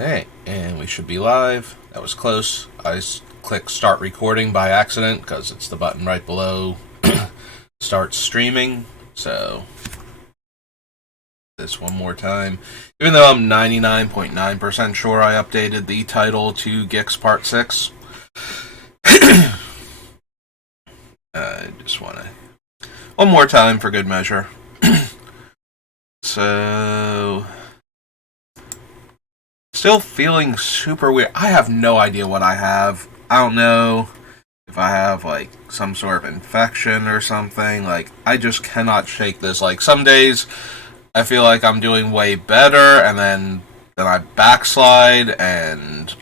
Hey, and we should be live. That was close. Clicked start recording by accident because it's the button right below start streaming. So, this one more time. Even though I'm 99.9% sure I updated the title to Geeks Part 6. I just want to... One more time for good measure. So... Still feeling super weird. I have no idea what I have. I don't know if I have, like, some sort of infection or something. Like, I just cannot shake this. Like, some days I feel like I'm doing way better, and then I backslide, and...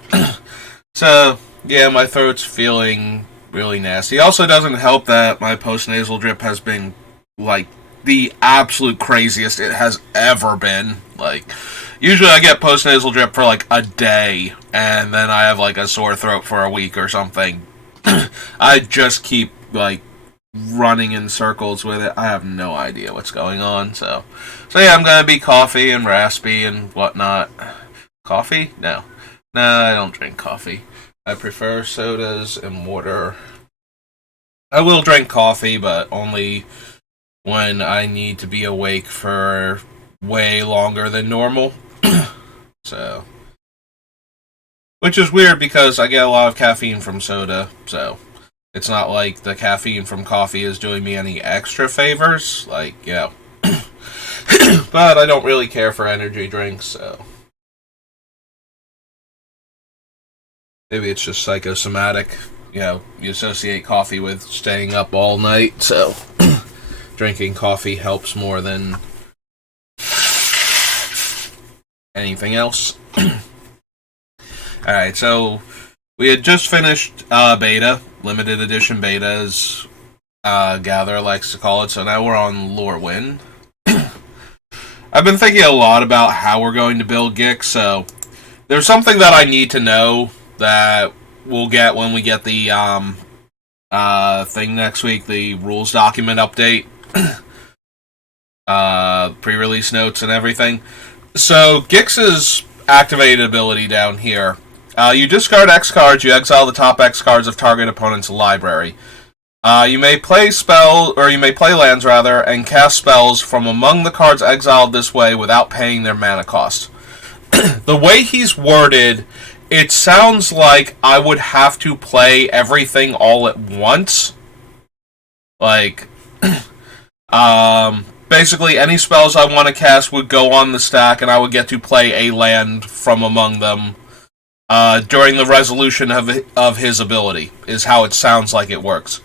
So, yeah, my throat's feeling really nasty. It also doesn't help that my post-nasal drip has been, like, the absolute craziest it has ever been. Like... Usually I get post-nasal drip for like a day, and then I have like a sore throat for a week or something. I just keep like running in circles with it. I have no idea what's going on, so yeah, I'm gonna be coffee and raspy and whatnot. Coffee? No. I don't drink coffee. I prefer sodas and water. I will drink coffee, but only when I need to be awake for way longer than normal. So, which is weird because I get a lot of caffeine from soda, so it's not like the caffeine from coffee is doing me any extra favors, like, you know. But I don't really care for energy drinks, so maybe it's just psychosomatic. You know, you associate coffee with staying up all night, so drinking coffee helps more than anything else. Alright, so we had just finished beta, limited edition beta, as Gather likes to call it, so now we're on Lorwyn. I've been thinking a lot about how we're going to build Geeks, so there's something that I need to know that we'll get when we get the thing next week, the rules document update, pre-release notes and everything. So, Gix's activated ability down here. You discard X cards, you exile the top X cards of target opponent's library. You may play lands rather, and cast spells from among the cards exiled this way without paying their mana cost. The way he's worded, it sounds like I would have to play everything all at once. Like, basically, any spells I want to cast would go on the stack, and I would get to play a land from among them during the resolution of his ability, is how it sounds like it works.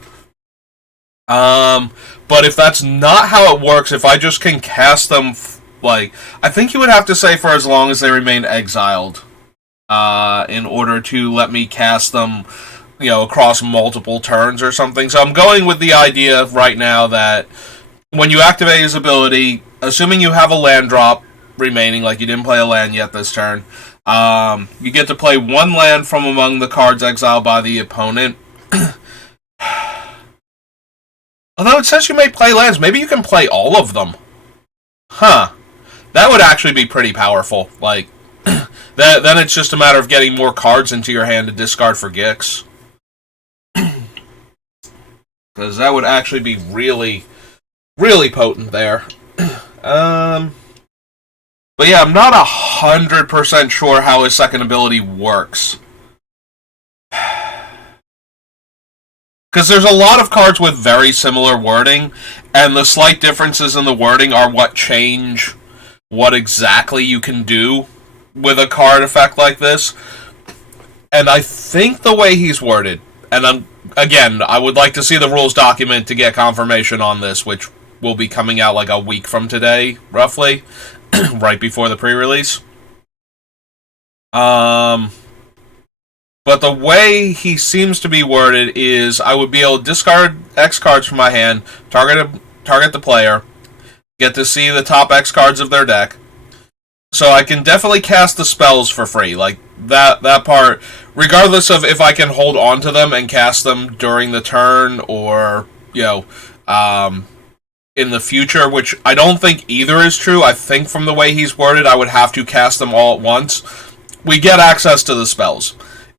But if that's not how it works, if I just can cast them, I think you would have to say for as long as they remain exiled, in order to let me cast them, you know, across multiple turns or something. So I'm going with the idea right now that when you activate his ability, assuming you have a land drop remaining, like you didn't play a land yet this turn, you get to play one land from among the cards exiled by the opponent. Although it says you may play lands, maybe you can play all of them. Huh. That would actually be pretty powerful. Like, then it's just a matter of getting more cards into your hand to discard for Gix. Because that would actually be really, really potent there. But yeah, I'm not 100% sure how his second ability works. Because there's a lot of cards with very similar wording, and the slight differences in the wording are what change what exactly you can do with a card effect like this. And I think the way he's worded, and again, I would like to see the rules document to get confirmation on this, which will be coming out like a week from today, roughly, right before the pre-release. But the way he seems to be worded is I would be able to discard X cards from my hand, target the player, get to see the top X cards of their deck. So I can definitely cast the spells for free. Like, that part, regardless of if I can hold on to them and cast them during the turn or, you know, in the future, which I don't think either is true. I think from the way he's worded, I would have to cast them all at once. we get access to the spells.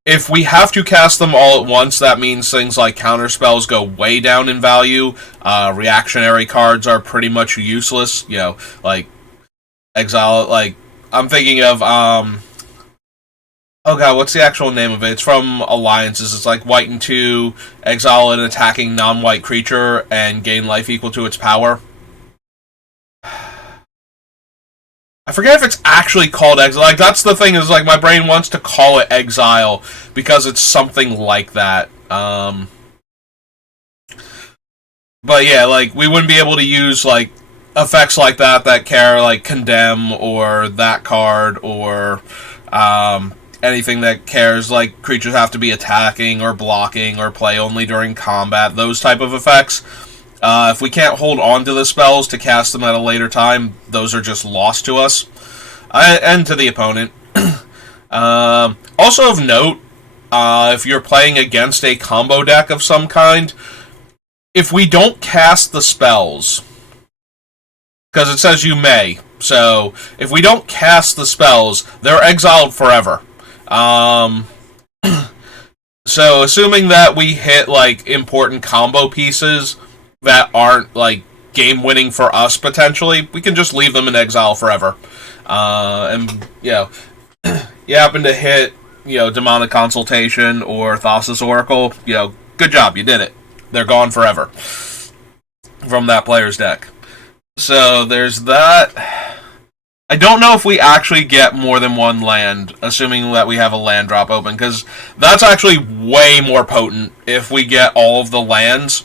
If we have to cast them all at once, that means things like counter spells go way down in value. Reactionary cards are pretty much useless. You know, like exile. Like I'm thinking of oh god, what's the actual name of it? It's from Alliances. It's like white and 2, exile an attacking non-white creature and gain life equal to its power. I forget if it's actually called Exile. Like, that's the thing, is, like, my brain wants to call it Exile because it's something like that. But yeah, like, we wouldn't be able to use, like, effects like that care, like, Condemn or that card or anything that cares, like, creatures have to be attacking or blocking or play only during combat, those type of effects. If we can't hold on to the spells to cast them at a later time, those are just lost to us. And to the opponent. Also of note, if you're playing against a combo deck of some kind, if we don't cast the spells, because it says you may, so if we don't cast the spells, they're exiled forever. So assuming that we hit, like, important combo pieces that aren't, like, game-winning for us, potentially, we can just leave them in exile forever. And, you know, you happen to hit, you know, Demonic Consultation or Thassa's Oracle, you know, good job, you did it. They're gone forever from that player's deck. So, there's that. I don't know if we actually get more than one land, assuming that we have a land drop open, because that's actually way more potent if we get all of the lands,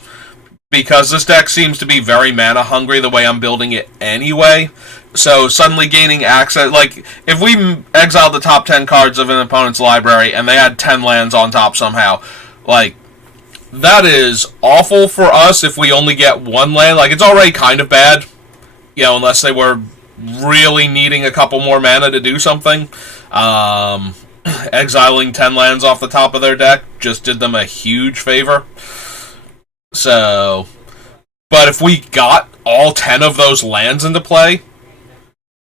because this deck seems to be very mana hungry the way I'm building it anyway. So suddenly gaining access, like, if we exiled the top 10 cards of an opponent's library and they had 10 lands on top somehow, like, that is awful for us if we only get one land. Like, it's already kind of bad, you know, unless they were really needing a couple more mana to do something. Exiling 10 lands off the top of their deck just did them a huge favor. So, but if we got all 10 of those lands into play,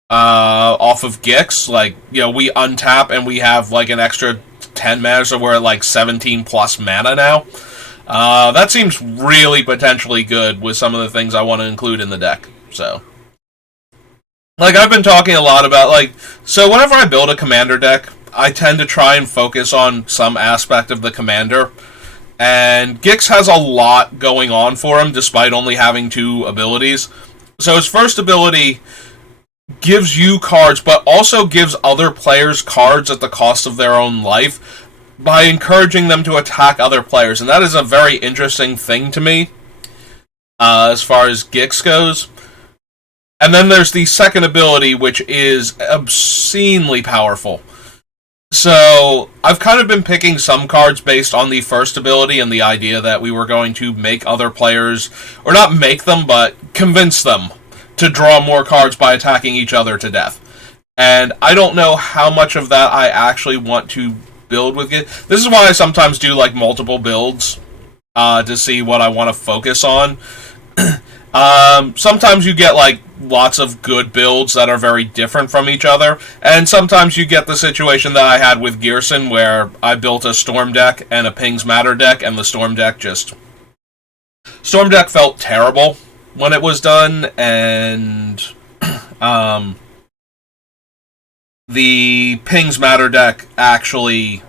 off of Gix, like, you know, we untap and we have, like, an extra 10 mana, so we're at, like, 17 plus mana now. That seems really potentially good with some of the things I want to include in the deck, so. Like, I've been talking a lot about, like, so whenever I build a commander deck, I tend to try and focus on some aspect of the commander. And Gix has a lot going on for him, despite only having 2 abilities. So his first ability gives you cards, but also gives other players cards at the cost of their own life by encouraging them to attack other players. And that is a very interesting thing to me, as far as Gix goes. And then there's the second ability, which is obscenely powerful. So, I've kind of been picking some cards based on the first ability and the idea that we were going to make other players, or not make them, but convince them to draw more cards by attacking each other to death. And I don't know how much of that I actually want to build with it. This is why I sometimes do, like, multiple builds to see what I want to focus on. Sometimes you get, like, lots of good builds that are very different from each other, and sometimes you get the situation that I had with Gearson, where I built a Storm deck and a Pings Matter deck, and the Storm deck felt terrible when it was done, and the Pings Matter deck actually,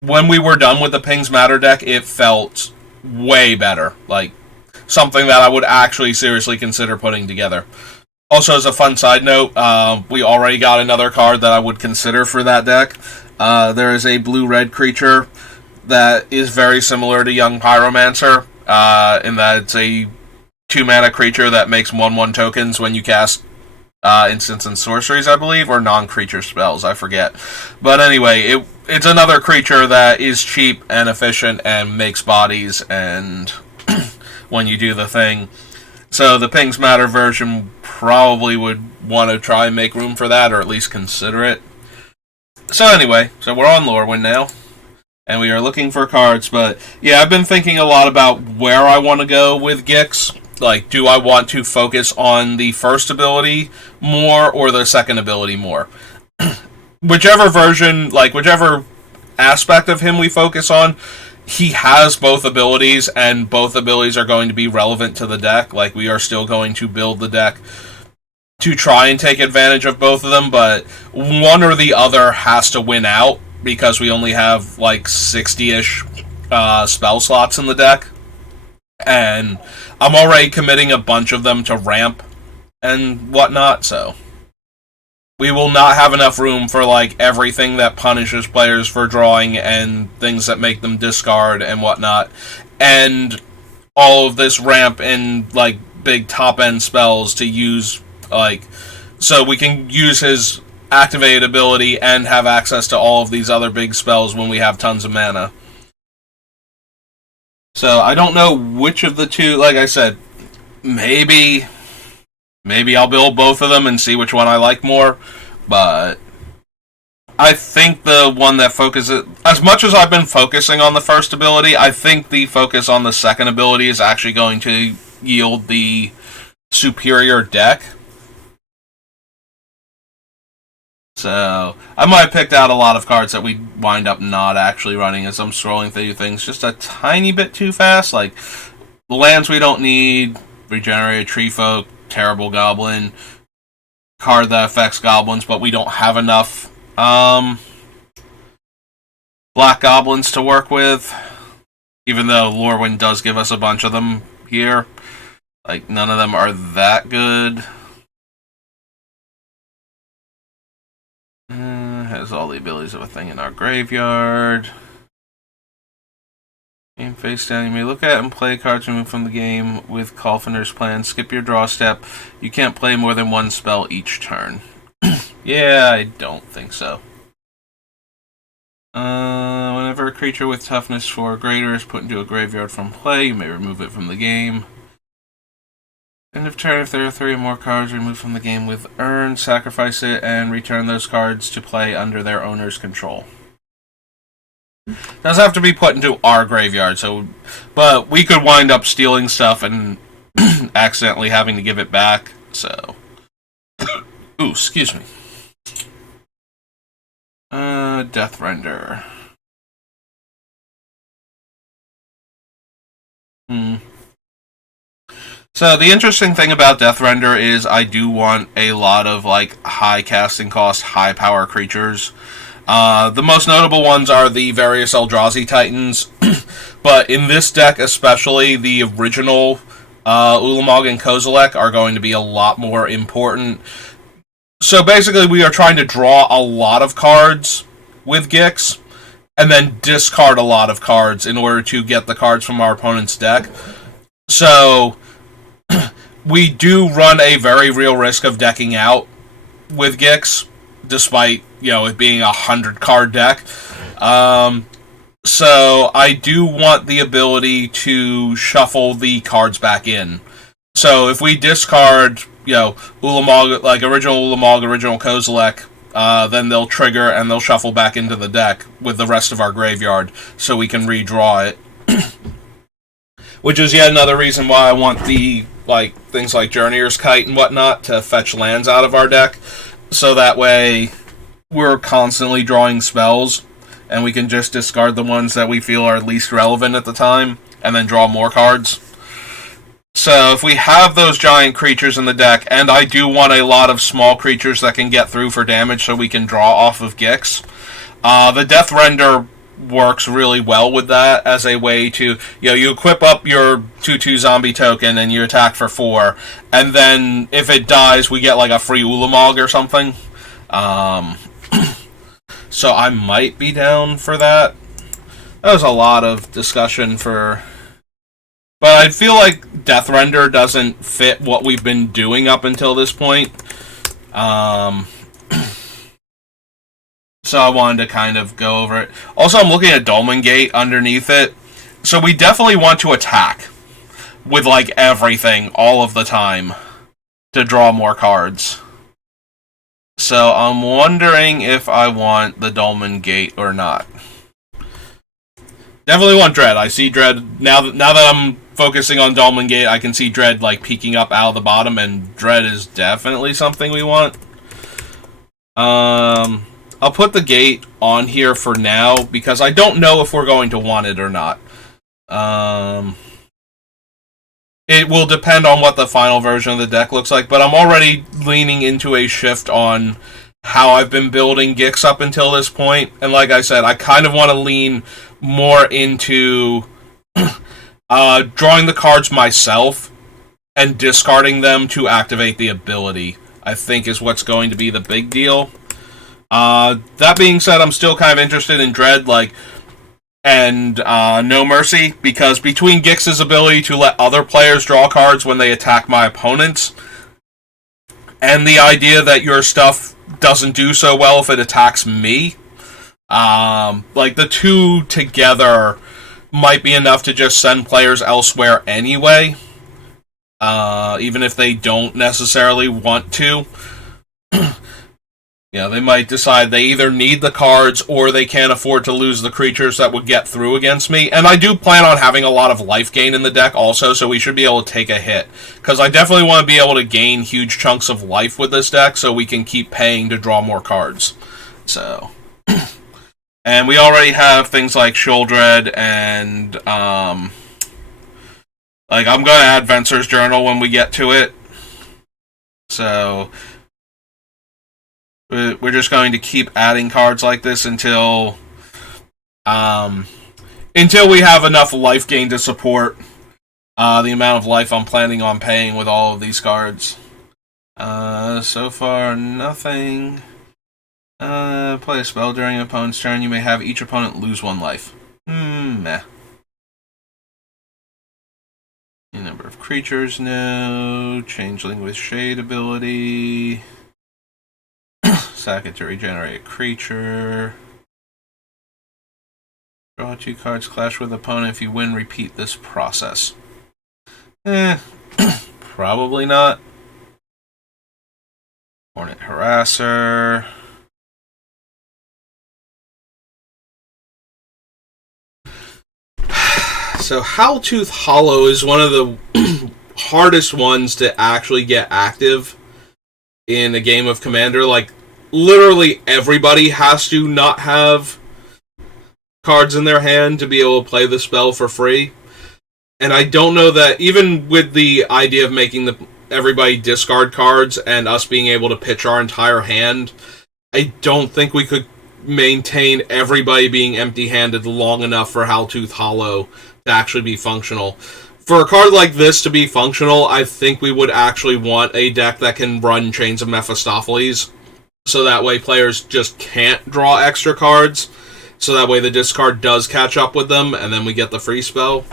when we were done with the Pings Matter deck, it felt way better, like, something that I would actually seriously consider putting together. Also, as a fun side note, we already got another card that I would consider for that deck. There is a blue-red creature that is very similar to Young Pyromancer, in that it's a 2-mana creature that makes 1/1 tokens when you cast instants and sorceries, I believe, or non-creature spells, I forget. But anyway, it's another creature that is cheap and efficient and makes bodies, and when you do the thing. So the Pings Matter version probably would want to try and make room for that, or at least consider it. So anyway, so we're on Lorwyn now, and we are looking for cards, but yeah, I've been thinking a lot about where I want to go with Gix. Like, do I want to focus on the first ability more, or the second ability more? whichever version, like whichever aspect of him we focus on, he has both abilities, and both abilities are going to be relevant to the deck. Like, we are still going to build the deck to try and take advantage of both of them, but one or the other has to win out because we only have like 60-ish spell slots in the deck. And I'm already committing a bunch of them to ramp and whatnot, so we will not have enough room for like everything that punishes players for drawing and things that make them discard and whatnot, and all of this ramp and like big top end spells to use, like, so we can use his activated ability and have access to all of these other big spells when we have tons of mana. So I don't know which of the two. Like I said, maybe I'll build both of them and see which one I like more, but I think the one that focuses, as much as I've been focusing on the first ability, I think the focus on the second ability is actually going to yield the superior deck. So I might have picked out a lot of cards that we wind up not actually running as I'm scrolling through things just a tiny bit too fast, like the lands we don't need, Regenerated Treefolk, Terrible Goblin, card that affects goblins, but we don't have enough black goblins to work with, even though Lorwyn does give us a bunch of them here. Like, none of them are that good. Has all the abilities of a thing in our graveyard. Game face down. You may look at and play cards removed from the game with Kolfener's plan. Skip your draw step. You can't play more than one spell each turn. Yeah, I don't think so. Whenever a creature with toughness 4 or greater is put into a graveyard from play, you may remove it from the game. End of turn, if there are 3 or more cards removed from the game with Urn, sacrifice it and return those cards to play under their owner's control. Doesn't have to be put into our graveyard, so, but we could wind up stealing stuff and accidentally having to give it back, so. Ooh, excuse me. Deathrender. So the interesting thing about Deathrender is I do want a lot of like high casting cost, high power creatures. The most notable ones are the various Eldrazi Titans, but in this deck especially, the original Ulamog and Kozilek are going to be a lot more important. So basically we are trying to draw a lot of cards with Gix, and then discard a lot of cards in order to get the cards from our opponent's deck. So we do run a very real risk of decking out with Gix, despite, it being a 100-card deck. So I do want the ability to shuffle the cards back in. So if we discard, Ulamog, like original Ulamog, original Kozilek, then they'll trigger and they'll shuffle back into the deck with the rest of our graveyard, so we can redraw it. Which is yet another reason why I want the things like Journeyer's Kite and whatnot to fetch lands out of our deck, so that way we're constantly drawing spells, and we can just discard the ones that we feel are least relevant at the time, and then draw more cards. So if we have those giant creatures in the deck, and I do want a lot of small creatures that can get through for damage so we can draw off of Gix, the Deathrender works really well with that as a way to, you equip up your 2/2 zombie token and you attack for 4, and then if it dies, we get like a free Ulamog or something. So I might be down for that. That was a lot of discussion for... But I feel like Deathrender doesn't fit what we've been doing up until this point. So I wanted to kind of go over it. Also, I'm looking at Dolmen Gate underneath it. So we definitely want to attack with, like, everything all of the time to draw more cards. So I'm wondering if I want the Dolmen Gate or not. Definitely want Dread. I see Dread. Now that I'm focusing on Dolmen Gate, I can see Dread, like, peeking up out of the bottom, and Dread is definitely something we want. I'll put the gate on here for now because I don't know if we're going to want it or not. It will depend on what the final version of the deck looks like, but I'm already leaning into a shift on how I've been building Gix up until this point. And like I said, I kind of want to lean more into drawing the cards myself and discarding them to activate the ability, I think is what's going to be the big deal. That being said, I'm still kind of interested in Dread, and No Mercy, because between Gix's ability to let other players draw cards when they attack my opponents, and the idea that your stuff doesn't do so well if it attacks me, the two together might be enough to just send players elsewhere anyway, even if they don't necessarily want to. They might decide they either need the cards or they can't afford to lose the creatures that would get through against me. And I do plan on having a lot of life gain in the deck also, so we should be able to take a hit. Because I definitely want to be able to gain huge chunks of life with this deck so we can keep paying to draw more cards. So... And we already have things like Sheoldred and, I'm going to add Venser's Journal when we get to it. So... We're just going to keep adding cards like this until we have enough life gain to support the amount of life I'm planning on paying with all of these cards. So far, nothing. Play a spell during an opponent's turn. You may have each opponent lose 1 life. Meh. Number of creatures, no. Changeling with Shade ability. Sack it to regenerate a creature. Draw 2 cards, clash with opponent. If you win, repeat this process. Probably not. Hornet Harasser. So Howltooth Hollow is one of the hardest ones to actually get active in a game of Commander. Literally everybody has to not have cards in their hand to be able to play the spell for free. And I don't know that, even with the idea of making everybody discard cards and us being able to pitch our entire hand, I don't think we could maintain everybody being empty-handed long enough for Howltooth Hollow to actually be functional. For a card like this to be functional, I think we would actually want a deck that can run Chains of Mephistopheles. So that way players just can't draw extra cards. So that way the discard does catch up with them, and then we get the free spell.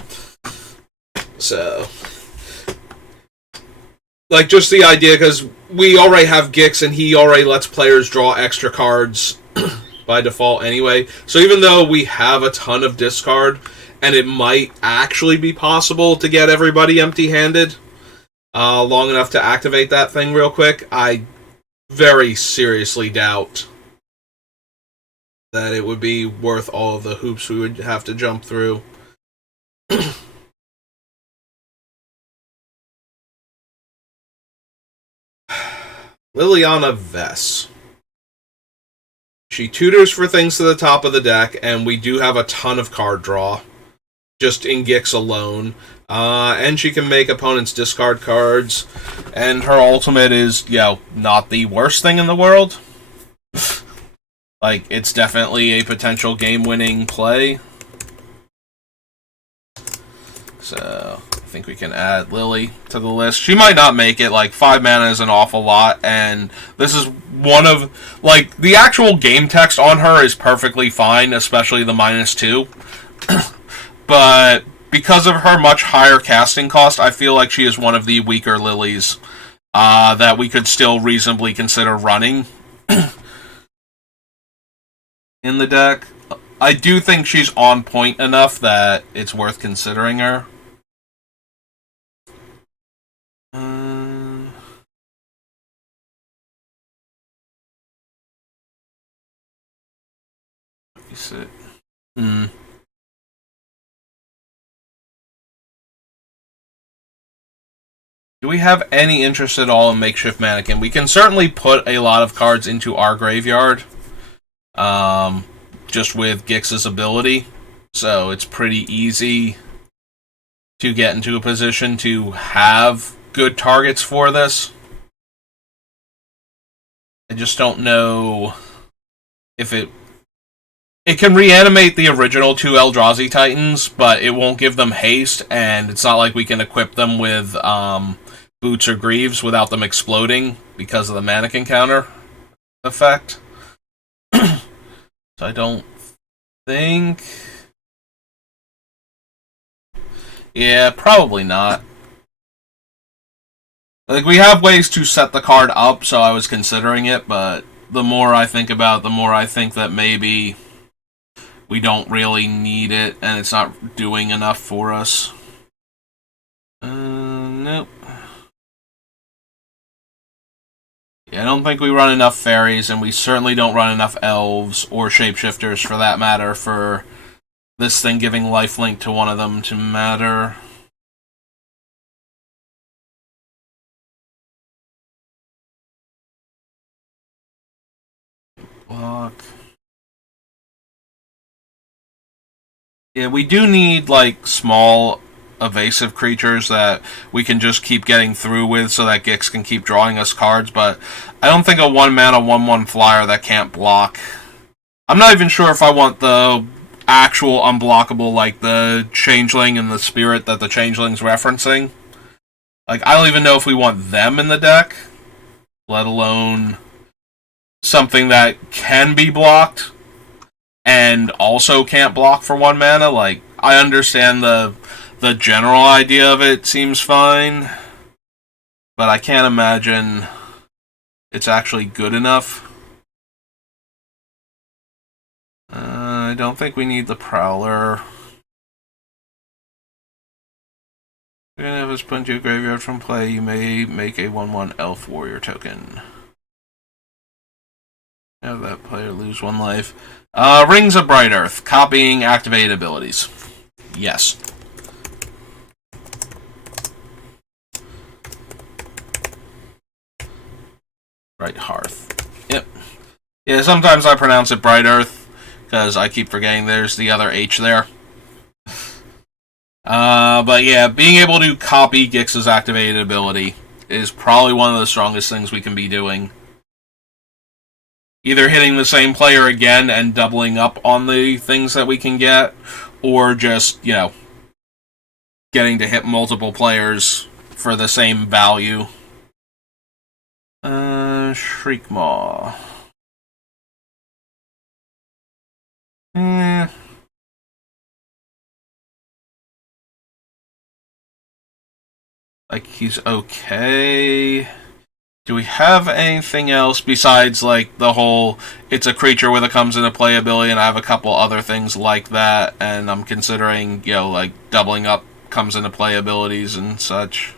So... just the idea, because we already have Gix, and he already lets players draw extra cards by default anyway. So even though we have a ton of discard, and it might actually be possible to get everybody empty-handed long enough to activate that thing real quick, I very seriously doubt that it would be worth all of the hoops we would have to jump through. Liliana Vess. She tutors for things to the top of the deck, and we do have a ton of card draw, just in Gix alone. And she can make opponents discard cards. And her ultimate is, not the worst thing in the world. It's definitely a potential game-winning play. So, I think we can add Lily to the list. She might not make it. 5 mana is an awful lot. And this is one of... the actual game text on her is perfectly fine, especially the -2. But because of her much higher casting cost, I feel like she is one of the weaker Lilies that we could still reasonably consider running in the deck. I do think she's on point enough that it's worth considering her. Do we have any interest at all in Makeshift Mannequin? We can certainly put a lot of cards into our graveyard. just with Gix's ability. So it's pretty easy to get into a position to have good targets for this. I just don't know if it can reanimate the original two Eldrazi Titans, but it won't give them haste, and it's not like we can equip them with Boots or Greaves without them exploding because of the Mannequin counter effect. So I don't think... Yeah, probably not. Like, we have ways to set the card up, so I was considering it, but the more I think about it, the more I think that maybe we don't really need it, and it's not doing enough for us. Nope. Yeah, I don't think we run enough fairies, and we certainly don't run enough elves, or shapeshifters for that matter, for this thing giving lifelink to one of them to matter. Block. Yeah, we do need, like, small evasive creatures that we can just keep getting through with so that Gix can keep drawing us cards, but I don't think a 1-mana 1/1 flyer that can't block. I'm not even sure if I want the actual unblockable, like the Changeling and the Spirit that the Changeling's referencing. Like, I don't even know if we want them in the deck, let alone something that can be blocked and also can't block for 1 mana. Like, I understand the general idea of it seems fine, but I can't imagine it's actually good enough. I don't think we need the Prowler. If you have us put into a graveyard from play, you may make a 1/1 Elf Warrior token. Have that player lose 1 life. Rings of Brighthearth, copying activated abilities. Yes. Brighthearth. Yep. Yeah, sometimes I pronounce it Brighthearth, because I keep forgetting there's the other H there. But yeah, being able to copy Gix's activated ability is probably one of the strongest things we can be doing. Either hitting the same player again and doubling up on the things that we can get, or just, you know, getting to hit multiple players for the same value. Shriekmaw. Like, he's okay. Do we have anything else besides, like, the whole it's a creature with a comes into play ability, and I have a couple other things like that, and I'm considering, you know, like, doubling up comes into play abilities and such.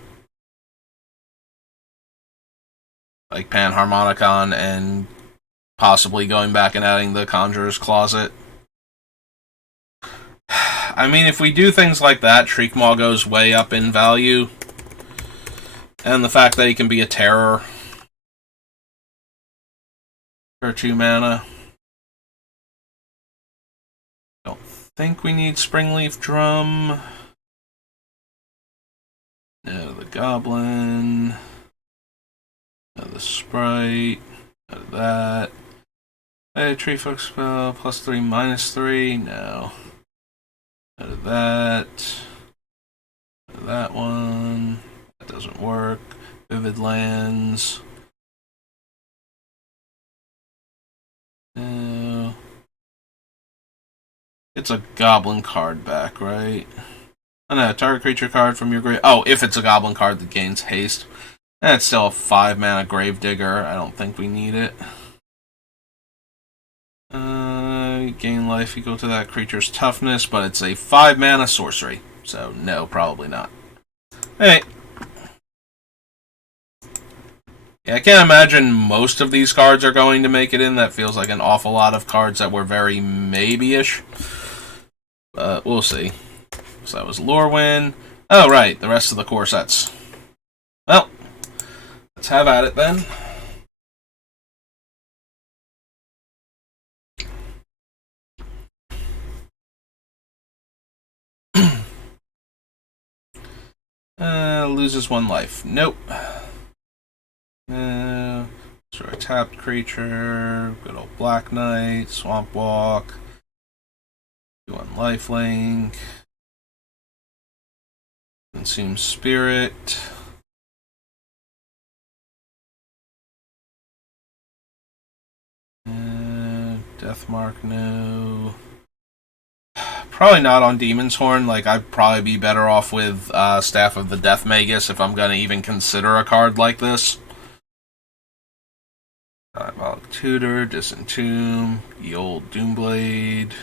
Like Panharmonicon, and possibly going back and adding the Conjurer's Closet. I mean, if we do things like that, Shriekmaw goes way up in value. And the fact that he can be a terror for 2 mana. Don't think we need Springleaf Drum. No, the Goblin. No, the Sprite. No, that. Hey, Tree Folk spell, +3, -3. No. No, that. No, that one. That doesn't work. Vivid Lands. No. It's a goblin card back, right? Oh no, target creature card from your grave. Oh, if it's a goblin card that gains haste. That's still a 5 mana Gravedigger. I don't think we need it. Gain life equal to that creature's toughness, but it's a 5 mana sorcery. So no, probably not. Hey. Yeah, I can't imagine most of these cards are going to make it in. That feels like an awful lot of cards that were very maybe-ish. But we'll see. So that was Lorwyn. Oh, right, the rest of the core sets. Well, let's have at it then. Loses 1 life. Nope. Destroy a tapped creature. Good old Black Knight. Swamp Walk. 1 lifelink. Consume Spirit. Deathmark, no. Probably not on Demon's Horn. Like, I'd probably be better off with Staff of the Death Magus if I'm going to even consider a card like this. Diabolic Tutor, Disentomb, the old Doomblade.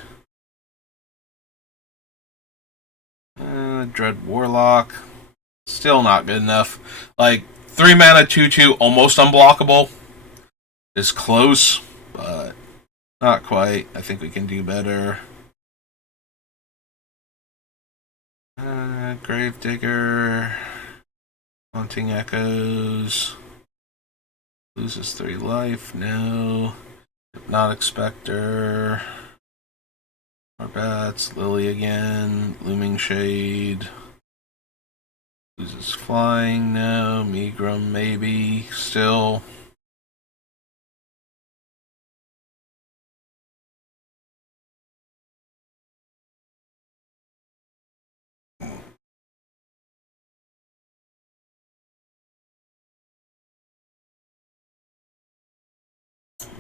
Dread Warlock. Still not good enough. Like, 3 mana 2/2, almost unblockable. Is close, but not quite. I think we can do better. Gravedigger. Haunting Echoes. Loses 3 life. No. Hypnotic Spectre. More bats. Lily again. Looming Shade. Loses flying. No. Megrim maybe. Still.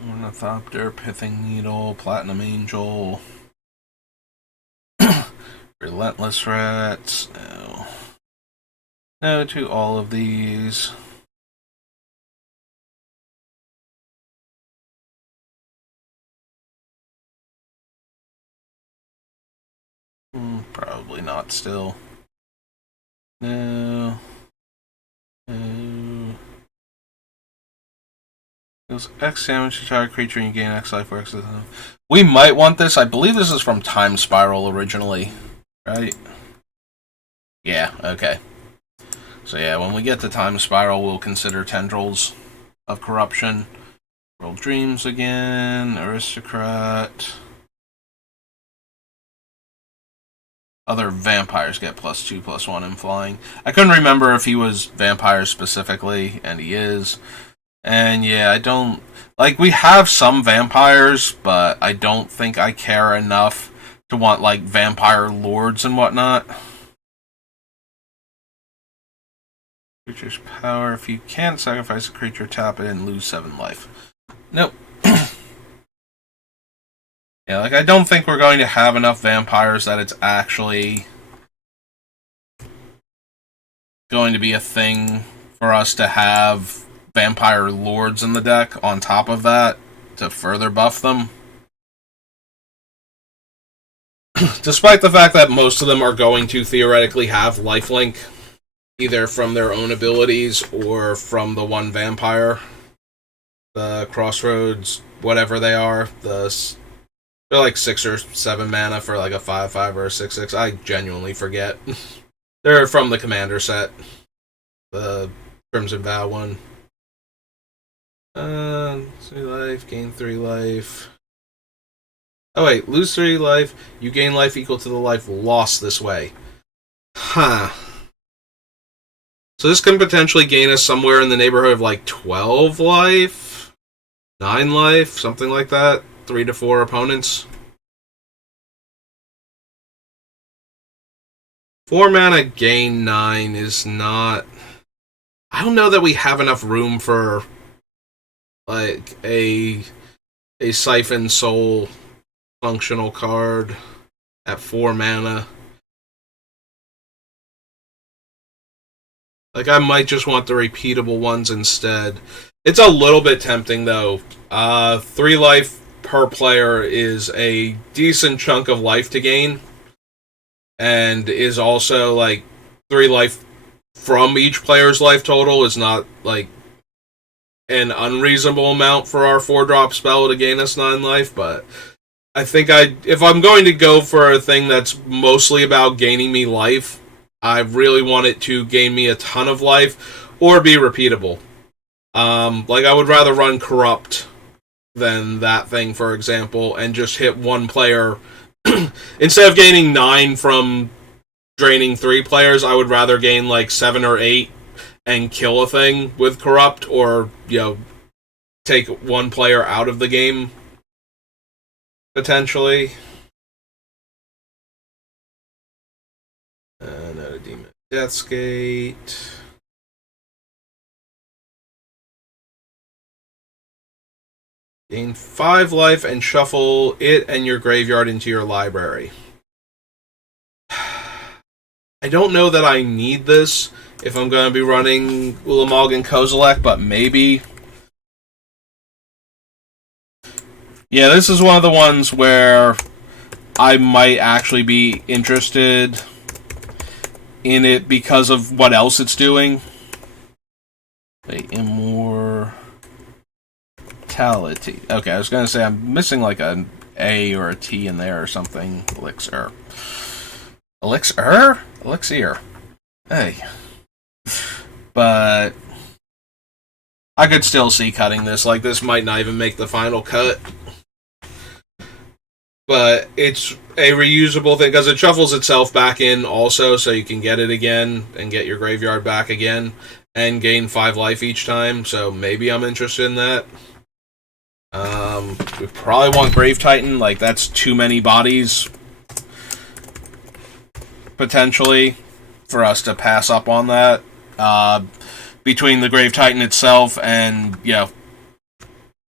Ornithopter, Pithing Needle, Platinum Angel, Relentless Rats. No. No to all of these. Probably not still. No. No. Deals X damage to target creature and you gain X life or X. We might want this. I believe this is from Time Spiral originally. Right? Yeah, okay. So yeah, when we get to Time Spiral, we'll consider Tendrils of Corruption. World Dreams again. Aristocrat. Other vampires get +2/+1 in flying. I couldn't remember if he was vampires specifically, and he is. And yeah, I don't... Like, we have some vampires, but I don't think I care enough to want, like, vampire lords and whatnot. Creature's power. If you can't sacrifice a creature, tap it and lose 7 life. Nope. Yeah, like, I don't think we're going to have enough vampires that it's actually going to be a thing for us to have vampire lords in the deck on top of that to further buff them. Despite the fact that most of them are going to theoretically have lifelink, either from their own abilities or from the one vampire. The Crossroads, whatever they are, they're like 6 or 7 mana for like a 5/5 or a 6/6. I genuinely forget. They're from the Commander set. The Crimson Vow one. 3 life, gain 3 life. Oh wait, lose 3 life, you gain life equal to the life lost this way. Huh. So this can potentially gain us somewhere in the neighborhood of like 12 life? 9 life? Something like that? 3 to 4 opponents. 4 mana gain 9 is not... I don't know that we have enough room for like a Siphon Soul functional card at 4 mana. Like, I might just want the repeatable ones instead. It's a little bit tempting though. 3 life per player is a decent chunk of life to gain, and is also like 3 life from each player's life total is not like an unreasonable amount for our 4-drop spell to gain us 9 life, but I think if I'm going to go for a thing that's mostly about gaining me life, I really want it to gain me a ton of life or be repeatable. Like, I would rather run Corrupt than that thing, for example, and just hit one player instead of gaining 9 from draining 3 players, I would rather gain like 7 or 8 and kill a thing with Corrupt, or, take 1 player out of the game, potentially. Another Demon Deathgate. Gain 5 life and shuffle it and your graveyard into your library. I don't know that I need this if I'm going to be running Ulamog and Kozilek, but maybe. Yeah, this is one of the ones where I might actually be interested in it because of what else it's doing. Wait, immortality. Okay, I was going to say I'm missing like an A or a T in there or something. Elixir. Elixir? Elixir. Hey. But I could still see cutting this. Like, this might not even make the final cut. But it's a reusable thing, because it shuffles itself back in also, so you can get it again and get your graveyard back again and gain 5 life each time, so maybe I'm interested in that. We probably want Grave Titan, like that's too many bodies potentially for us to pass up on that. Between the Grave Titan itself and,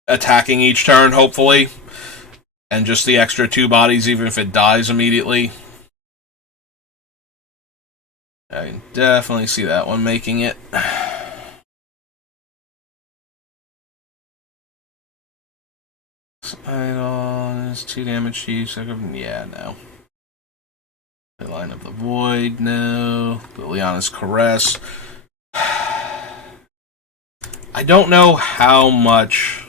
attacking each turn, hopefully. And just the extra 2 bodies, even if it dies immediately. I can definitely see that one making it. Idol is 2 damage to you. Yeah, no. The Line of the Void, no. Liliana's Caress. I don't know how much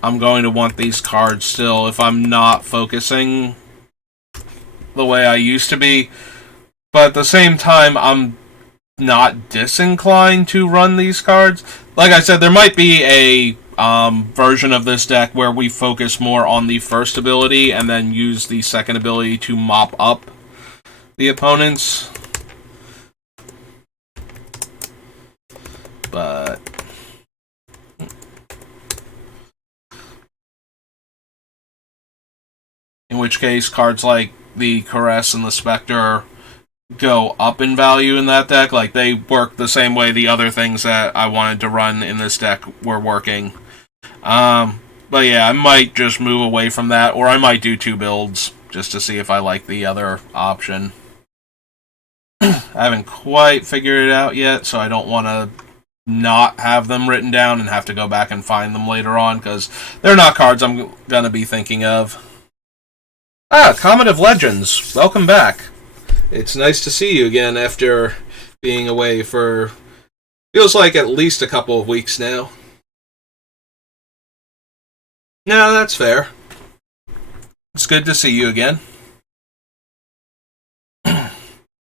I'm going to want these cards still if I'm not focusing the way I used to be. But at the same time, I'm not disinclined to run these cards. Like I said, there might be a version of this deck where we focus more on the first ability and then use the second ability to mop up the opponents. But in which case, cards like the Caress and the Spectre go up in value in that deck. Like, they work the same way the other things that I wanted to run in this deck were working. But yeah, I might just move away from that, or I might do 2 builds just to see if I like the other option. I haven't quite figured it out yet, so I don't want to not have them written down and have to go back and find them later on, because they're not cards I'm going to be thinking of. Comet of Legends, welcome back. It's nice to see you again after being away for, feels like at least a couple of weeks now. No, that's fair. It's good to see you again.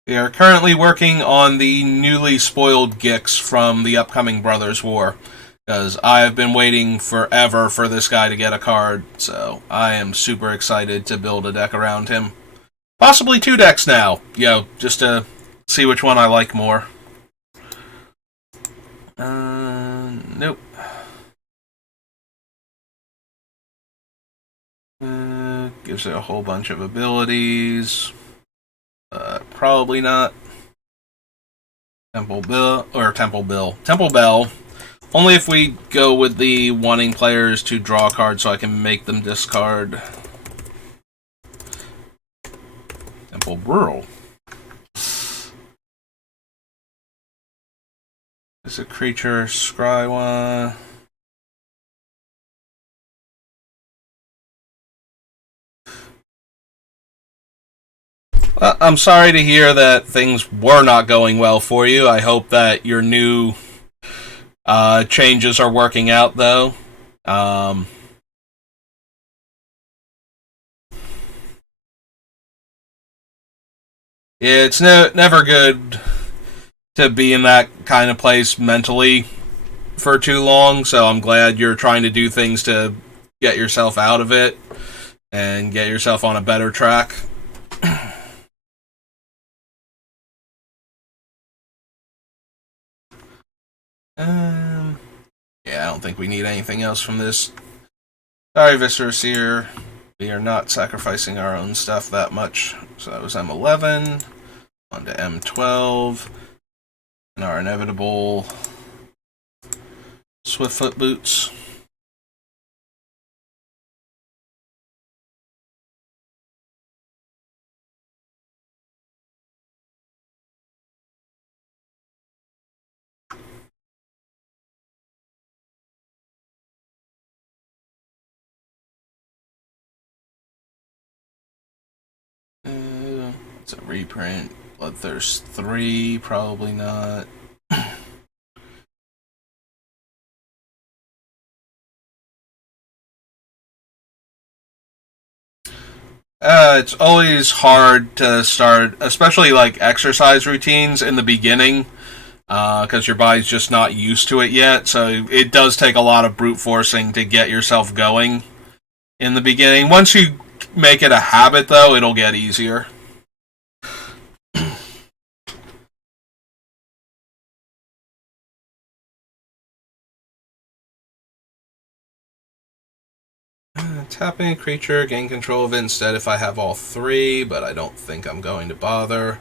We are currently working on the newly spoiled Gix from the upcoming Brothers War, because I have been waiting forever for this guy to get a card, so I am super excited to build a deck around him. Possibly 2 decks now, just to see which one I like more. Nope. Gives it a whole bunch of abilities. Probably not. Temple Bell. Only if we go with the wanting players to draw a card so I can make them discard. Temple Burl. Is a creature, scry one. I'm sorry to hear that things were not going well for you. I hope that your new changes are working out, though. It's never good to be in that kind of place mentally for too long, so I'm glad you're trying to do things to get yourself out of it and get yourself on a better track. think we need anything else from this. Sorry, Viscerous here. We are not sacrificing our own stuff that much. So that was M11. On to M12. And our inevitable Swiftfoot boots. It's a reprint. Bloodthirst 3, probably not. It's always hard to start, especially like exercise routines in the beginning, because your body's just not used to it yet. So it does take a lot of brute forcing to get yourself going in the beginning. Once you make it a habit, though, it'll get easier. Tapping a creature, gain control of it instead if I have all 3, but I don't think I'm going to bother.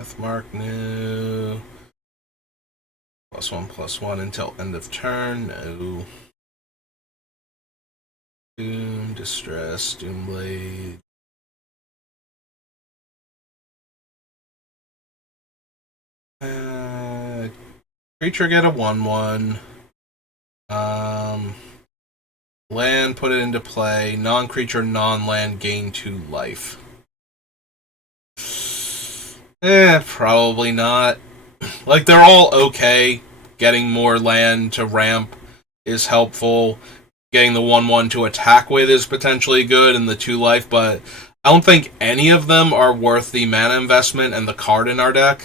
Deathmark, no. +1/+1 until end of turn, no. Doom, Distress, Doomblade. Creature get a 1/1. Land, put it into play. Non-creature, non-land, gain 2 life. Probably not. Like, they're all okay. Getting more land to ramp is helpful. Getting the 1/1 to attack with is potentially good, and the 2 life, but I don't think any of them are worth the mana investment and the card in our deck.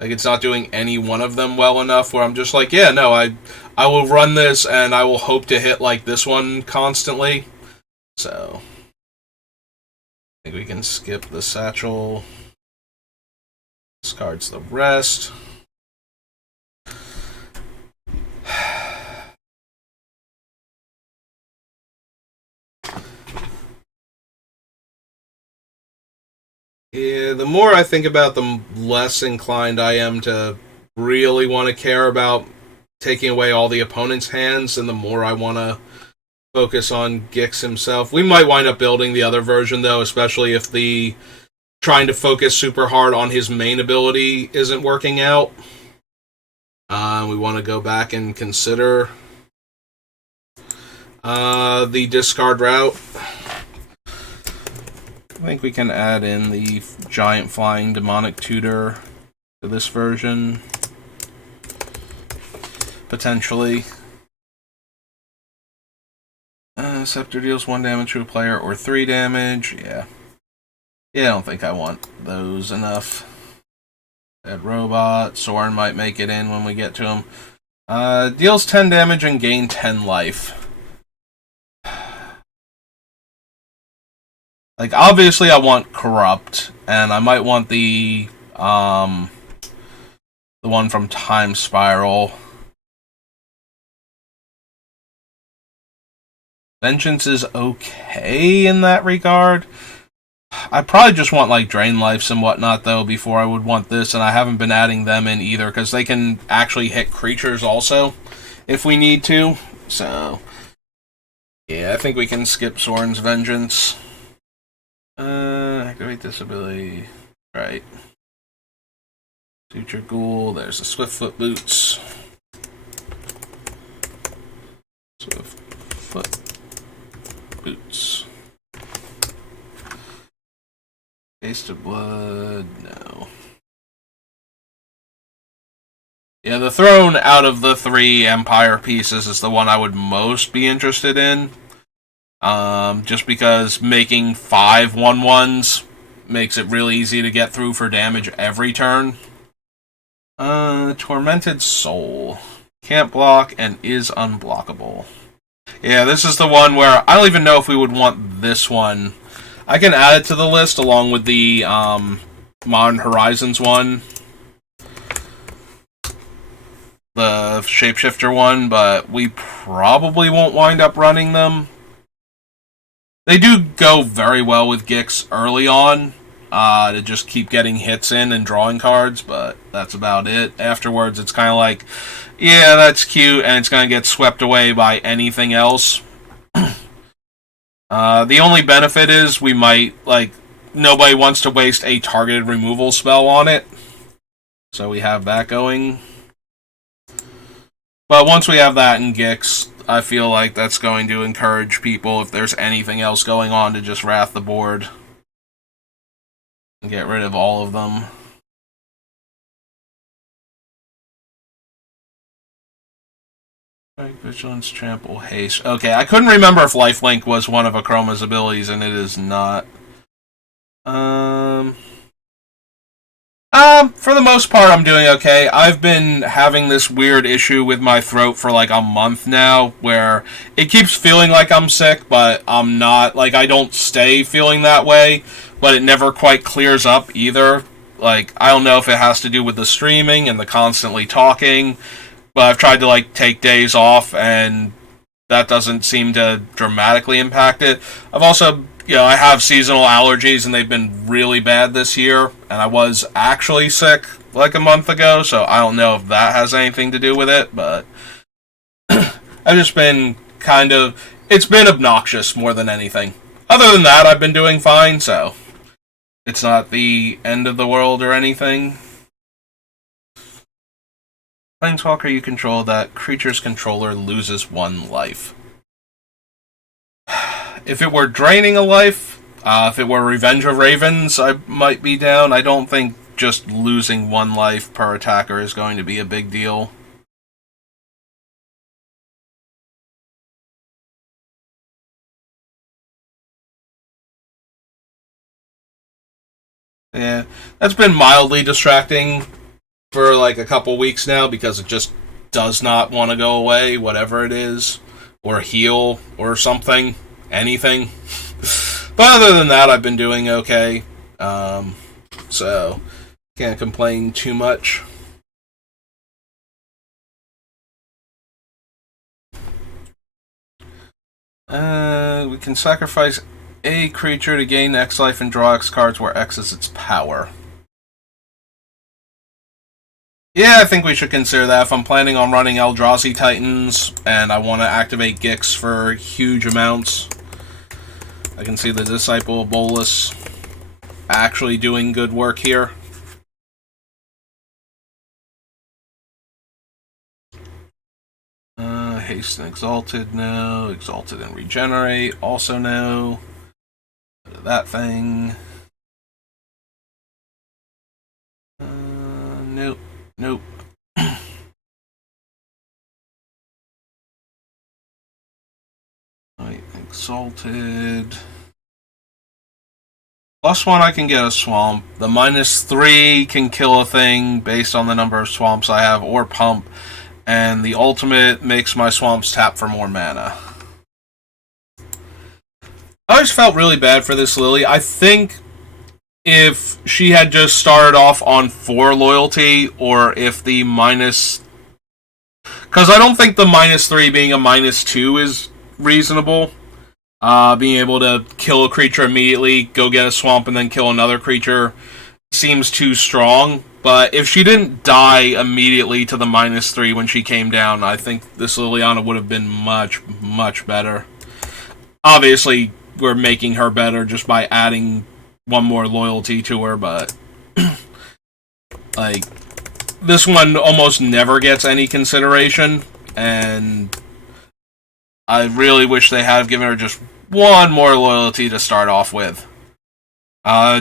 Like, it's not doing any one of them well enough where I'm just like, yeah, no, I will run this and I will hope to hit like this one constantly. So I think we can skip the satchel. Discards the rest. Yeah, the more I think about, the less inclined I am to really want to care about taking away all the opponent's hands, and the more I want to focus on Gix himself. We might wind up building the other version, though, especially if the trying to focus super hard on his main ability isn't working out. We want to go back and consider the discard route. I think we can add in the giant flying demonic tutor to this version. Potentially. Scepter deals 1 damage to a player or 3 damage. Yeah. Yeah, I don't think I want those enough. Dead Robot. Sorin might make it in when we get to him. Deals 10 damage and gain 10 life. Like, obviously I want Corrupt, and I might want the one from Time Spiral. Vengeance is okay in that regard. I probably just want, like, Drain Lives and whatnot, though, before I would want this, and I haven't been adding them in either, because they can actually hit creatures also, if we need to. So, yeah, I think we can skip Sorin's Vengeance. Activate this ability. Right. Future Ghoul. There's the Swiftfoot Boots. Swiftfoot Boots. Taste of Blood. No. Yeah, the Throne out of the 3 Empire pieces is the one I would most be interested in. Just because making 5 1/1s makes it really easy to get through for damage every turn. Tormented Soul. Can't block and is unblockable. Yeah, this is the one where I don't even know if we would want this one. I can add it to the list along with the Modern Horizons one. the shapeshifter one, but we probably won't wind up running them. They do go very well with Gix early on, to just keep getting hits in and drawing cards, but that's about it. Afterwards, it's kind of like, yeah, that's cute, and it's going to get swept away by anything else. The only benefit is we might, like, nobody wants to waste a targeted removal spell on it, so we have that going. But once we have that in Gix, I feel like that's going to encourage people, if there's anything else going on, to just wrath the board and get rid of all of them. Vigilance, Trample, Haste. Okay, I couldn't remember if Lifelink was one of Akroma's abilities, and it is not. For the most part, I'm doing okay. I've been having this weird issue with my throat for like a month now, where it keeps feeling like I'm sick, but I'm not. Like, I don't stay feeling that way, but it never quite clears up either. Like, I don't know if it has to do with the streaming and the constantly talking, but I've tried to, like, take days off, and that doesn't seem to dramatically impact it. I've also, I have seasonal allergies, and they've been really bad this year, and I was actually sick like a month ago, so I don't know if that has anything to do with it, but I've just been it's been obnoxious more than anything. Other than that, I've been doing fine, so it's not the end of the world or anything. Planeswalker you control, that creature's controller loses 1 life. If it were draining a life, if it were Revenge of Ravens, I might be down. I don't think just losing 1 life per attacker is going to be a big deal. Yeah, that's been mildly distracting for like a couple weeks now, because it just does not want to go away, whatever it is, or heal or something, anything. But other than that, I've been doing okay, so can't complain too much. We can sacrifice a creature to gain X life and draw X cards, where X is its power. Yeah, I think we should consider that. If I'm planning on running Eldrazi Titans and I want to activate Gix for huge amounts, I can see the Disciple of Bolas actually doing good work here. Haste and Exalted, no. Exalted and Regenerate, also no. That thing. Nope. Nope. Right, Exalted. +1, I can get a swamp. The -3 can kill a thing based on the number of swamps I have, or pump. And the ultimate makes my swamps tap for more mana. I always felt really bad for this Lily. I think if she had just started off on 4 loyalty, or if the minus... Because I don't think the -3 being a -2 is reasonable. Being able to kill a creature immediately, go get a swamp, and then kill another creature seems too strong. But if she didn't die immediately to the -3 when she came down, I think this Liliana would have been much, much better. Obviously, we're making her better just by adding 1 more loyalty to her, but like, this one almost never gets any consideration, and I really wish they had given her just 1 more loyalty to start off with.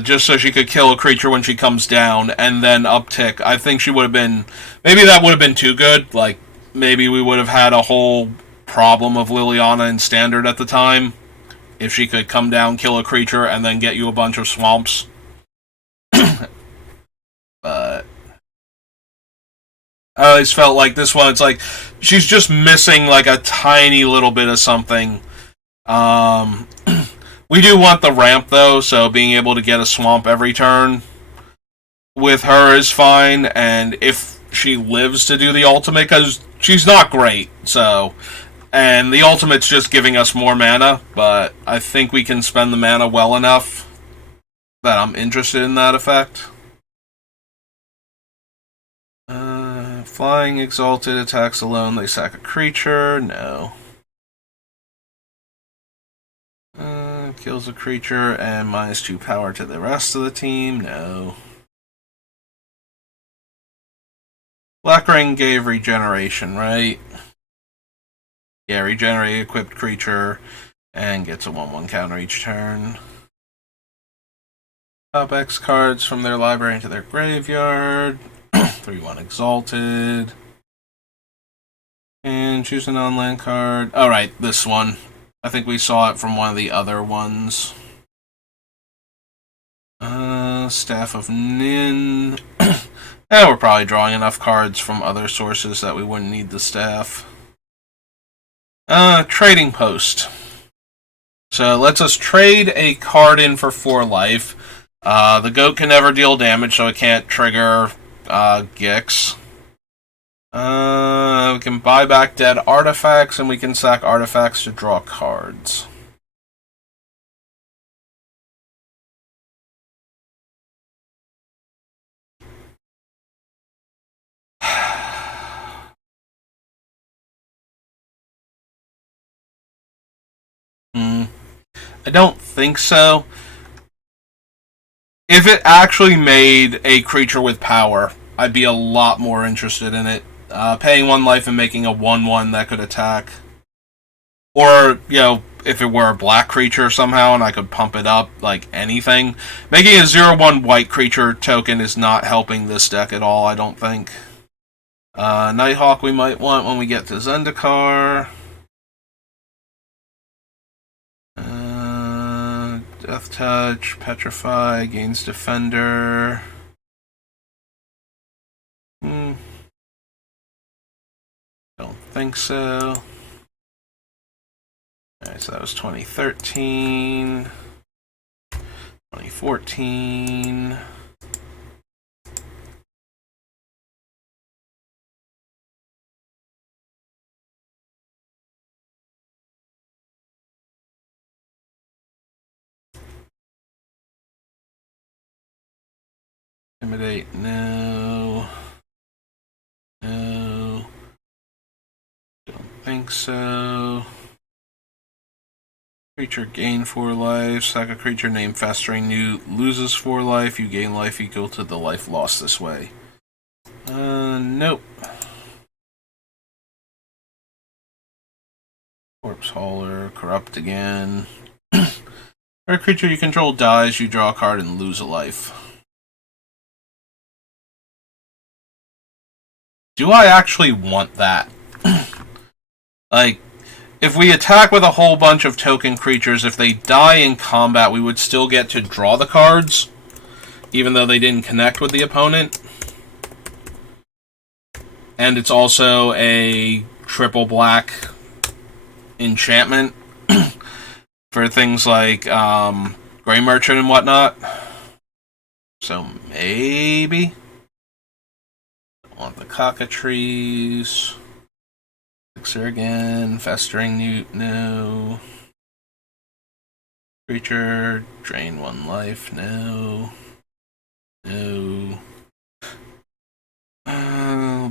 Just so she could kill a creature when she comes down, and then uptick. I think she would have been... Maybe that would have been too good. Like, maybe we would have had a whole problem of Liliana in Standard at the time, if she could come down, kill a creature, and then get you a bunch of swamps. But I always felt like this one, it's like, she's just missing like a tiny little bit of something. We do want the ramp, though, so being able to get a swamp every turn with her is fine, and if she lives to do the ultimate, because she's not great, so... And the ultimate's just giving us more mana, but I think we can spend the mana well enough that I'm interested in that effect. Flying Exalted attacks alone, they sack a creature. No. Kills a creature and -2 power to the rest of the team. No. Black Ring gave regeneration, right? Yeah, regenerate equipped creature and gets a 1/1 counter each turn. Top X cards from their library into their graveyard. 3/1 Exalted. And choose a non-land card. Alright, this one. I think we saw it from one of the other ones. Staff of Nin. Yeah, we're probably drawing enough cards from other sources that we wouldn't need the staff. Trading Post. So it lets us trade a card in for 4 life. The goat can never deal damage, so it can't trigger Gix. We can buy back dead artifacts, and we can sack artifacts to draw cards. I don't think so. If it actually made a creature with power, I'd be a lot more interested in it. Paying 1 life and making a 1/1 that could attack. Or, if it were a black creature somehow and I could pump it up, like anything. Making a 0/1 white creature token is not helping this deck at all, I don't think. Nighthawk we might want when we get to Zendikar. Death Touch, Petrify, gains Defender. Don't think so. Alright, so that was 2013. 2014. Intimidate, no. No. Don't think so. Creature gain 4 life. Sack a creature named Festering Newt loses 4 life. You gain life equal to the life lost this way. Nope. Corpse Hauler, Corrupt again. Every creature you control dies, you draw a card and lose a life. Do I actually want that? Like, if we attack with a whole bunch of token creatures, if they die in combat, we would still get to draw the cards, even though they didn't connect with the opponent. And it's also a triple black enchantment for things like Grey Merchant and whatnot. So maybe. Don't want the Cockatrice. Fixer again. Festering Newt, no. Creature, drain 1 life, no. No.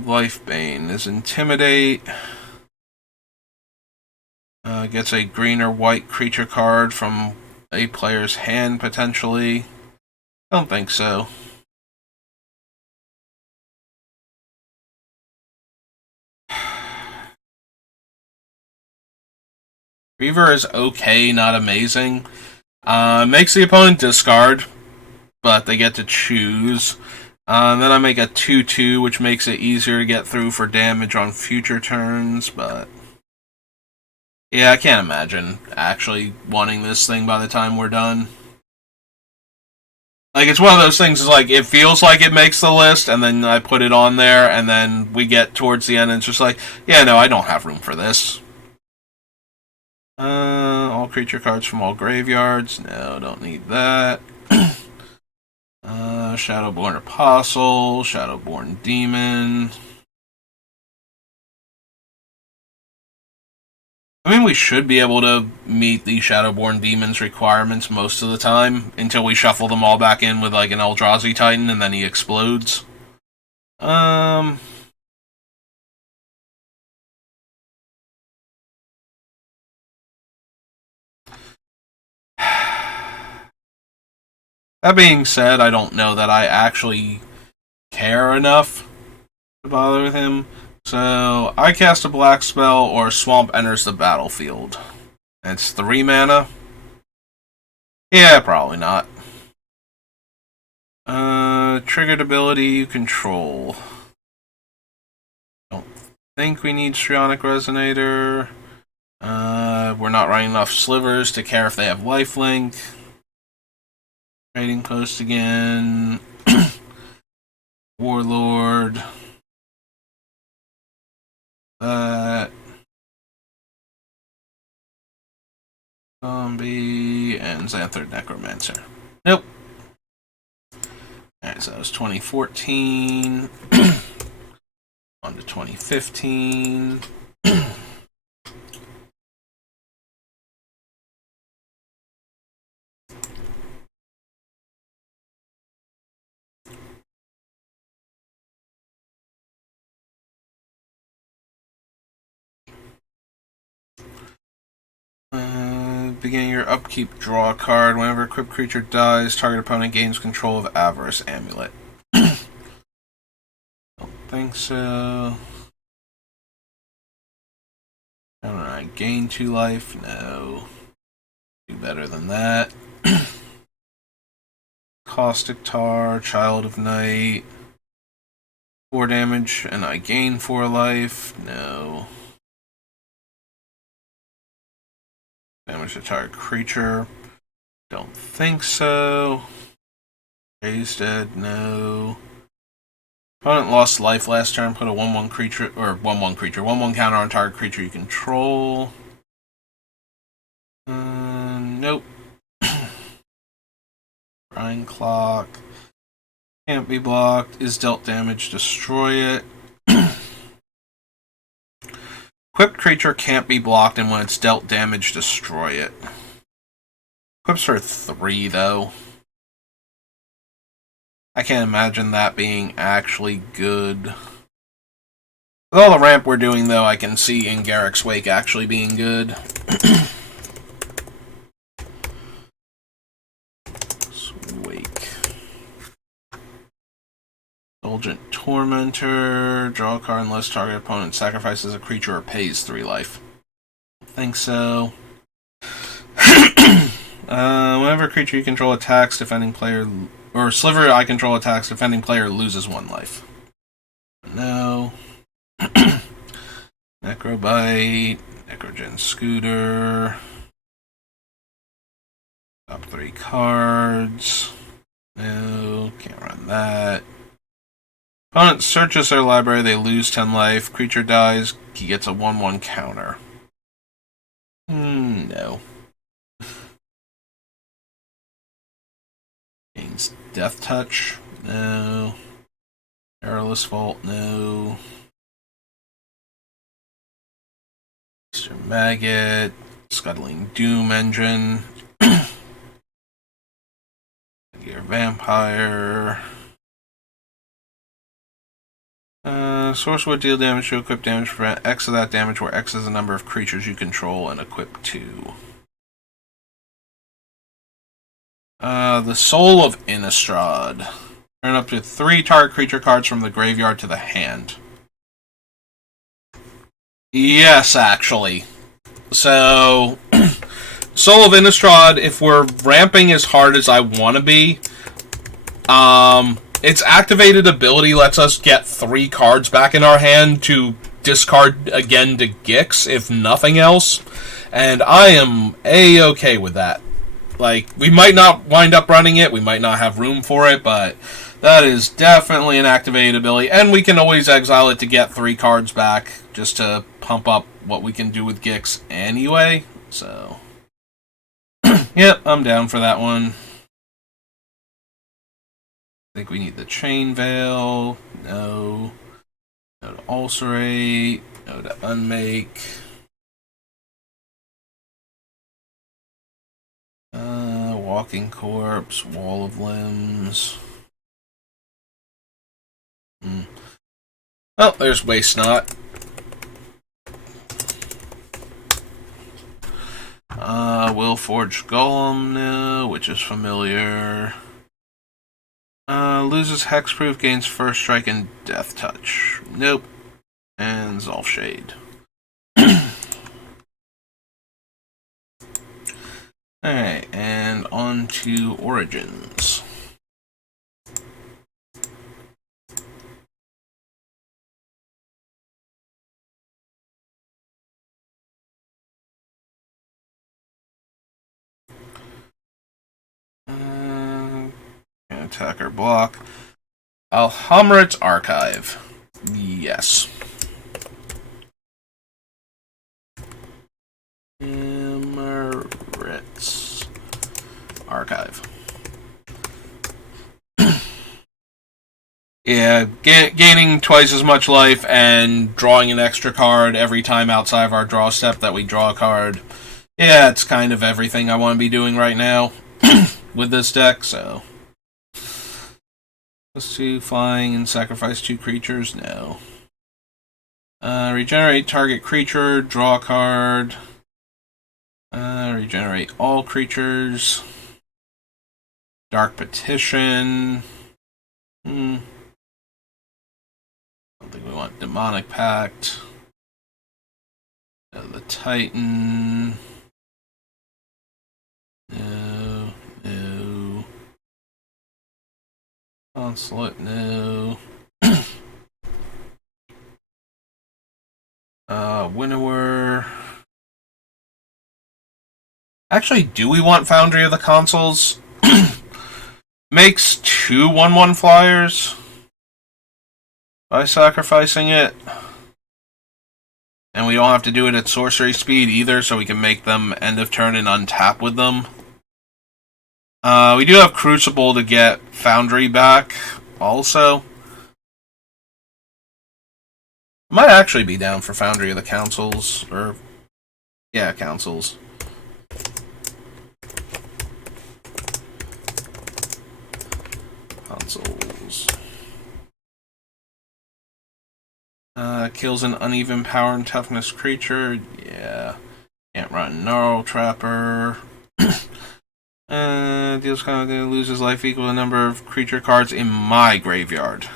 Lifebane is Intimidate. Gets a green or white creature card from a player's hand, potentially. Don't think so. Reaver is okay, not amazing. Makes the opponent discard, but they get to choose. Then I make a 2/2, which makes it easier to get through for damage on future turns, but... yeah, I can't imagine actually wanting this thing by the time we're done. Like, it's one of those things, is like, it feels like it makes the list, and then I put it on there, and then we get towards the end, and it's just like, yeah, no, I don't have room for this. All creature cards from all graveyards. No, don't need that. Shadowborn Apostle, Shadowborn Demon. I mean, we should be able to meet the Shadowborn Demon's requirements most of the time until we shuffle them all back in with like an Eldrazi Titan and then he explodes. That being said, I don't know that I actually care enough to bother with him. So, I cast a black spell or Swamp enters the battlefield. It's 3 mana. Yeah, probably not. Triggered ability you control. Don't think we need Strionic Resonator. We're not running enough slivers to care if they have lifelink. Trading Post again. Warlord. That. Zombie and Xanthid Necromancer. Nope. Alright, so that was 2014. On to 2015. Beginning your upkeep, draw a card. Whenever equipped creature dies, target opponent gains control of Avarice Amulet. Don't think so. I gain 2 life? No. Do better than that. Caustic Tar, Child of Night. 4 damage, and I gain 4 life? No. Damage to target creature. Don't think so. Jay's dead. No. Opponent lost life last turn. Put a 1/1 creature, or 1/1 creature. 1/1 counter on target creature you control. Nope. Grind Clock. Can't be blocked. Is dealt damage. Destroy it. Equipped creature can't be blocked, and when it's dealt damage, destroy it. Equips for 3, though. I can't imagine that being actually good. With all the ramp we're doing, though, I can see in Garruk's Wake actually being good. Wake. Indulgent Tormentor. Draw a card unless target opponent sacrifices a creature or pays 3 life. I think so. Whenever a creature you control attacks, defending player... Or Sliver I control attacks, defending player loses 1 life. No. Necrobite. Necrogen Scooter. Top 3 cards. No. Can't run that. Opponent searches their library, they lose 10 life. Creature dies, he gets a 1/1 counter. No. Gains Death Touch? No. Perilous Vault? No. Mr. Maggot. Scuttling Doom Engine. Your Vampire. Source would deal damage to equip damage, prevent X of that damage, where X is the number of creatures you control, and equip 2. The Soul of Innistrad. Turn up to 3 target creature cards from the graveyard to the hand. Yes, actually. So, Soul of Innistrad, if we're ramping as hard as I want to be, its activated ability lets us get 3 cards back in our hand to discard again to Gix, if nothing else. And I am A-okay with that. Like, we might not wind up running it, we might not have room for it, but that is definitely an activated ability. And we can always exile it to get 3 cards back, just to pump up what we can do with Gix anyway. So, yep, I'm down for that one. I think we need the Chain Veil. No. No to Ulcerate. No to Unmake. Walking Corpse. Wall of Limbs. Oh, there's Waste Not. Willforged Golem, no, which is familiar. Loses Hexproof, gains First Strike and Death Touch. Nope. And Zolf Shade. Alright, and on to Origins. Attacker block. Alhamrit's Archive. Yes. Alhamrit's Archive. Yeah, gaining twice as much life and drawing an extra card every time outside of our draw step that we draw a card. Yeah, it's kind of everything I want to be doing right now with this deck, so. Plus 2 flying and sacrifice 2 creatures? No. Regenerate target creature, draw a card. Regenerate all creatures. Dark Petition. I don't think we want Demonic Pact. The Titan. No. No. Consulate, no. Winnower. Actually, do we want Foundry of the Consuls? Makes 2 1/1 flyers by sacrificing it. And we don't have to do it at sorcery speed either, so we can make them end of turn and untap with them. We do have Crucible to get Foundry back, also. Might actually be down for Foundry of the Councils, or... yeah, Councils. Consoles. Kills an uneven power and toughness creature. Yeah. Can't run Gnarl Trapper. Deals kind of loses life equal to the number of creature cards in my graveyard.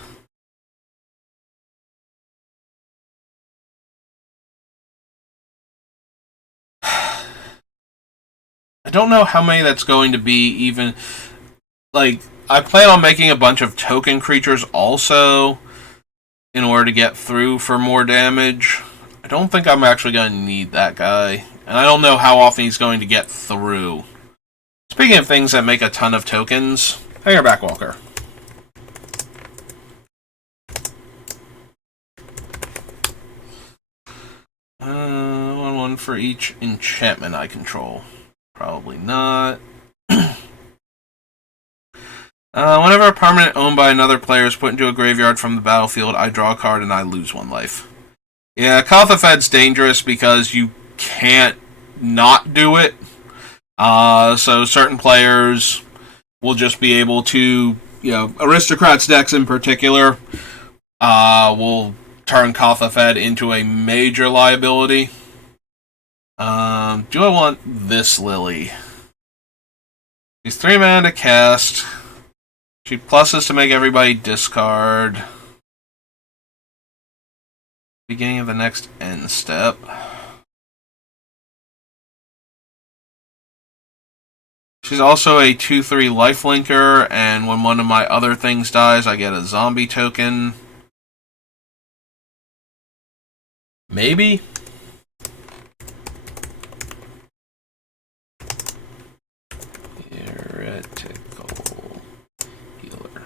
I don't know how many that's going to be, even. Like, I plan on making a bunch of token creatures also in order to get through for more damage. I don't think I'm actually going to need that guy. And I don't know how often he's going to get through. Speaking of things that make a ton of tokens, Hangerback Walker. One for each enchantment I control. Probably not. Whenever a permanent owned by another player is put into a graveyard from the battlefield, I draw a card and I lose 1 life. Yeah, Kothafed's dangerous because you can't not do it. So certain players will just be able to, Aristocrats decks in particular, will turn Kothafed into a major liability. Do I want this Lily? She's 3 mana to cast. She pluses to make everybody discard. Beginning of the next end step. She's also a 2/3 lifelinker, and when one of my other things dies, I get a zombie token. Maybe? Heretical Healer.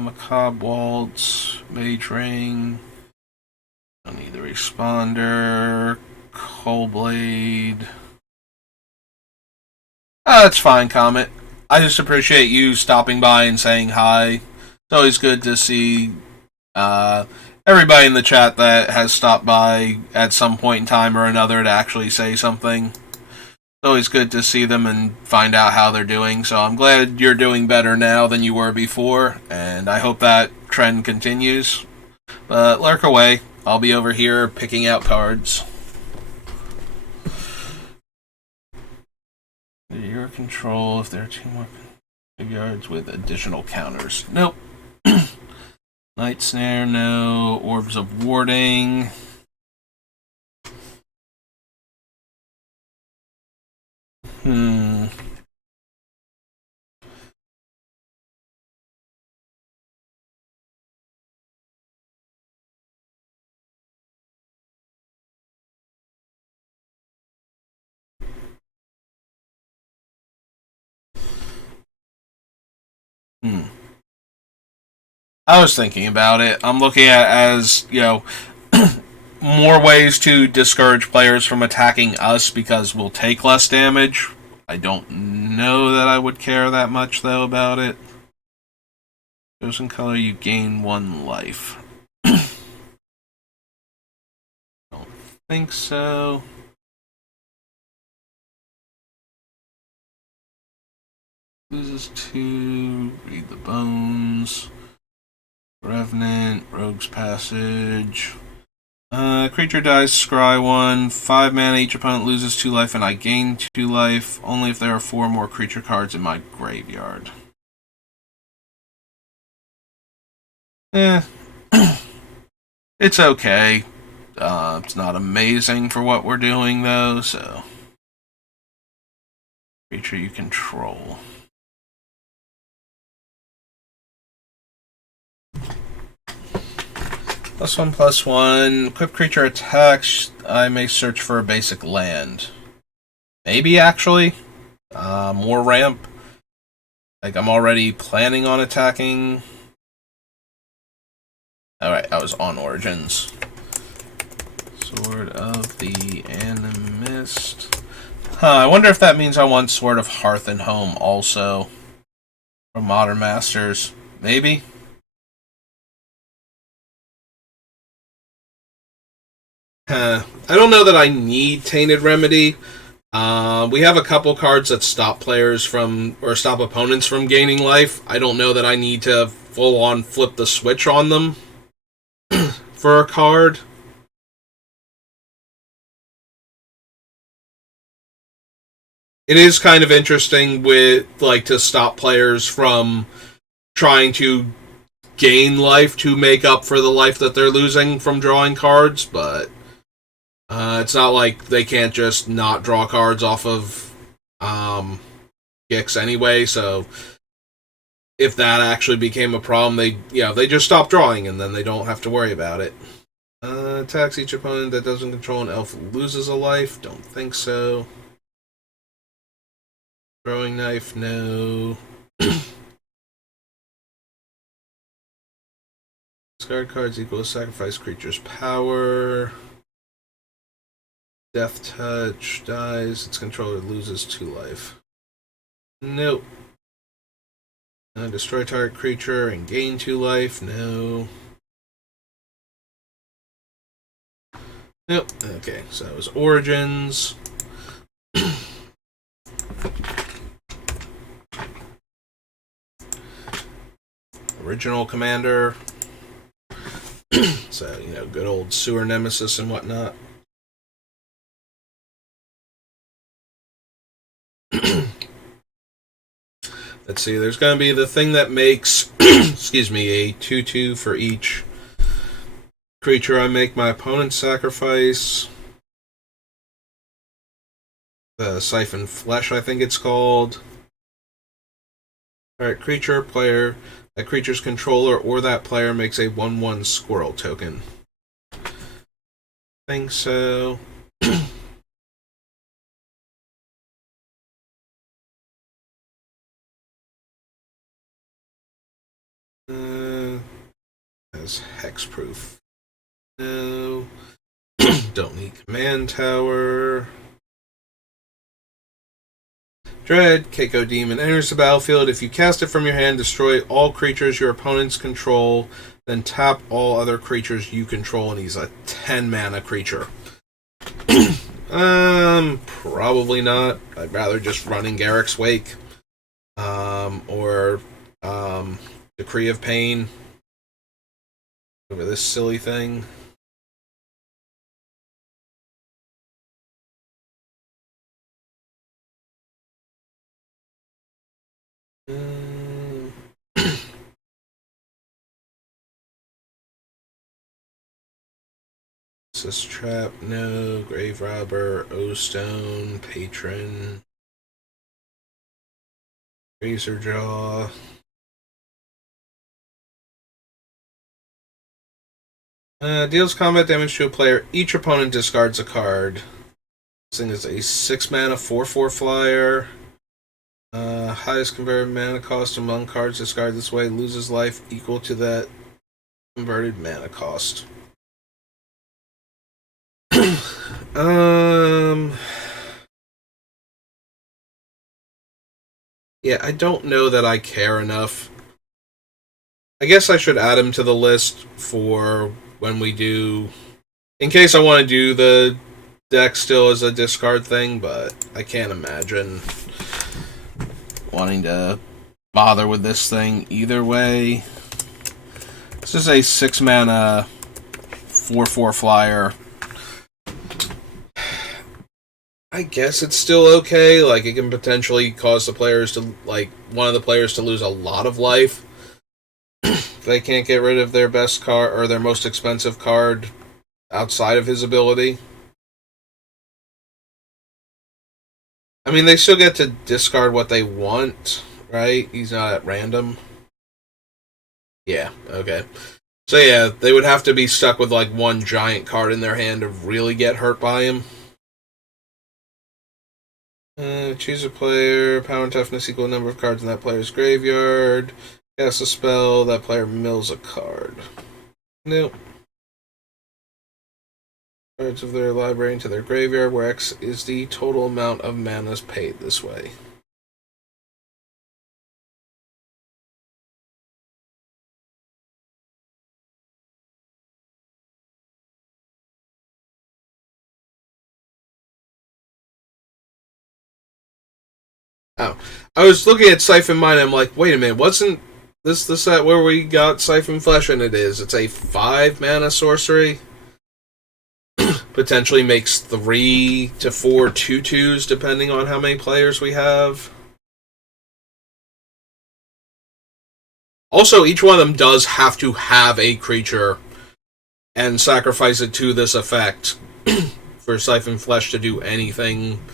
Macabre Waltz, Mage Ring. Don't need the responder. Coldblade. That's fine, Comet. I just appreciate you stopping by and saying hi. It's always good to see uh, everybody in the chat that has stopped by at some point in time or another to actually say something. It's always good to see them and find out how they're doing. So I'm glad you're doing better now than you were before, and I hope that trend continues. But lurk away. I'll be over here picking out cards. Your control if there are 2 more graveyards with additional counters. Nope. Night Snare, no. Orbs of Warding. Hmm. I was thinking about it. I'm looking at it as, more ways to discourage players from attacking us because we'll take less damage. I don't know that I would care that much, though, about it. Chosen color, you gain 1 life. Don't think so. Loses 2, read the bones. Revenant, Rogue's Passage. Creature dies, scry 1. 5 mana, each opponent loses 2 life, and I gain 2 life, only if there are 4 more creature cards in my graveyard. It's okay. It's not amazing for what we're doing, though, so. Creature you control. +1/+1. Equip creature attacks. I may search for a basic land. Maybe, actually. More ramp. Like, I'm already planning on attacking. Alright, I was on Origins. Sword of the Animist. I wonder if that means I want Sword of Hearth and Home also. From Modern Masters. Maybe? I don't know that I need Tainted Remedy. We have a couple cards that stop players from, or stop opponents from gaining life. I don't know that I need to full on flip the switch on them for a card. It is kind of interesting with, like, to stop players from trying to gain life to make up for the life that they're losing from drawing cards, but it's not like they can't just not draw cards off of Gix anyway, so if that actually became a problem, they just stop drawing and then they don't have to worry about it. Attacks each opponent that doesn't control an elf loses a life. Don't think so. Throwing knife, no. Discard cards equal to sacrifice creature's power. Death touch, dies, its controller loses 2 life. Nope. Destroy target creature and gain 2 life, no. Nope. Okay, so that was Origins. Original Commander. So, good old Sewer Nemesis and whatnot. Let's see, there's going to be the thing that makes, excuse me, a 2/2 for each creature I make my opponent sacrifice. The Siphon Flesh, I think it's called. Alright, creature, player. That creature's controller or that player makes a 1/1 squirrel token. Think so. Has hexproof. No. Don't need command tower. Dread, Keiko Demon enters the battlefield. If you cast it from your hand, destroy all creatures your opponents control, then tap all other creatures you control, and he's a 10 mana creature. Probably not. I'd rather just run in Garruk's Wake. Or Decree of Pain. Over this silly thing. Sis Trap, no. Grave Robber, O-Stone, Patron. Razor Jaw. Deals combat damage to a player. Each opponent discards a card. This thing is a 6 mana 4/4 flyer. Highest converted mana cost among cards discarded this way loses life equal to that converted mana cost. Yeah, I don't know that I care enough. I guess I should add him to the list for when we do, in case I want to do the deck still as a discard thing, but I can't imagine wanting to bother with this thing either way. This is a 6 mana 4/4 flyer. I guess it's still okay. Like, it can potentially cause the players to, like, one of the players to lose a lot of life. If they can't get rid of their best card or their most expensive card outside of his ability. I mean, they still get to discard what they want, right? He's not at random. Yeah, okay. So yeah, they would have to be stuck with like one giant card in their hand to really get hurt by him. Choose a player, power and toughness equal number of cards in that player's graveyard. Cast a spell, that player mills a card. Nope. Cards of their library into their graveyard, where X is the total amount of manas paid this way. Oh, I was looking at Siphon Mine. I'm like, wait a minute, wasn't this the set where we got Siphon Flesh? And it is. It's a 5 mana sorcery. Potentially makes 3 to 4 2/2s depending on how many players we have. Also, each one of them does have to have a creature and sacrifice it to this effect for Siphon Flesh to do anything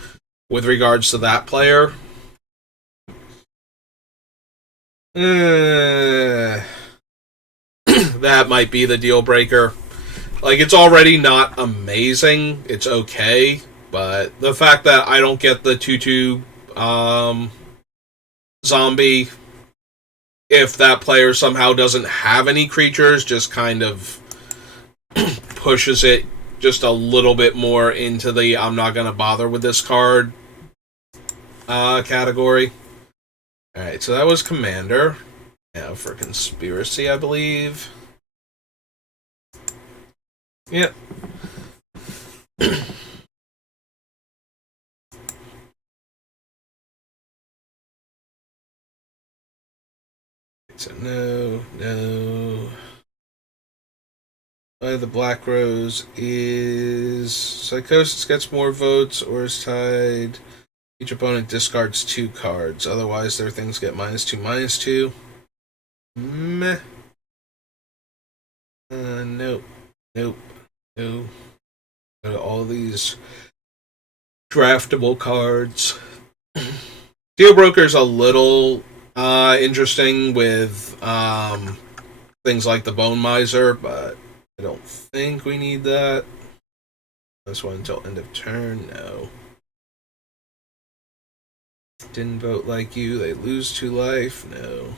with regards to that player. That might be the deal breaker. Like, it's already not amazing. It's okay. But the fact that I don't get the 2/2 zombie, if that player somehow doesn't have any creatures, just kind of pushes it just a little bit more into the I'm not going to bother with this card category. Alright, so that was Commander. Now for Conspiracy, I believe. Yep. So no. The Black Rose is Psychosis gets more votes or is tied. Each opponent discards 2 cards. Otherwise, their things get -2/-2. Meh. Nope. No. Go to all these draftable cards. Deal Broker's a little interesting with things like the Bone Miser, but I don't think we need that. This one until end of turn, no. Didn't vote like you, they lose 2 life, no.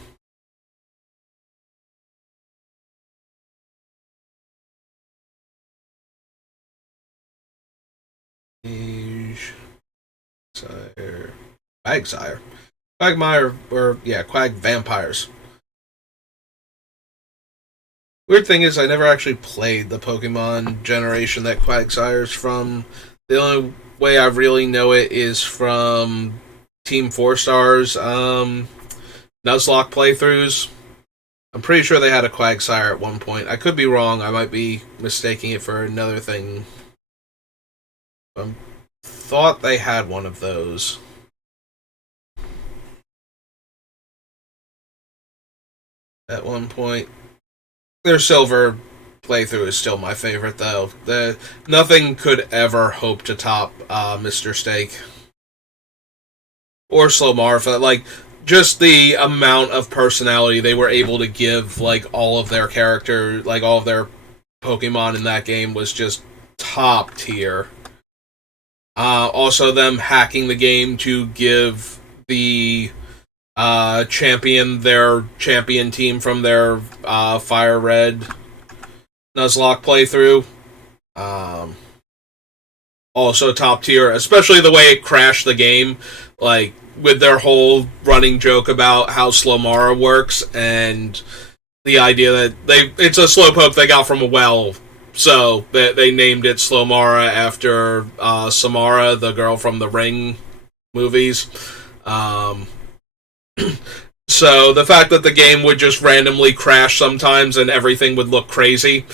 Age, Sire, Quagsire. Quagmire, or yeah, Quag vampires. Weird thing is, I never actually played the Pokemon generation that Quagsire's from. The only way I really know it is from Team Four Stars Nuzlocke playthroughs. I'm pretty sure they had a Quagsire at one point. I could be wrong. I might be mistaking it for another thing. I thought they had one of those. At one point. Their silver playthrough is still my favorite, though. Nothing could ever hope to top Mr. Steak. Or Slowmar, for that. Like, just the amount of personality they were able to give, like, all of their character, like, all of their Pokemon in that game was just top tier. Also, them hacking the game to give the champion their champion team from their Fire Red Nuzlocke playthrough. Also top tier, especially the way it crashed the game, like with their whole running joke about how Slowmara works and the idea that it's a Slowpoke they got from a well, so they named it Slowmara after Samara, the girl from the Ring movies. So the fact that the game would just randomly crash sometimes and everything would look crazy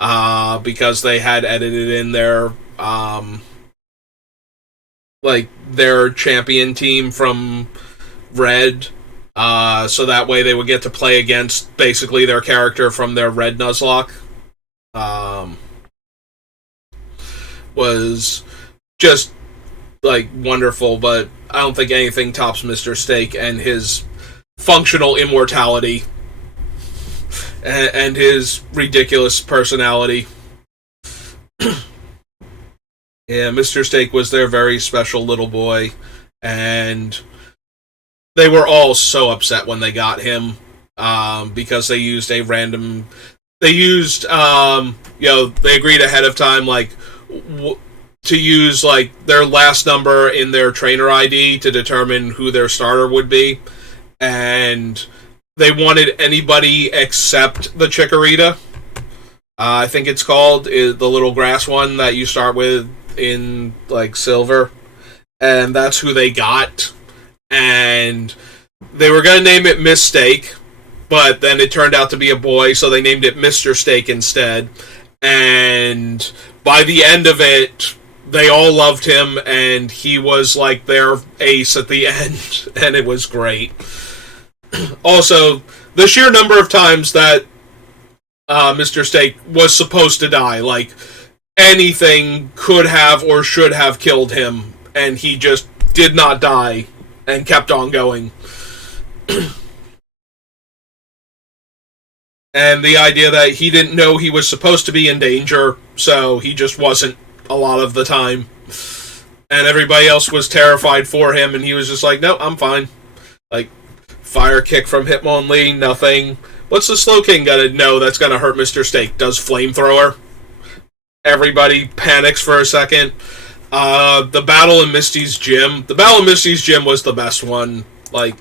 because they had edited in their like their champion team from Red, so that way they would get to play against basically their character from their Red Nuzlocke. Was just like wonderful, but I don't think anything tops Mr. Steak and his functional immortality and his ridiculous personality. Yeah, Mr. Steak was their very special little boy, and they were all so upset when they got him because they used a random. They used, they agreed ahead of time, like, to use, like, their last number in their trainer ID to determine who their starter would be. And they wanted anybody except the Chikorita. I think it's called, the little grass one that you start with in, like, Silver. And that's who they got. And they were going to name it Mistake, but then it turned out to be a boy, so they named it Mr. Steak instead. And by the end of it, they all loved him, and he was like their ace at the end, and it was great. Also, the sheer number of times that Mr. Steak was supposed to die, like, anything could have or should have killed him, and he just did not die and kept on going. And the idea that he didn't know he was supposed to be in danger, so he just wasn't a lot of the time. And everybody else was terrified for him, and he was just like, no, I'm fine. Like, fire kick from Hitmonlee, nothing. What's the Slowking gonna know that's gonna hurt Mr. Steak? Does Flamethrower? Everybody panics for a second. The battle in Misty's gym. The battle in Misty's gym was the best one. Like,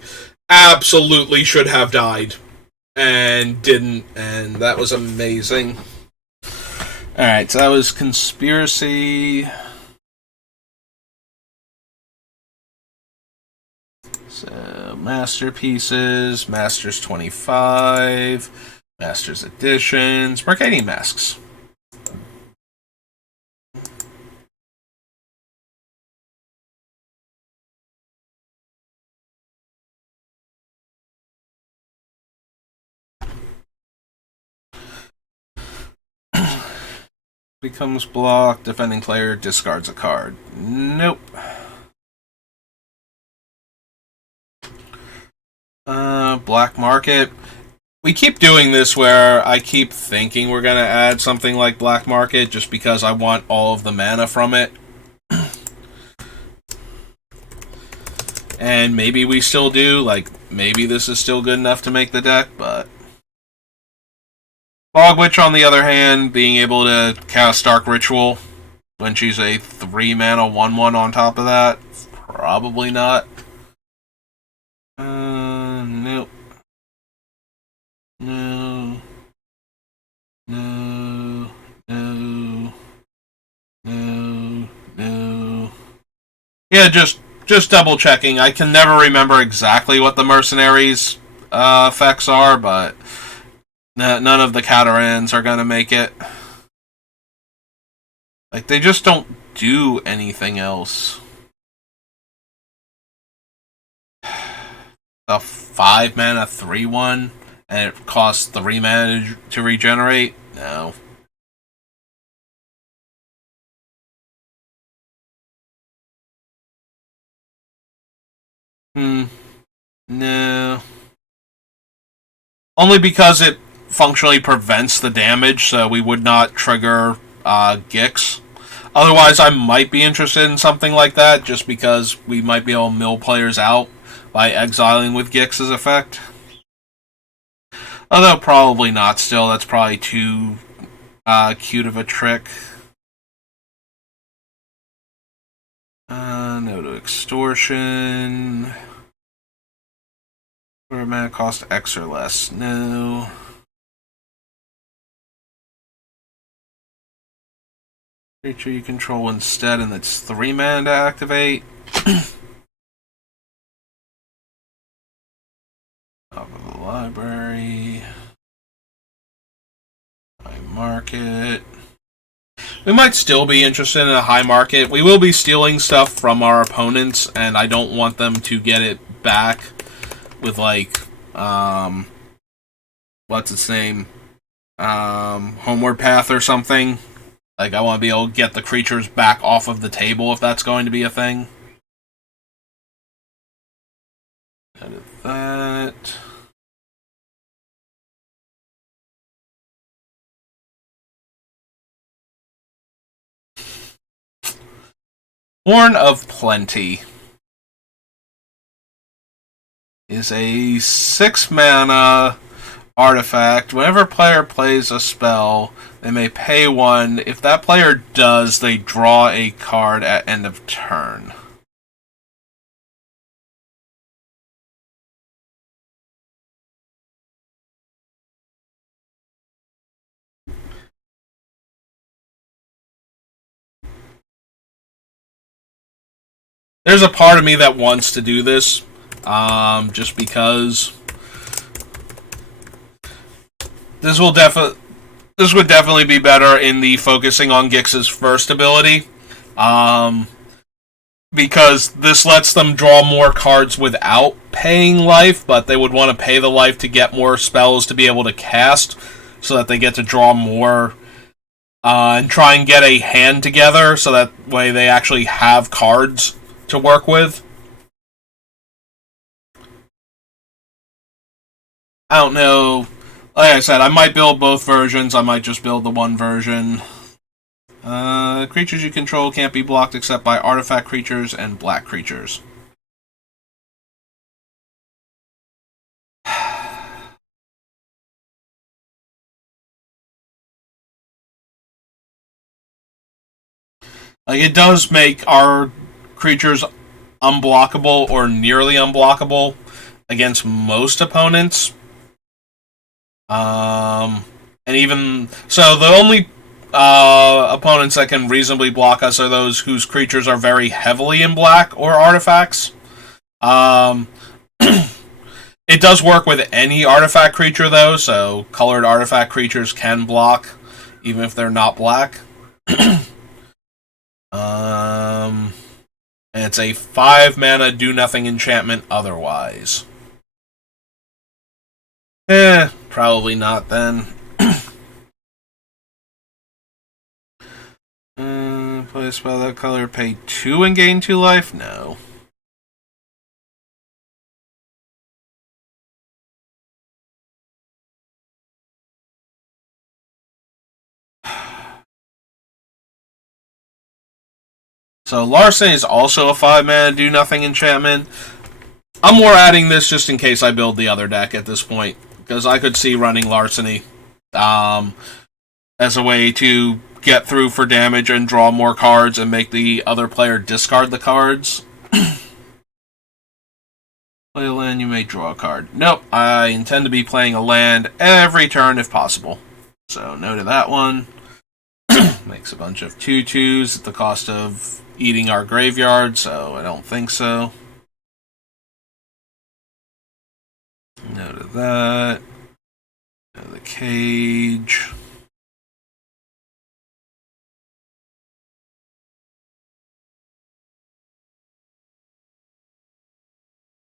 absolutely should have died. And didn't, and that was amazing. Alright, so that was Conspiracy. So, Masterpieces, Masters 25, Masters Editions, Mercadian Masks. Becomes blocked, defending player discards a card. Nope. Black Market. We keep doing this where I keep thinking we're going to add something like Black Market just because I want all of the mana from it. And maybe we still do. Like, maybe this is still good enough to make the deck, but... Fog Witch, on the other hand, being able to cast Dark Ritual when she's a 3-mana 1/1 on top of that, probably not. Nope. No. No. No. No. No. Yeah, just double checking. I can never remember exactly what the mercenaries effects are, but none of the Catarans are gonna make it. Like, they just don't do anything else. A 5 mana 3/1, and it costs 3 mana to regenerate? No. Hmm. No. Only because it functionally prevents the damage, so we would not trigger Gix. Otherwise, I might be interested in something like that, just because we might be able to mill players out by exiling with Gix's effect. Although probably not. Still, that's probably too cute of a trick. No to extortion. Where mana cost X or less? No. Creature you control instead, and it's 3 mana to activate. Top of the library. High market. We might still be interested in a high market. We will be stealing stuff from our opponents, and I don't want them to get it back with, like, what's its name? Homeward Path or something. Like, I want to be able to get the creatures back off of the table if that's going to be a thing. Edit that. Horn of Plenty is a 6 mana artifact. Whenever a player plays a spell, they may pay 1. If that player does, they draw a card at end of turn. There's a part of me that wants to do this, just because this would definitely be better in the focusing on Gix's first ability, because this lets them draw more cards without paying life, but they would want to pay the life to get more spells to be able to cast, so that they get to draw more and try and get a hand together, so that way they actually have cards to work with. I don't know. Like I said, I might build both versions. I might just build the one version. Creatures you control can't be blocked except by artifact creatures and black creatures. Like, it does make our creatures unblockable or nearly unblockable against most opponents. And even so, the only opponents that can reasonably block us are those whose creatures are very heavily in black or artifacts. Um, it does work with any artifact creature, though, so colored artifact creatures can block, even if they're not black. And it's a 5 mana do nothing enchantment otherwise. Probably not then. Play a spell that color, pay 2 and gain 2 life? No. So Larceny is also a 5 mana do nothing enchantment. I'm more adding this just in case I build the other deck at this point, because I could see running Larceny as a way to get through for damage and draw more cards and make the other player discard the cards. Play a land, you may draw a card. Nope, I intend to be playing a land every turn if possible. So, no to that one. Makes a bunch of 2/2s at the cost of eating our graveyard, so I don't think so. No to that. No to the cage.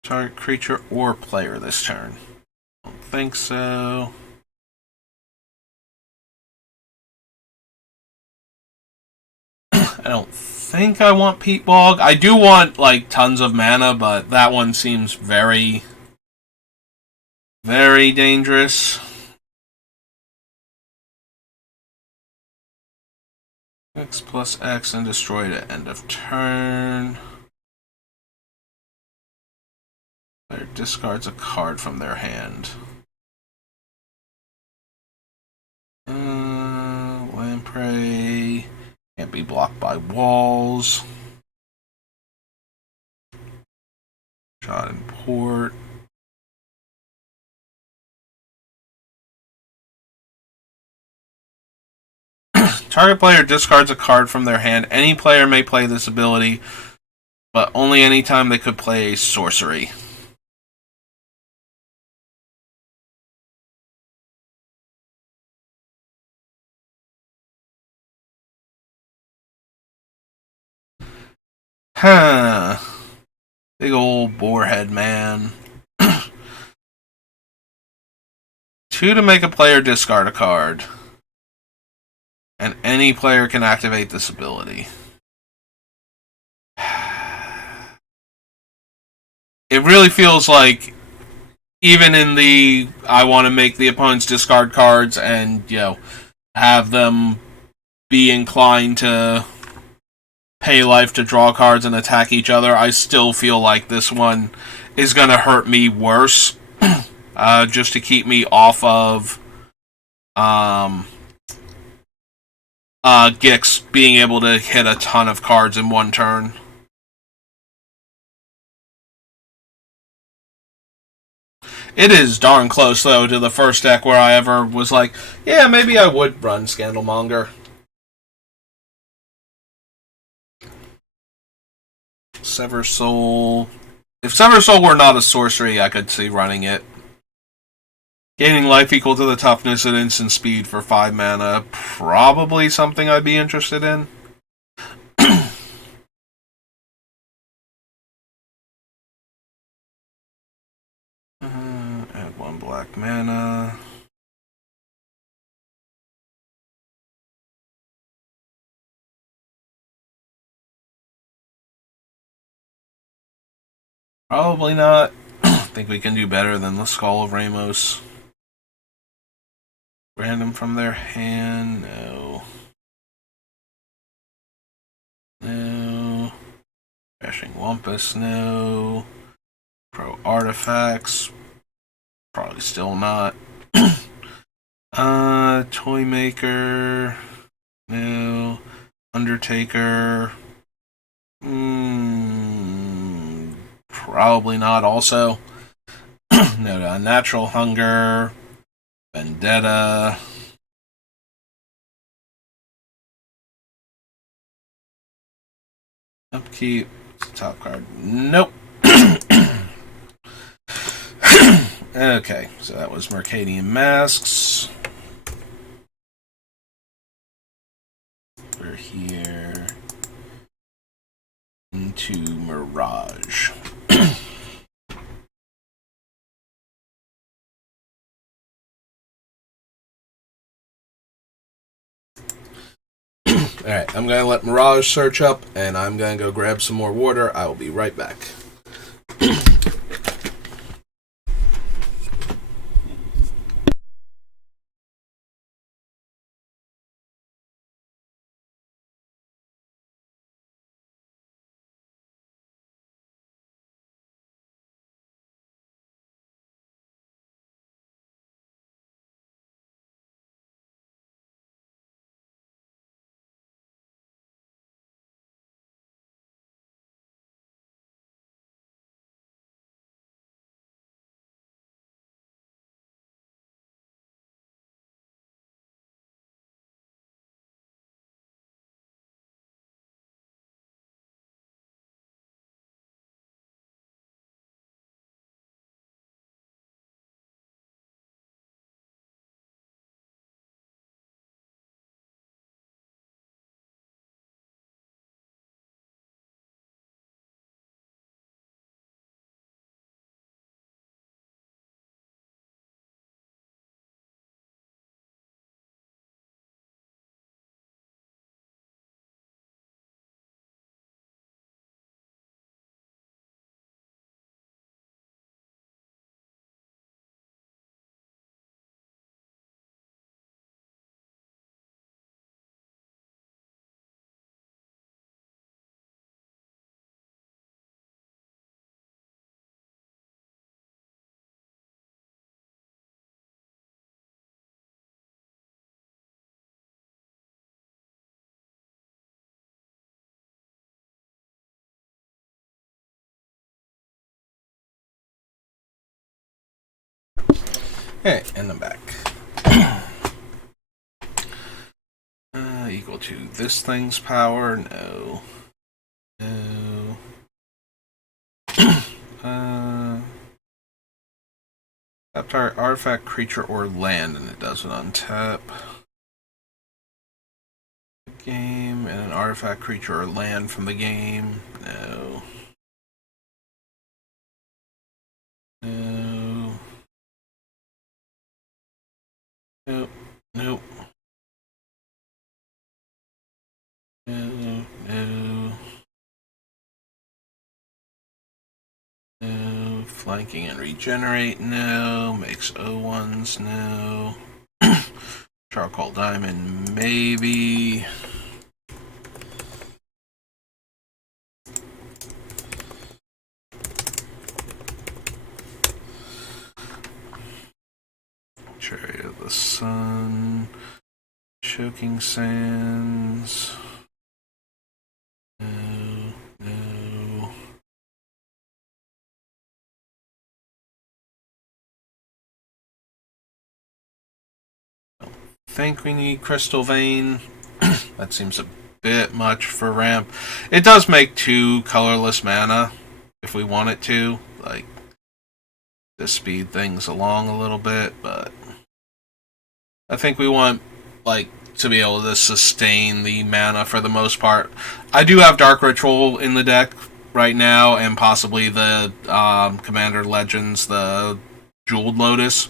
Target creature or player this turn. Don't think so. I don't think I want Peat Bog. I do want, like, tons of mana, but that one seems very, very dangerous. X plus X and destroy at end of turn. Player discards a card from their hand. Lamprey. Can't be blocked by walls. Shot and port. Target player discards a card from their hand. Any player may play this ability, but only any time they could play a sorcery. Huh. Big old boarhead, man. 2 to make a player discard a card. And any player can activate this ability. It really feels like, even in the I want to make the opponents discard cards and, have them be inclined to pay life to draw cards and attack each other, I still feel like this one is going to hurt me worse. Just to keep me off of Gix being able to hit a ton of cards in one turn. It is darn close, though, to the first deck where I ever was like, yeah, maybe I would run Scandalmonger. Sever Soul. If Sever Soul were not a sorcery, I could see running it. Gaining life equal to the toughness and instant speed for 5 mana. Probably something I'd be interested in. Add 1 black mana. Probably not. I think we can do better than the Skull of Ramos. Random from their hand? No. No. Crashing Wampus? No. Pro Artifacts? Probably still not. Toy Maker? No. Undertaker? Probably not also. No, Unnatural Hunger. Vendetta. Upkeep. Top card. Nope. Okay, so that was Mercadian Masks. We're here into Mirage. Alright, I'm going to let Mirage search up, and I'm going to go grab some more water. I will be right back. Okay, and I'm back. Equal to this thing's power? No. No. Tap target artifact, creature, or land, and it doesn't untap. Game, and an artifact, creature, or land from the game? No. No. Nope. Nope. No. No. No. Flanking and regenerate? No. Makes O1s? No. Charcoal diamond? Maybe. Chariot of the Sun. Choking Sands. No. No. Think we need Crystal Vein. That seems a bit much for ramp. It does make 2 colorless mana if we want it to, like, to speed things along a little bit, but I think we want, like, to be able to sustain the mana for the most part. I do have Dark Ritual in the deck right now, and possibly the Commander Legends, the Jeweled Lotus,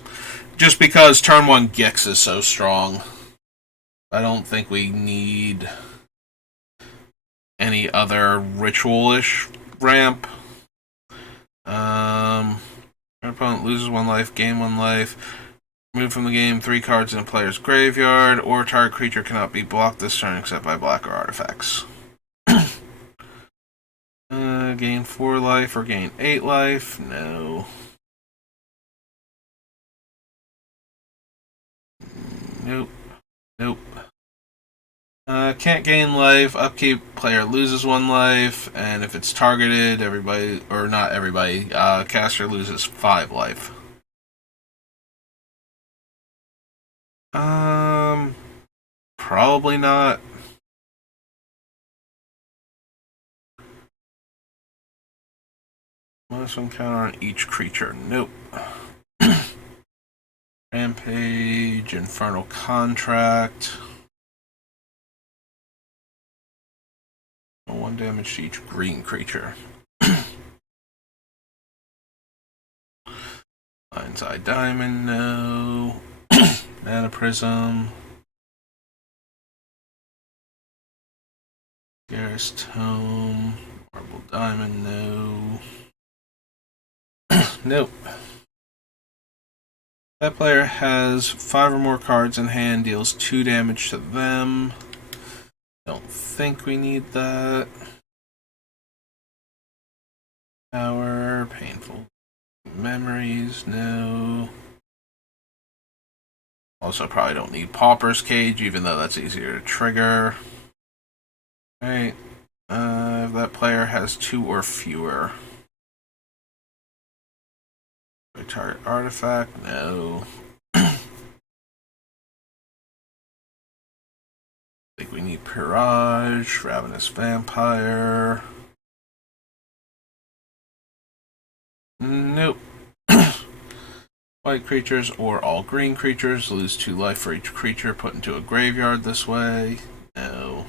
just because turn 1 Gix is so strong. I don't think we need any other ritualish ramp. Our opponent loses 1 life, gain 1 life. Remove from the game 3 cards in a player's graveyard, or target creature cannot be blocked this turn except by black or artifacts. Gain 4 life or gain 8 life? No. Nope. Nope. Can't gain life. Upkeep, player loses 1 life, and if it's targeted, everybody, or not everybody, caster loses 5 life. Probably not. -1 counter on each creature. Nope. Rampage, Infernal Contract. 1 damage to each green creature. Lion's Eye Diamond, no. Mana Prism. Garrus Tome. Marble Diamond, no. Nope. That player has 5 or more cards in hand, deals 2 damage to them. Don't think we need that. Power, Painful Memories, no. Also, probably don't need Pauper's Cage, even though that's easier to trigger. Alright. If that player has 2 or fewer. Target artifact, no. I think we need Pirage, Ravenous Vampire. Nope. White creatures or all green creatures lose 2 life for each creature put into a graveyard this way. No.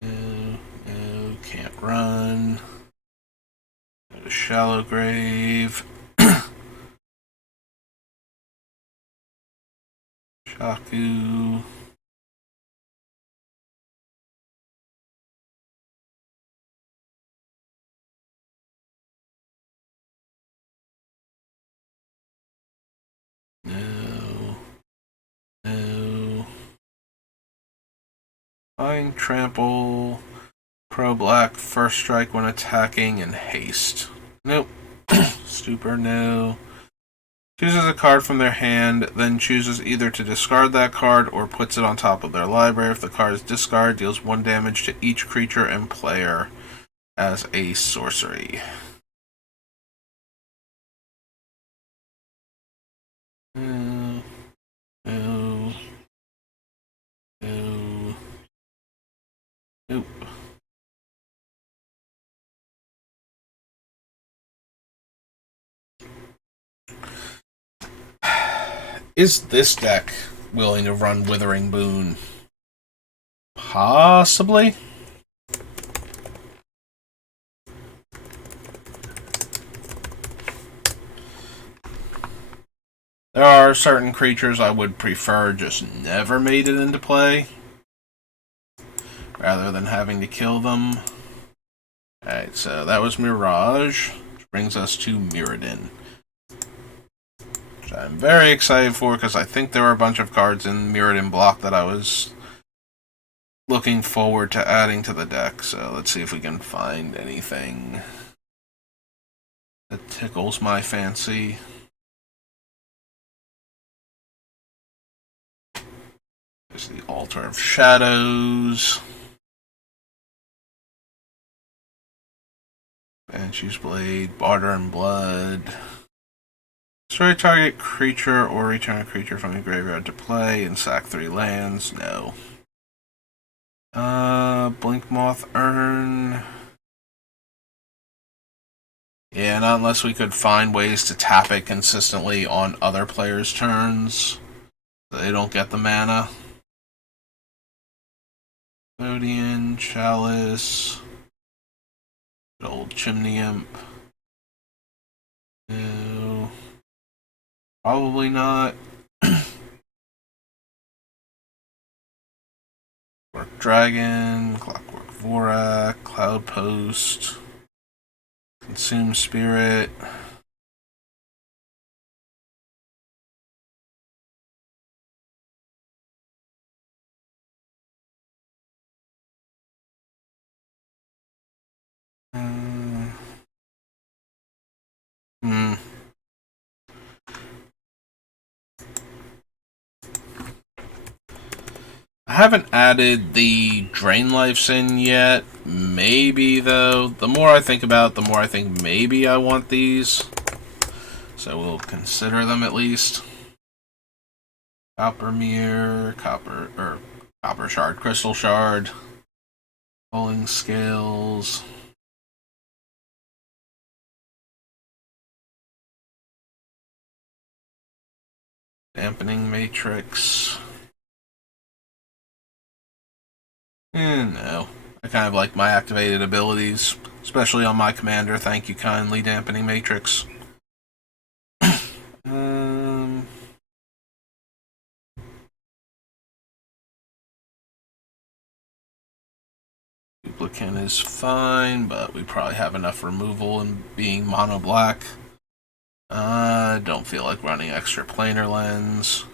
No, no, can't run. Go to Shallow Grave. Shaku. No. No. Fine, Trample. Pro Black, first strike when attacking, and haste. Nope. Stupor, no. Chooses a card from their hand, then chooses either to discard that card or puts it on top of their library. If the card is discarded, deals 1 damage to each creature and player as a sorcery. No. No. No. Nope. Is this deck willing to run Withering Boon? Possibly. There are certain creatures I would prefer just never made it into play, rather than having to kill them. Alright, so that was Mirage, which brings us to Mirrodin. Which I'm very excited for, because I think there were a bunch of cards in Mirrodin block that I was looking forward to adding to the deck, so let's see if we can find anything that tickles my fancy. There's the Altar of Shadows. Banshee's Blade, Barter and Blood. Destroy target creature or return a creature from the graveyard to play and sack 3 lands. No. Blinkmoth Urn. Yeah, not unless we could find ways to tap it consistently on other players' turns, so they don't get the mana. Custodian, Chalice, good old Chimney Imp. No. Probably not. Clockwork Dragon, Clockwork Vorak, Cloud Post, Consume Spirit. Hmm. I haven't added the Drain Lives in yet. Maybe, though. The more I think about it, the more I think maybe I want these. So we'll consider them at least. Copper Mirror, Copper Shard, Crystal Shard, Pulling Scales. Dampening Matrix. No. I kind of like my activated abilities, especially on my commander. Thank you kindly, Dampening Matrix. Duplicate is fine, but we probably have enough removal and being mono black. Don't feel like running extra planar lens.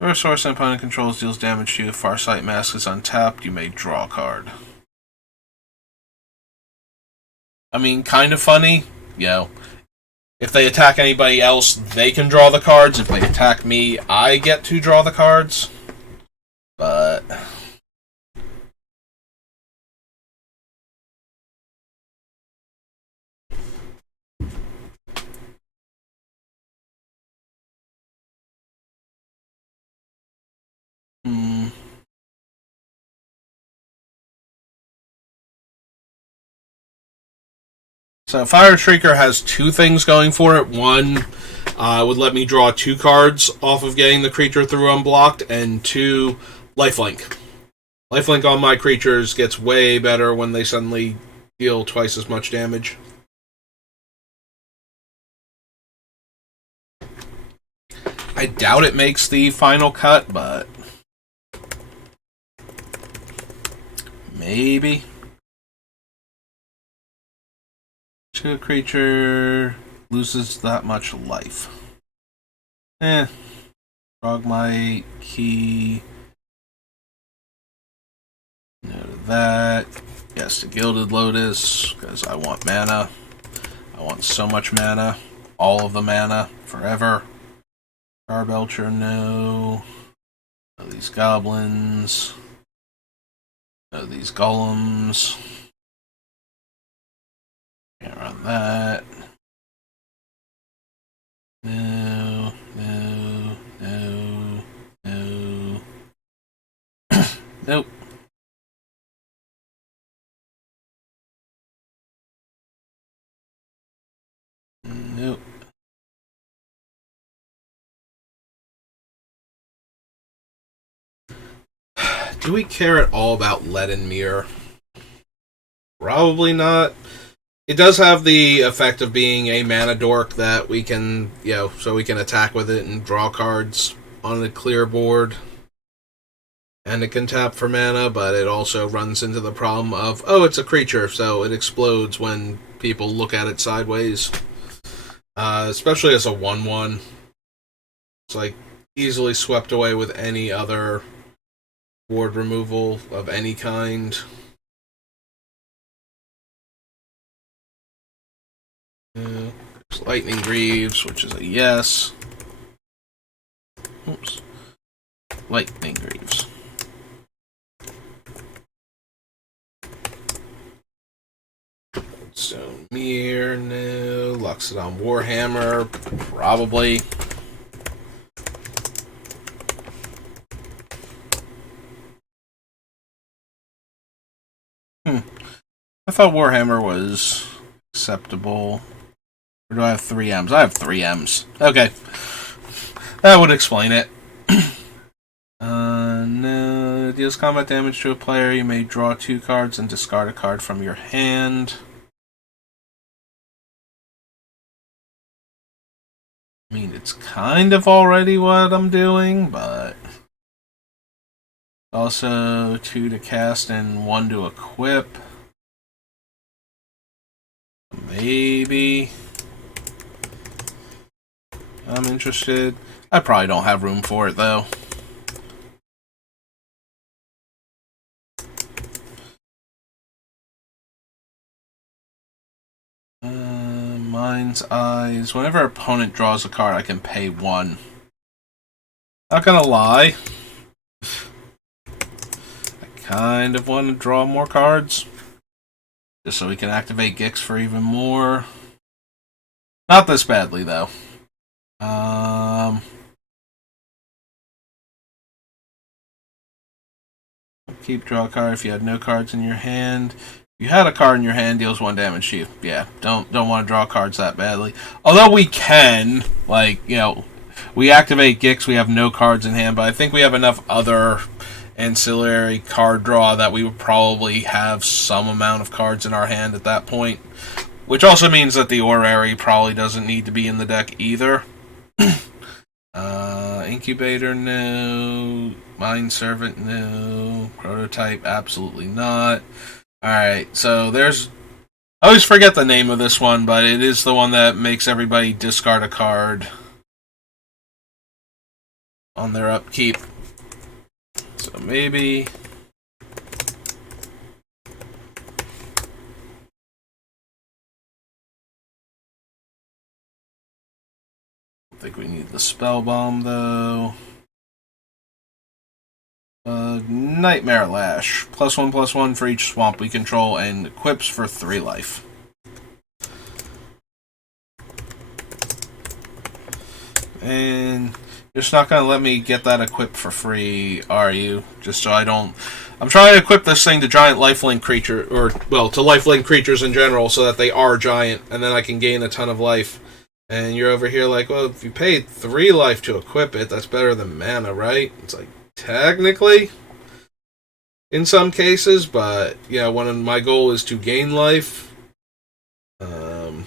Your resource an opponent controls deals damage to you. If Farsight Mask is untapped, you may draw a card. I mean, kind of funny. Yo, if they attack anybody else, they can draw the cards. If they attack me, I get to draw the cards. But so Fire Shrieker has 2 things going for it. One would let me draw 2 cards off of getting the creature through unblocked, and 2, Lifelink. Lifelink on my creatures gets way better when they suddenly deal twice as much damage. I doubt it makes the final cut, but maybe. A creature loses that much life. Frogmite, Key. No to that. Yes, to Gilded Lotus, because I want mana. I want so much mana. All of the mana, forever. Garbelcher, no. No, these goblins. No, these golems. Can't run that. No, no, Nope. Nope. Do we care at all about Leaden Mirror? Probably not. It does have the effect of being a mana dork that we can, so we can attack with it and draw cards on the clear board. And it can tap for mana, but it also runs into the problem of, it's a creature, so it explodes when people look at it sideways. Especially as a 1/1. It's like easily swept away with any other board removal of any kind. There's Lightning Greaves, which is a yes. Oops. Lightning Greaves. Stone Mirror, no. Luxodon Warhammer, probably. I thought Warhammer was acceptable. Or do I have 3 M's? I have 3 M's. Okay. That would explain it. No. Deals combat damage to a player. You may draw 2 cards and discard a card from your hand. I mean, it's kind of already what I'm doing, but... Also, 2 to cast and 1 to equip. Maybe. I'm interested. I probably don't have room for it, though. Mind's Eyes. Whenever an opponent draws a card, I can pay 1. Not gonna lie. I kind of want to draw more cards. Just so we can activate Gix for even more. Not this badly, though. Keep draw a card if you had no cards in your hand. If you had a card in your hand, deals 1 damage to you. Yeah, don't want to draw cards that badly. Although we can, we activate Gix, we have no cards in hand, but I think we have enough other ancillary card draw that we would probably have some amount of cards in our hand at that point. Which also means that the Orrery probably doesn't need to be in the deck either. Incubator, no. Mind Servant, no. Prototype, absolutely not. Alright, so there's... I always forget the name of this one, but it is the one that makes everybody discard a card on their upkeep. So maybe... I think we need the Spell Bomb, though. Nightmare Lash. +1/+1 for each swamp we control, and equips for 3 life. And you're just not going to let me get that equipped for free, are you? Just so I don't... I'm trying to equip this thing to giant lifelink creature, or, to lifelink creatures in general, so that they are giant, and then I can gain a ton of life. And you're over here like, well, if you paid 3 life to equip it, that's better than mana, right? It's like, technically, in some cases, but, yeah, one of my goal is to gain life. No.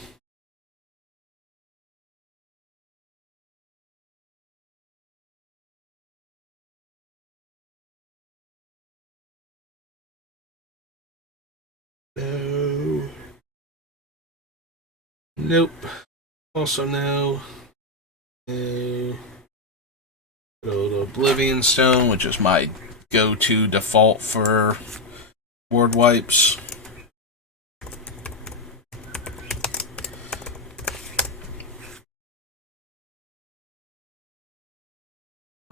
Nope. Also no. No. Go to Oblivion Stone, which is my go-to default for board wipes.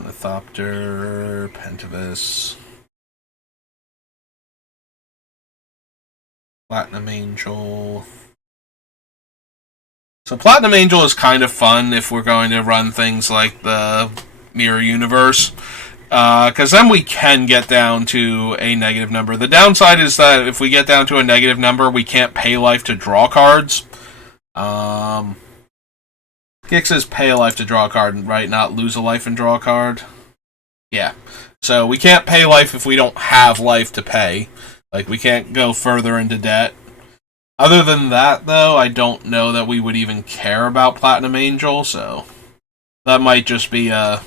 Ornithopter, Pentavis, Platinum Angel. So Platinum Angel is kind of fun if we're going to run things like the Mirror Universe. Because then we can get down to a negative number. The downside is that if we get down to a negative number, we can't pay life to draw cards. Gix says pay a life to draw a card, right? Not lose a life and draw a card. Yeah. So we can't pay life if we don't have life to pay. Like, we can't go further into debt. Other than that, though, I don't know that we would even care about Platinum Angel, so that might just be a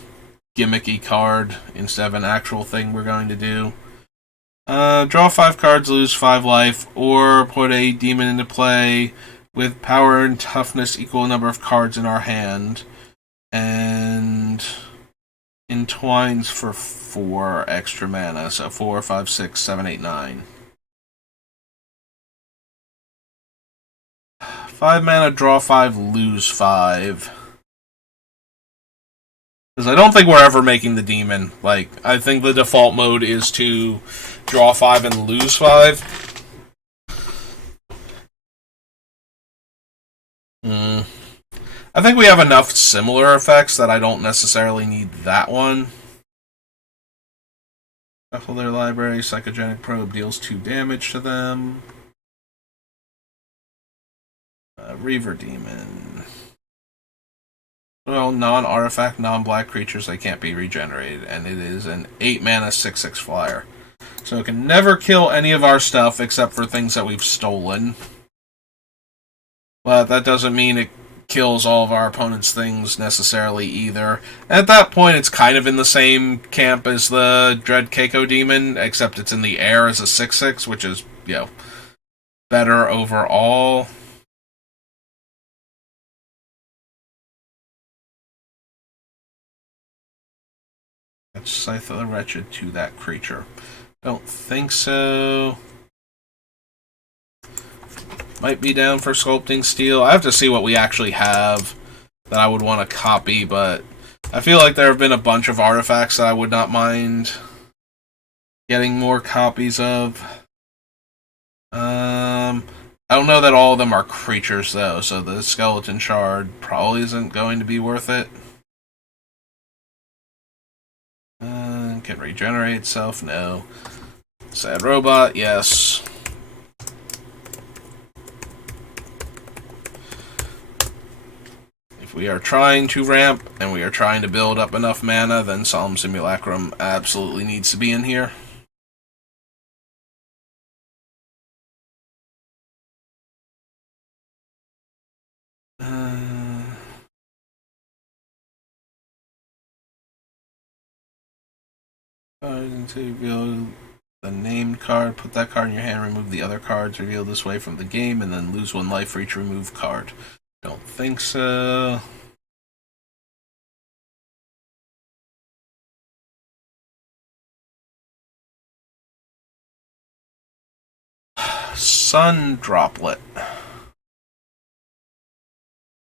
gimmicky card instead of an actual thing we're going to do. Draw 5 cards, lose 5 life, or put a demon into play with power and toughness equal number of cards in our hand, and entwines for 4 extra mana, so 4, 5, 6, 7, 8, 9. 5 mana, draw 5, lose 5. Because I don't think we're ever making the demon. Like, I think the default mode is to draw 5 and lose 5. I think we have enough similar effects that I don't necessarily need that one. Shuffle their library. Psychogenic Probe deals 2 damage to them. Reaver Demon. Well, non-artifact, non-black creatures, they can't be regenerated, and it is an 8 mana 6/6 flyer. So it can never kill any of our stuff except for things that we've stolen. But that doesn't mean it kills all of our opponent's things necessarily either. At that point, it's kind of in the same camp as the Dread Keiko Demon, except it's in the air as a 6/6, which is, better overall. Scythe of the Wretched to that creature. Don't think so. Might be down for Sculpting Steel. I have to see what we actually have that I would want to copy, but I feel like there have been a bunch of artifacts that I would not mind getting more copies of. I don't know that all of them are creatures, though, so the Skeleton Shard probably isn't going to be worth it. Can regenerate itself? No. Sad Robot? Yes. If we are trying to ramp and we are trying to build up enough mana, then Solemn Simulacrum absolutely needs to be in here. To reveal the named card, put that card in your hand, remove the other cards revealed this way from the game, and then lose 1 life for each removed card. Don't think so. Sun Droplet.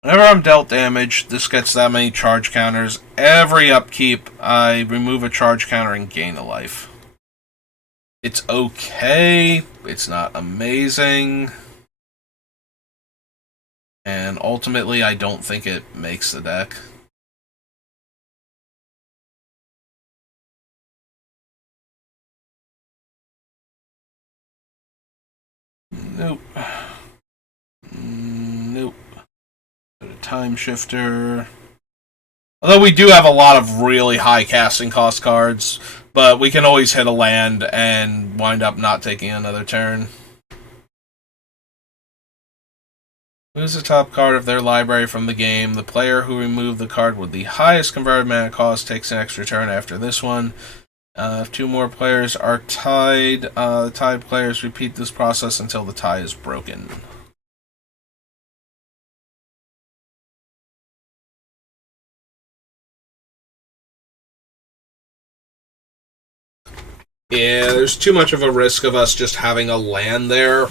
Whenever I'm dealt damage, this gets that many charge counters. Every upkeep, I remove a charge counter and gain a life. It's okay. It's not amazing. And ultimately, I don't think it makes the deck. Nope. Nope. Go to Time Shifter. Although we do have a lot of really high casting cost cards, but we can always hit a land and wind up not taking another turn. Lose the top card of their library from the game. The player who removed the card with the highest converted mana cost takes an extra turn after this one. If 2 more players are tied, the tied players repeat this process until the tie is broken. Yeah, there's too much of a risk of us just having a land there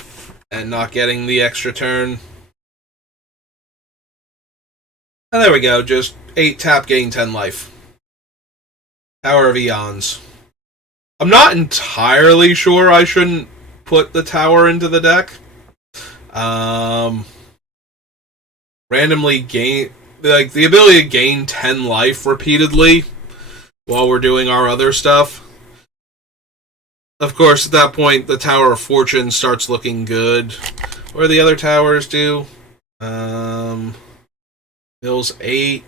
and not getting the extra turn. And there we go, just 8 tap, gain 10 life. Tower of Eons. I'm not entirely sure I shouldn't put the tower into the deck. Randomly gain, like, the ability to gain 10 life repeatedly while we're doing our other stuff. Of course, at that point, the Tower of Fortune starts looking good. What do the other towers do? Mills 8.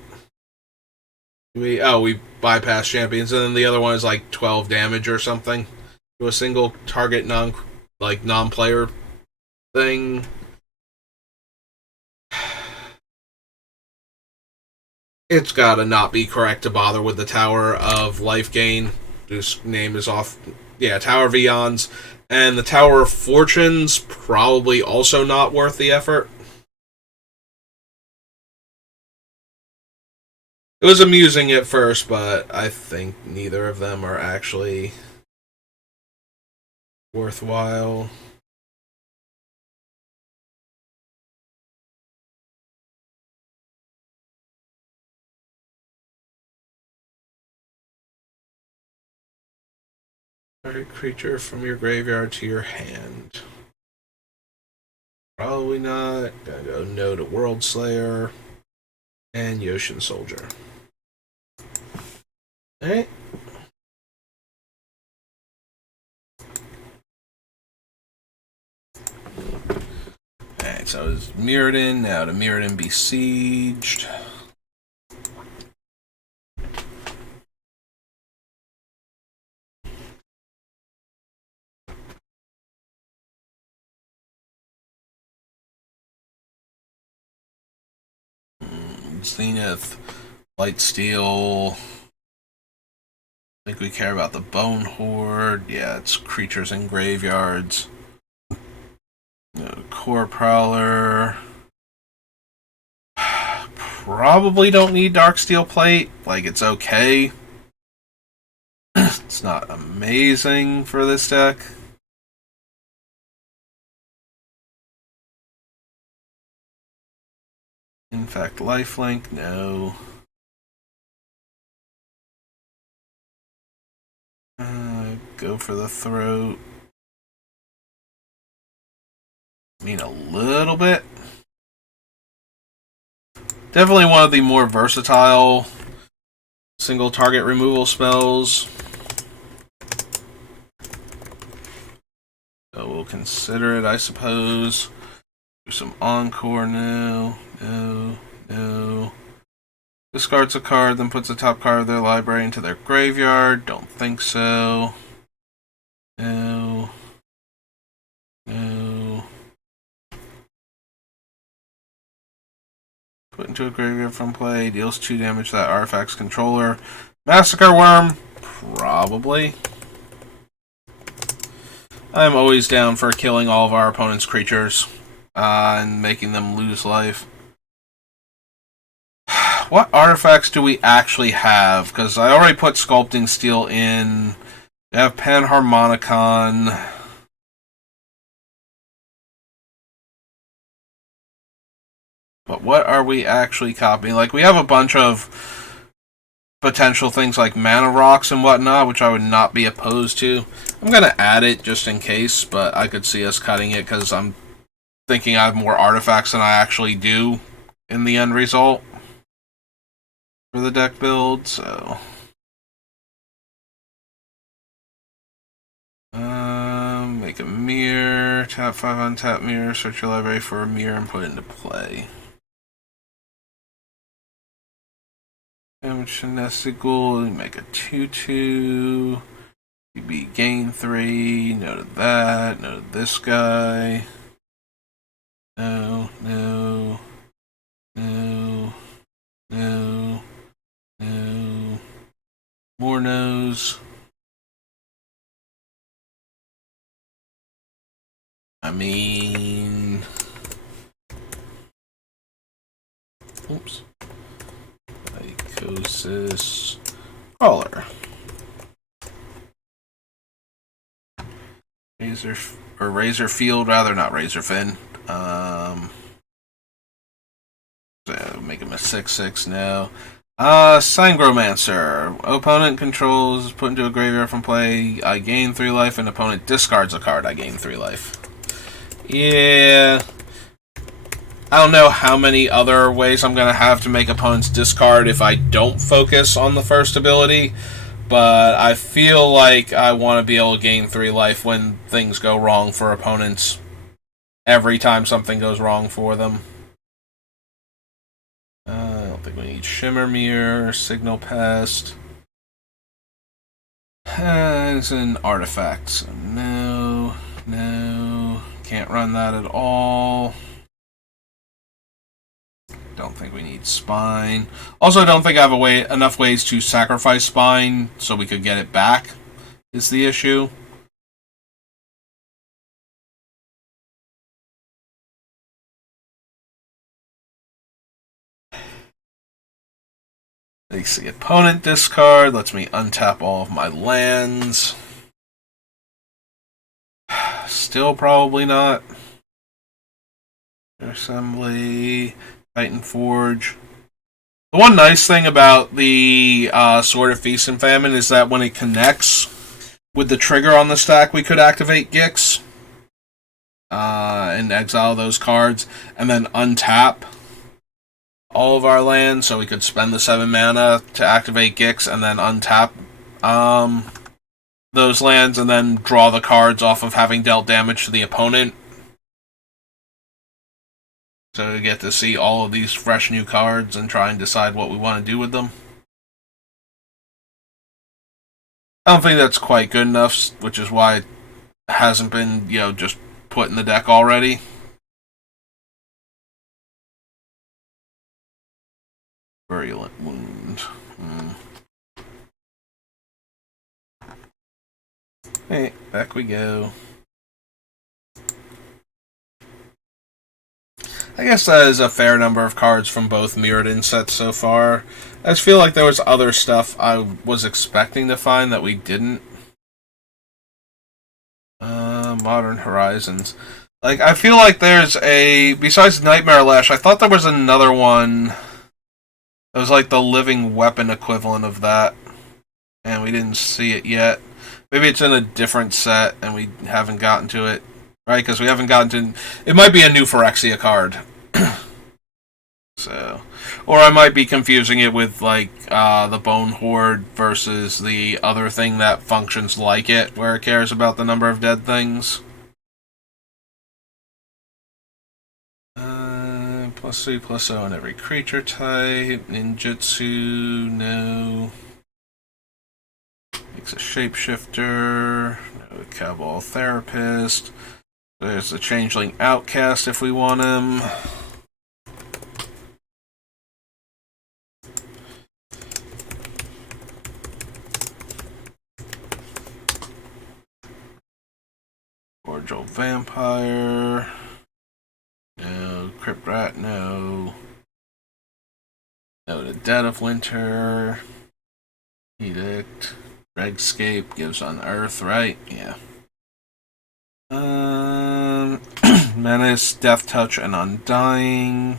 We bypass champions, and then the other one is like 12 damage or something to a single target non-player thing. It's gotta not be correct to bother with the Tower of Life Gain, whose name is off. Yeah, Tower of Eons. And the Tower of Fortune's probably also not worth the effort. It was amusing at first, but I think neither of them are actually worthwhile. Target creature from your graveyard to your hand. Probably not. Gotta go no to World Slayer and Yoshin Soldier. Alright. Alright, so it's Mirrodin. Now to Mirrodin Besieged. Zenith, Lightsteel. I think we care about the Bone Horde. Yeah, it's creatures in graveyards. Core Prowler. Probably don't need Darksteel Plate. Like, it's okay. It's not amazing for this deck. In fact, Lifelink, no. Go for the throat. I mean, a little bit. Definitely one of the more versatile single target removal spells. So we'll consider it, I suppose. Do some Encore, no. Discards a card, then puts the top card of their library into their graveyard. Don't think so. No. Put into a graveyard from play. Deals 2 damage to that artifact's controller. Massacre Worm? Probably. I'm always down for killing all of our opponent's creatures and making them lose life. What artifacts do we actually have? Because I already put Sculpting Steel in. We have Panharmonicon. But what are we actually copying? Like, we have a bunch of potential things like Mana Rocks and whatnot, which I would not be opposed to. I'm going to add it just in case, but I could see us cutting it because I'm thinking I have more artifacts than I actually do in the end result for the deck build, so make a mirror, tap 5 on tap mirror, search your library for a mirror and put it into play. Damage to Nestigal, make a 2/2. BB gain 3, no to that, no to this guy. No. More no's. I mean... Oops. Psychosis. Crawler. Razor Field, rather, not Razor Fin. So make him a 6/6 now. Sangromancer. Opponent controls, put into a graveyard from play. I gain 3 life, and opponent discards a card. I gain 3 life. Yeah. I don't know how many other ways I'm going to have to make opponents discard if I don't focus on the first ability. but I feel like I want to be able to gain 3 life when things go wrong for opponents. Every time something goes wrong for them. I don't think we need Shimmer Mirror, Signal Pest. It's an artifact, so no, can't run that at all. Don't think we need Spine. Also, don't think I have enough ways to sacrifice Spine so we could get it back, is the issue. Makes the opponent discard, lets me untap all of my lands. Still probably not. Assembly, Titan Forge. The one nice thing about the Sword of Feast and Famine is that when it connects with the trigger on the stack, we could activate Gix and exile those cards, and then untap all of our lands, so we could spend the 7 mana to activate Gix, and then untap those lands, and then draw the cards off of having dealt damage to the opponent. So we get to see all of these fresh new cards and try and decide what we want to do with them. I don't think that's quite good enough, which is why it hasn't been, just put in the deck already. Virulent Wound. Hey, back we go. I guess that is a fair number of cards from both Mirrodin sets so far. I just feel like there was other stuff I was expecting to find that we didn't. Modern Horizons. Like, I feel like there's besides Nightmare Lash, I thought there was another one that was like the living weapon equivalent of that. And we didn't see it yet. Maybe it's in a different set and we haven't gotten to it. Right, because we haven't gotten to... It might be a new Phyrexia card. So... Or I might be confusing it with, like, the Bone Horde versus the other thing that functions like it, where it cares about the number of dead things. +3/+0 on every creature type. Ninjutsu, no. Makes a Shapeshifter. No Cabal Therapist. There's the Changeling Outcast if we want him. Cordial Vampire. No. Crypt Rat, no. No to Dead of Winter. Edict. Regscape gives Unearth, right? Yeah. Menace, Death Touch, and Undying.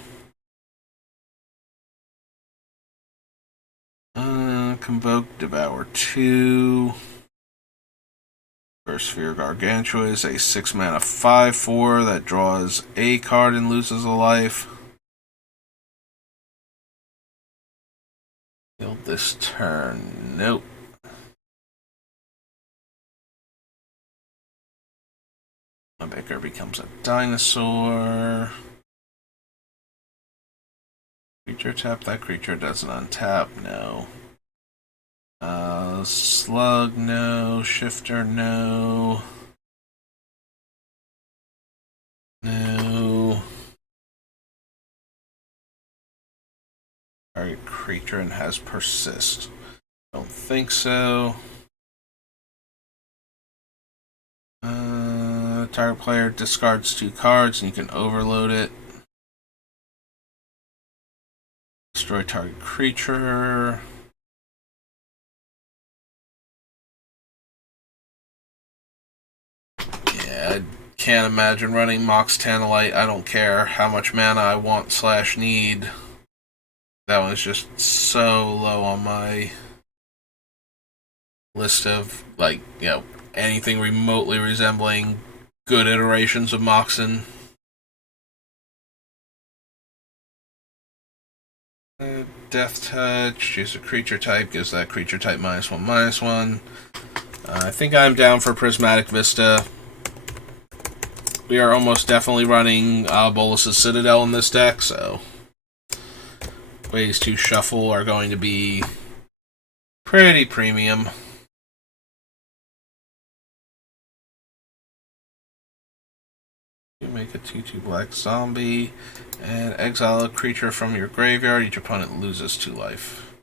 Convoke, Devour 2. First Sphere Gargantua is a 6 mana 5/4 that draws a card and loses a life. Build this turn. Nope. My Baker becomes a dinosaur. Creature tap. That creature doesn't untap. No. Slug, no. Shifter, no. No. Target creature and has persist. Don't think so. Target player discards 2 cards and you can overload it. Destroy target creature. Yeah, I can't imagine running Mox Tantalite. I don't care how much mana I want/need. That one's just so low on my list of, like, anything remotely resembling good iterations of Moxen. Death Touch. Choose a creature type. Gives that creature type -1/-1. I think I'm down for Prismatic Vista. We are almost definitely running Bolas's Citadel in this deck, so ways to shuffle are going to be pretty premium. You make a 2/2 black zombie and exile a creature from your graveyard. Each opponent loses 2 life.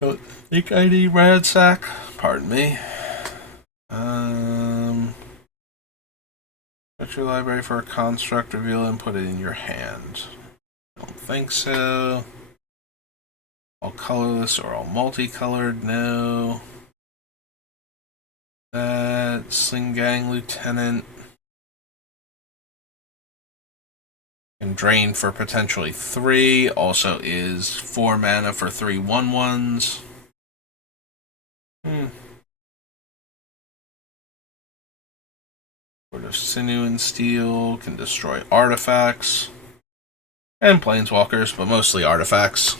Don't think I need Ransack. Pardon me. Search your library for a construct, reveal and put it in your hand. Don't think so. All colorless or all multicolored? No. That Sling Gang Lieutenant can drain for potentially 3. Also is 4 mana for 3 1/1s. Sword of Sinew and Steel can destroy artifacts and planeswalkers, but mostly artifacts.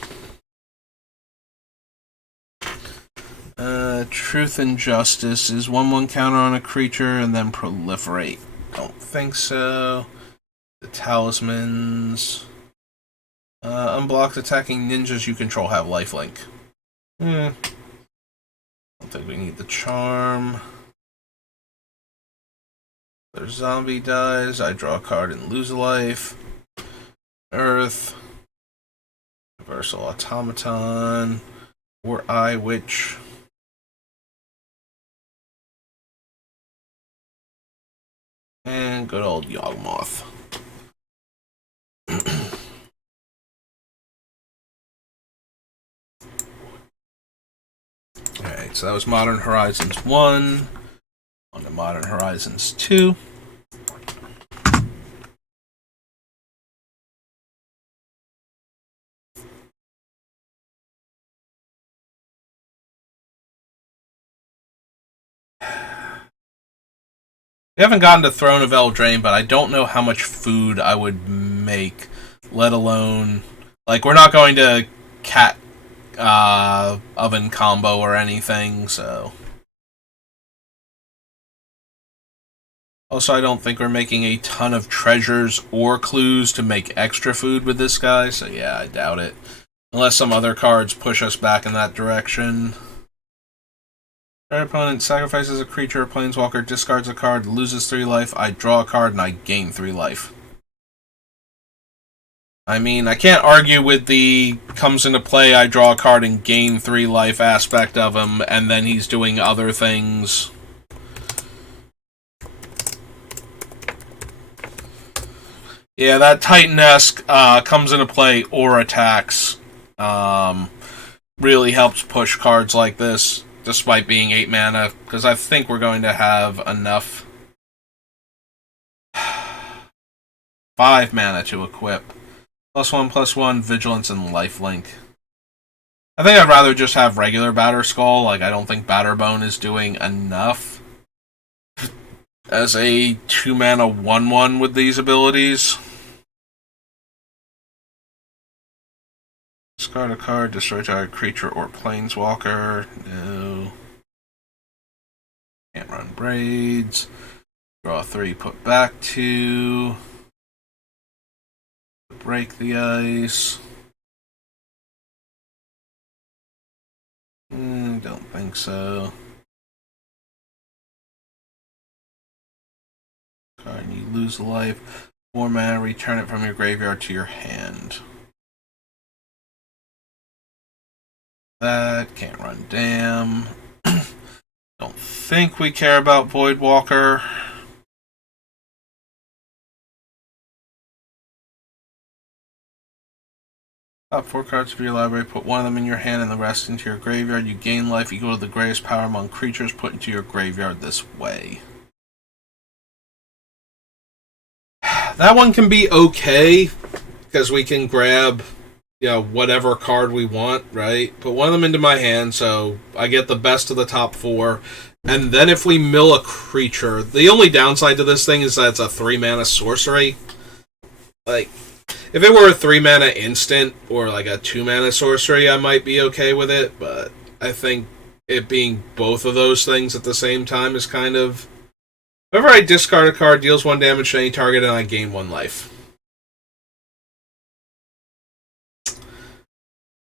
Truth and Justice is 1/1 counter on a creature and then proliferate. Don't think so. The Talismans. Unblocked attacking ninjas you control have lifelink. Don't think we need the charm. Their zombie dies. I draw a card and lose a life. Earth. Universal Automaton. Or Eye Witch. And good old Yawgmoth. Alright, so that was Modern Horizons 1. On to Modern Horizons 2. We haven't gotten to Throne of Eldraine, but I don't know how much food I would make, let alone... Like, we're not going to cat oven combo or anything, so... Also, I don't think we're making a ton of treasures or clues to make extra food with this guy, so yeah, I doubt it. Unless some other cards push us back in that direction. Our opponent sacrifices a creature or planeswalker, discards a card, loses 3 life, I draw a card, and I gain 3 life. I mean, I can't argue with the comes into play, I draw a card and gain 3 life aspect of him, and then he's doing other things. Yeah, that Titan-esque comes into play or attacks really helps push cards like this. Despite being 8 mana, because I think we're going to have enough 5 mana to equip. +1/+1, Vigilance, and Lifelink. I think I'd rather just have regular Batterskull. Like, I don't think Batterbone is doing enough as a 2 mana 1/1 with these abilities. Discard a card, destroy target creature or planeswalker. No. Can't run Braids. Draw 3, put back 2. Break the ice. Don't think so. Card, you lose a life. 4 mana, return it from your graveyard to your hand. That can't run Dam. Don't think we care about Voidwalker. Top 4 cards of your library, put 1 of them in your hand and the rest into your graveyard. You gain life equal to the greatest power among creatures put into your graveyard this way. That one can be okay, because we can grab, whatever card we want, right? Put 1 of them into my hand, so I get the best of the top 4. And then if we mill a creature, the only downside to this thing is that it's a 3 mana sorcery. like, if it were a 3-mana instant or like a 2-mana sorcery, I might be okay with it, but I think it being both of those things at the same time is kind of... Whenever I discard a card, deals 1 damage to any target, and I gain 1 life.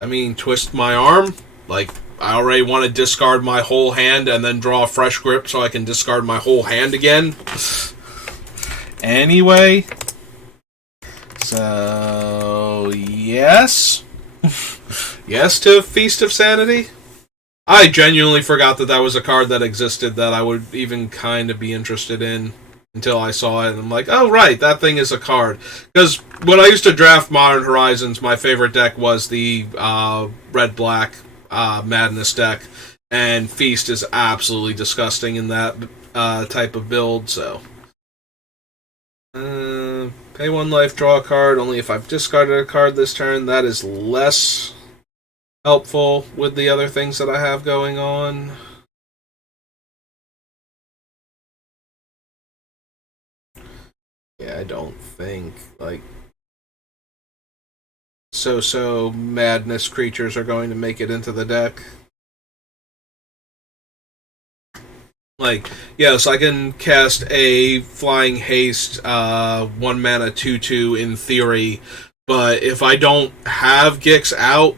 I mean, twist my arm. Like, I already want to discard my whole hand and then draw a fresh grip so I can discard my whole hand again. Anyway. So, yes. Yes to Feast of Sanity. I genuinely forgot that was a card that existed that I would even kind of be interested in until I saw it. And I'm like, oh, right, that thing is a card. Because when I used to draft Modern Horizons, my favorite deck was the red-black Madness deck. And Feast is absolutely disgusting in that type of build, so... pay 1 life, draw a card, only if I've discarded a card this turn. That is less helpful with the other things that I have going on. Yeah, I don't think, like, so Madness creatures are going to make it into the deck. Like, yes, I can cast a Flying Haste 1 mana 2/2 in theory, but if I don't have Gix out,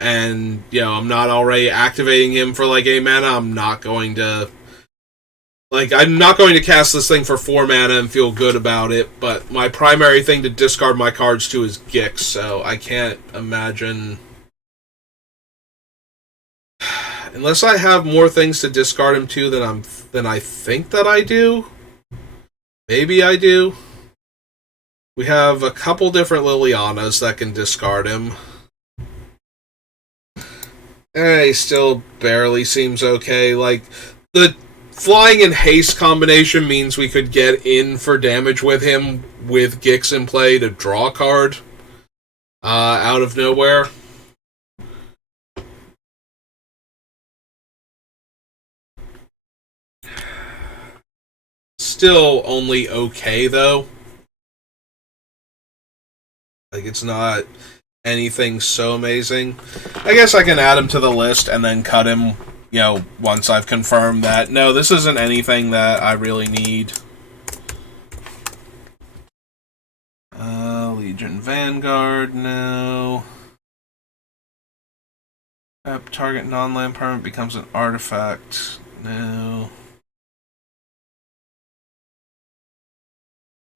and, you know, I'm not already activating him for, like, a mana, I'm not going to... Like, I'm not going to cast this thing for 4 mana and feel good about it, but my primary thing to discard my cards to is Gix, so I can't imagine... Unless I have more things to discard him to than I think that I do. Maybe I do. We have a couple different Lilianas that can discard him. He still barely seems okay. Like, the flying and haste combination means we could get in for damage with him with Gix in play to draw a card out of nowhere. Still only okay, though. Like, it's not anything so amazing. I guess I can add him to the list and then cut him, you know, once I've confirmed that, no, this isn't anything that I really need. Legion Vanguard, no. Target non-land permanent becomes an artifact, no.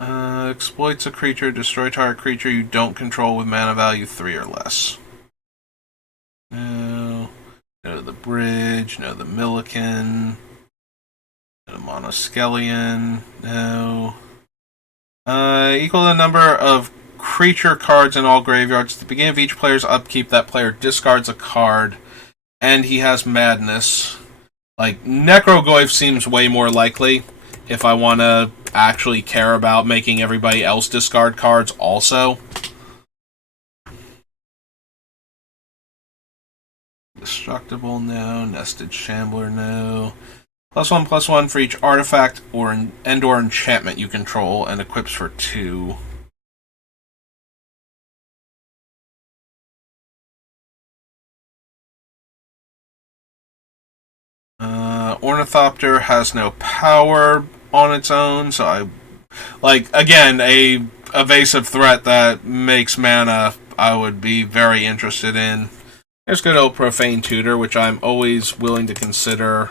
Exploits a creature, destroy target creature you don't control with mana value 3 or less. No. No the Bridge, no the Milliken, no the Monoskelion, no. Equal the number of creature cards in all graveyards. At the beginning of each player's upkeep, that player discards a card, and he has Madness. Like, Necrogoyf seems way more likely if I want to actually care about making everybody else discard cards also. Destructible, no. Nested Shambler, no. +1/+1 for each artifact or enchantment you control, and equips for 2. Ornithopter has no power on its own, so I... Like, again, a evasive threat that makes mana I would be very interested in. There's good old Profane Tutor, which I'm always willing to consider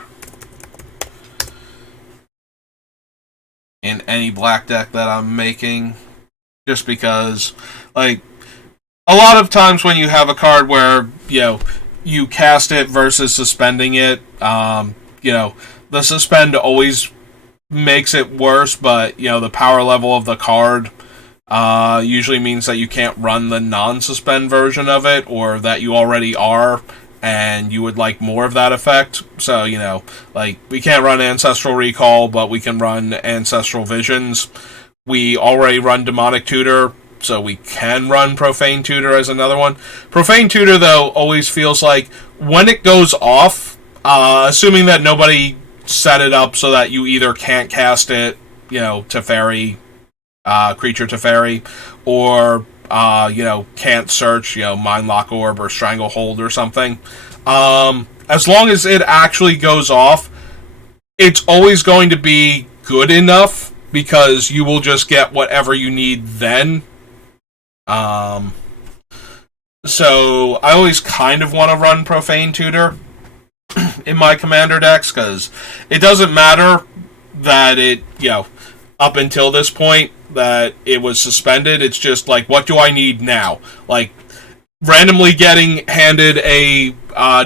in any black deck that I'm making. Just because, like, a lot of times when you have a card where, you know, you cast it versus suspending it, you know, the suspend always makes it worse, but, you know, the power level of the card usually means that you can't run the non-suspend version of it, or that you already are, and you would like more of that effect. So, you know, like, we can't run Ancestral Recall, but we can run Ancestral Visions. We already run Demonic Tutor, so we can run Profane Tutor as another one. Profane Tutor, though, always feels like when it goes off, assuming that nobody set it up so that you either can't cast it, you know, Teferi Creature Teferi, or can't search, Mind Lock Orb or Stranglehold or something. As long as it actually goes off, it's always going to be good enough because you will just get whatever you need then. So I always kind of want to run Profane Tutor in my commander decks because it doesn't matter that it, up until this point that it was suspended. It's just like, what do I need now? Like, randomly getting handed a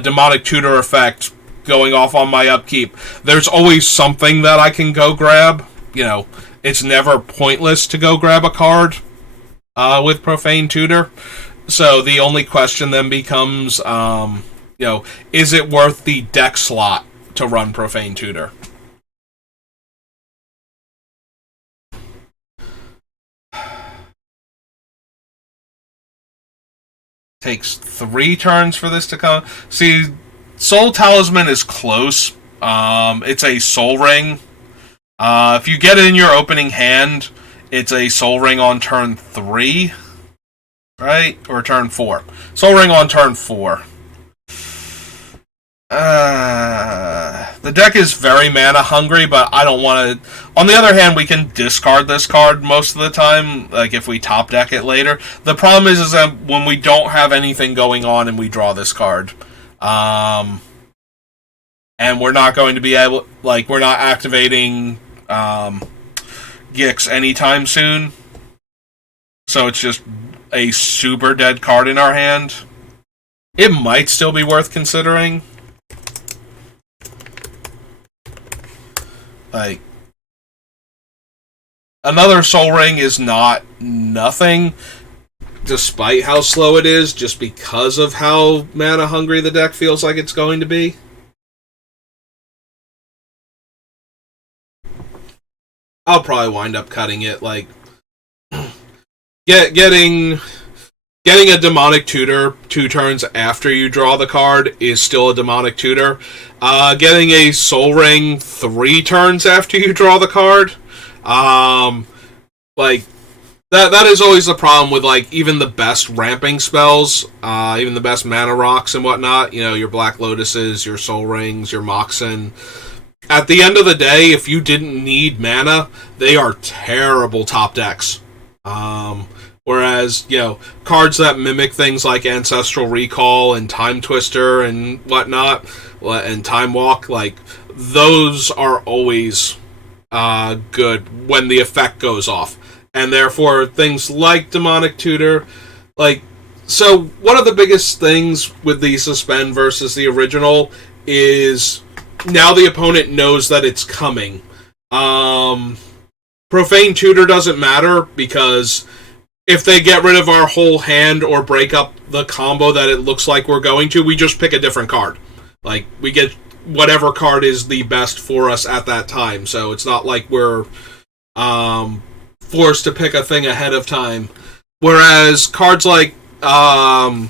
Demonic Tutor effect going off on my upkeep. There's always something that I can go grab. It's never pointless to go grab a card with Profane Tutor. So the only question then becomes, is it worth the deck slot to run Profane Tutor? Takes 3 turns for this to come. See, Soul Talisman is close. It's a Soul Ring. If you get it in your opening hand, it's a Soul Ring on turn 3. Right? Or turn 4. Soul Ring on turn 4. The deck is very mana hungry, but I don't want to... On the other hand, we can discard this card most of the time, like if we top deck it later. The problem is that when we don't have anything going on and we draw this card, and we're not going to be able... Like, we're not activating Gix anytime soon. So it's just a super dead card in our hand. It might still be worth considering. Like, another Soul Ring is not nothing, despite how slow it is, just because of how mana hungry the deck feels like it's going to be. I'll probably wind up cutting it. Like, getting a Demonic Tutor 2 turns after you draw the card is still a Demonic Tutor. Getting a Soul Ring 3 turns after you draw the card, like, that is always the problem with, like, even the best ramping spells, even the best mana rocks and whatnot, your Black Lotuses, your Soul Rings, your Moxen. At the end of the day, if you didn't need mana, they are terrible top decks. Whereas, cards that mimic things like Ancestral Recall and Time Twister and whatnot, and Time Walk, like, those are always good when the effect goes off. And therefore, things like Demonic Tutor, like... So, one of the biggest things with the Suspend versus the original is now the opponent knows that it's coming. Profane Tutor doesn't matter because... if they get rid of our whole hand or break up the combo that it looks like we're going to, we just pick a different card. Like, we get whatever card is the best for us at that time. So it's not like we're forced to pick a thing ahead of time. Whereas cards like the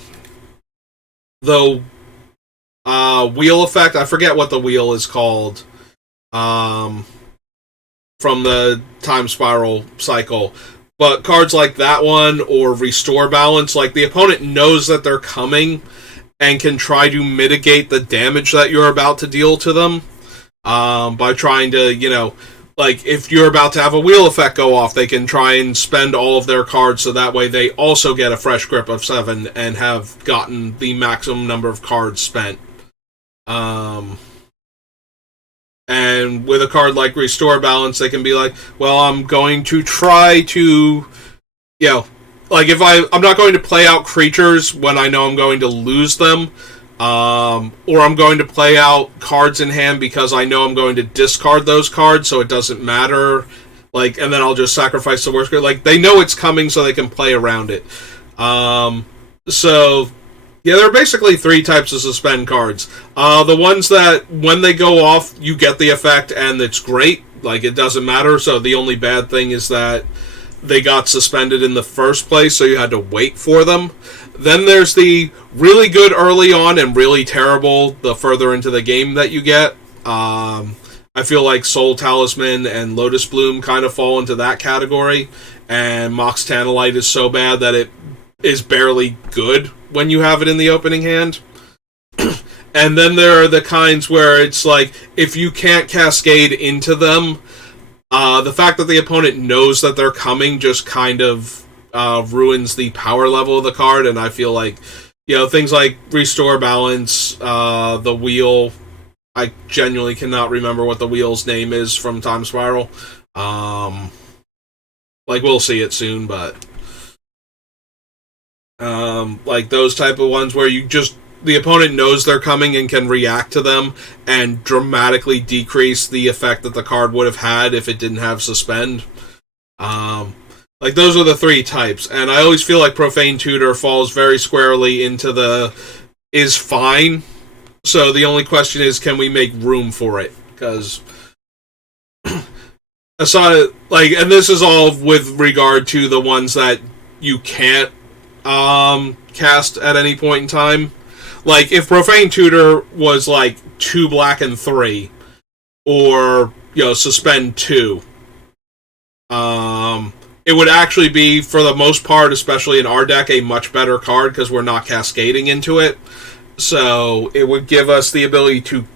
wheel effect, I forget what the wheel is called, from the Time Spiral cycle. But cards like that one, or Restore Balance, like, the opponent knows that they're coming and can try to mitigate the damage that you're about to deal to them by trying to, like, if you're about to have a wheel effect go off, they can try and spend all of their cards so that way they also get a fresh grip of 7 and have gotten the maximum number of cards spent. And with a card like Restore Balance, they can be like, well, I'm going to try to, like, if I'm not going to play out creatures when I know I'm going to lose them, or I'm going to play out cards in hand because I know I'm going to discard those cards, so it doesn't matter, like, and then I'll just sacrifice the worst card. Like, they know it's coming, so they can play around it. So... yeah, there are basically 3 types of suspend cards. The ones that, when they go off, you get the effect, and it's great. Like, it doesn't matter, so the only bad thing is that they got suspended in the first place, so you had to wait for them. Then there's the really good early on and really terrible the further into the game that you get. I I feel like Soul Talisman and Lotus Bloom kind of fall into that category, and Mox Tantalite is so bad that it is barely good when you have it in the opening hand. And then there are the kinds where it's like, if you can't cascade into them, the fact that the opponent knows that they're coming just kind of ruins the power level of the card, and I feel like, things like Restore Balance, the Wheel. I genuinely cannot remember what the Wheel's name is from Time Spiral. We'll see it soon, but those type of ones where the opponent knows they're coming and can react to them and dramatically decrease the effect that the card would have had if it didn't have Suspend. Those are the three types, and I always feel like Profane Tutor falls very squarely into the is fine. So the only question is, can we make room for it? Because aside, and this is all with regard to the ones that you can't cast at any point in time. If Profane Tutor was 2 black and 3, or Suspend 2, it would actually be, for the most part, especially in our deck, a much better card because we're not cascading into it. So it would give us the ability to,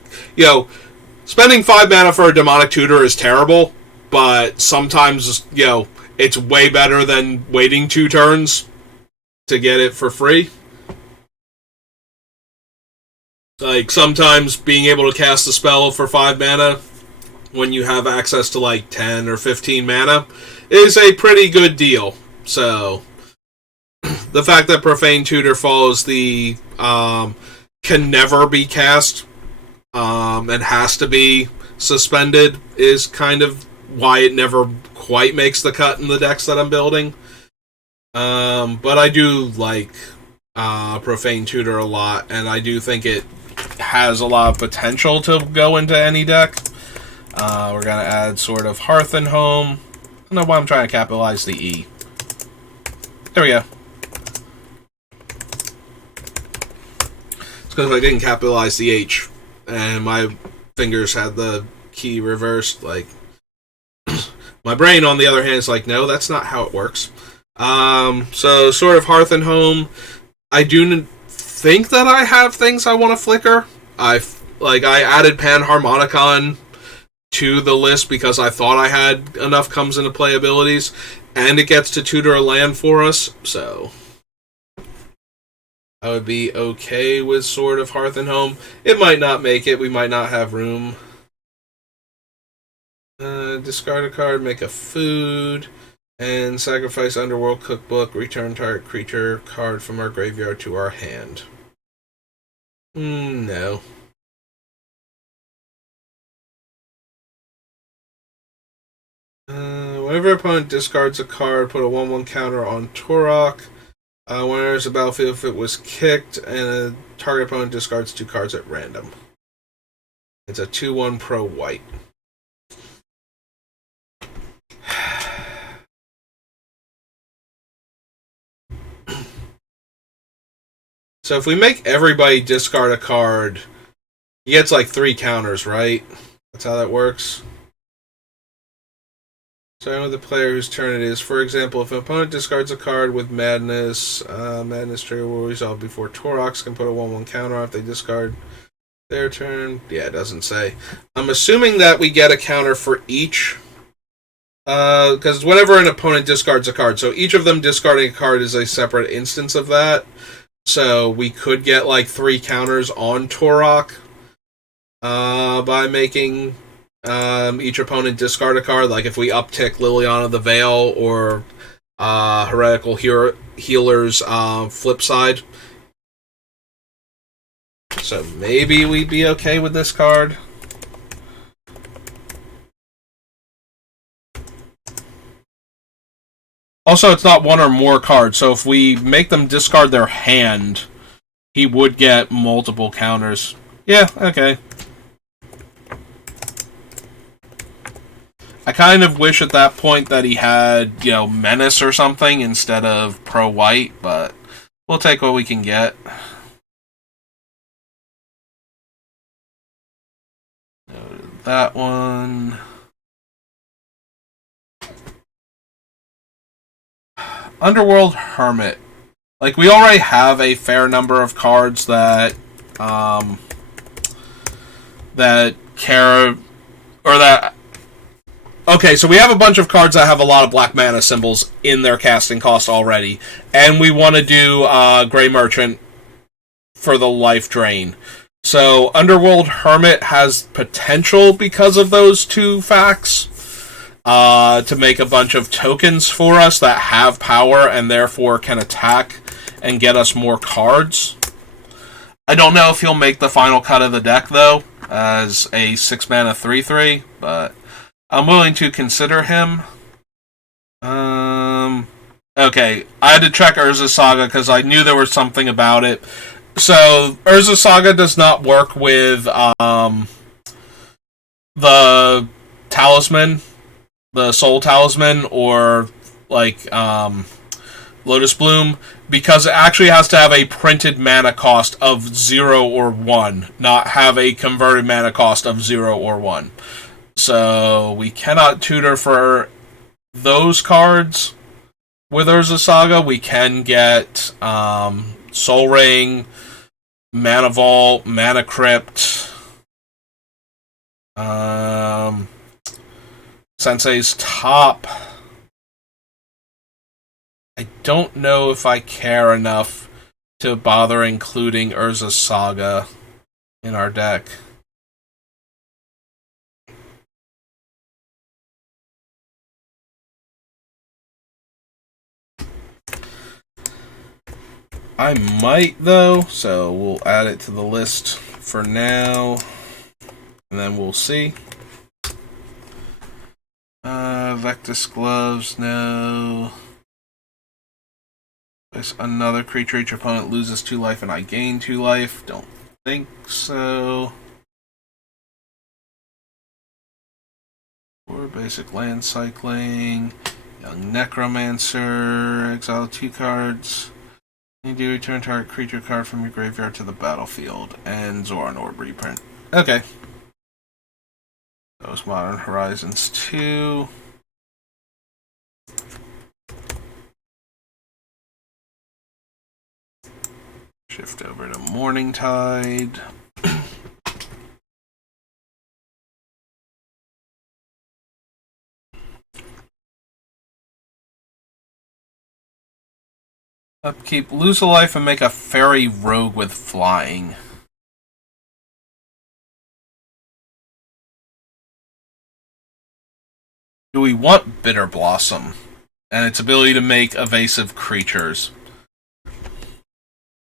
spending 5 mana for a Demonic Tutor is terrible, but sometimes, it's way better than waiting 2 turns to get it for free. Sometimes being able to cast a spell for 5 mana when you have access to 10 or 15 mana is a pretty good deal. So the fact that Profane Tutor follows the can never be cast and has to be suspended is kind of why it never quite makes the cut in the decks that I'm building. But I do like Profane Tutor a lot, and I do think it has a lot of potential to go into any deck. We're going to add sort of Hearth and Home. I don't know why I'm trying to capitalize the E. There we go. It's because I didn't capitalize the H, and my fingers had the key reversed. My brain, on the other hand, is no, that's not how it works. So sort of Hearth and Home. I do think that I have things I want to flicker. I added Panharmonicon to the list because I thought I had enough comes into play abilities, and it gets to tutor a land for us, so I would be okay with sort of Hearth and Home. It might not make it. We might not have room. Discard a card, make a food, and sacrifice Underworld Cookbook. Return target creature card from our graveyard to our hand. No. Whenever opponent discards a card, put a 1/1 counter on Torok. When there's a battlefield, if it was kicked, and a target opponent discards 2 cards at random. It's a 2/1 pro white. So if we make everybody discard a card, he gets 3 counters, right? That's how that works. Starting with the player whose turn it is. For example, if an opponent discards a card with Madness, Madness trigger will resolve before Torox can put a 1/1 counter on if they discard their turn. Yeah, it doesn't say. I'm assuming that we get a counter for each. Because whenever an opponent discards a card, so each of them discarding a card is a separate instance of that. So we could get 3 counters on Torok by making each opponent discard a card. If we uptick Liliana the Veil or Heretical Healer's flip side. So maybe we'd be okay with this card. Also, it's not 1 or more cards, so if we make them discard their hand, he would get multiple counters. Yeah, okay. I kind of wish at that point that he had, Menace or something instead of pro-white, but we'll take what we can get. that one. Underworld Hermit. Like, we already have a fair number of cards that that care, or that... Okay, so we have a bunch of cards that have a lot of black mana symbols in their casting cost already, and we want to do Grey Merchant for the life drain. So Underworld Hermit has potential because of those two facts to make a bunch of tokens for us that have power and therefore can attack and get us more cards. I don't know if he'll make the final cut of the deck, though, as a 6-mana 3/3, but I'm willing to consider him. Okay, I had to check Urza Saga because I knew there was something about it. So, Urza Saga does not work with the Talisman, the Soul Talisman, or like Lotus Bloom, because it actually has to have a printed mana cost of 0 or 1, not have a converted mana cost of 0 or 1. So we cannot tutor for those cards with Urza Saga. We can get Soul Ring, Mana Vault, Mana Crypt, Sensei's Top. I don't know if I care enough to bother including Urza Saga in our deck. I might, though, so we'll add it to the list for now, and then we'll see. Vectus Gloves, no. There's another creature. Each opponent loses 2 life and I gain 2 life. Don't think so. Or basic land cycling. Young Necromancer. Exile 2 cards. You do return target creature card from your graveyard to the battlefield. And Zoran Orb reprint. Okay. That was Modern Horizons 2. Shift over to Morningtide. Upkeep, lose a life and make a fairy rogue with flying. Do we want Bitter Blossom and its ability to make evasive creatures?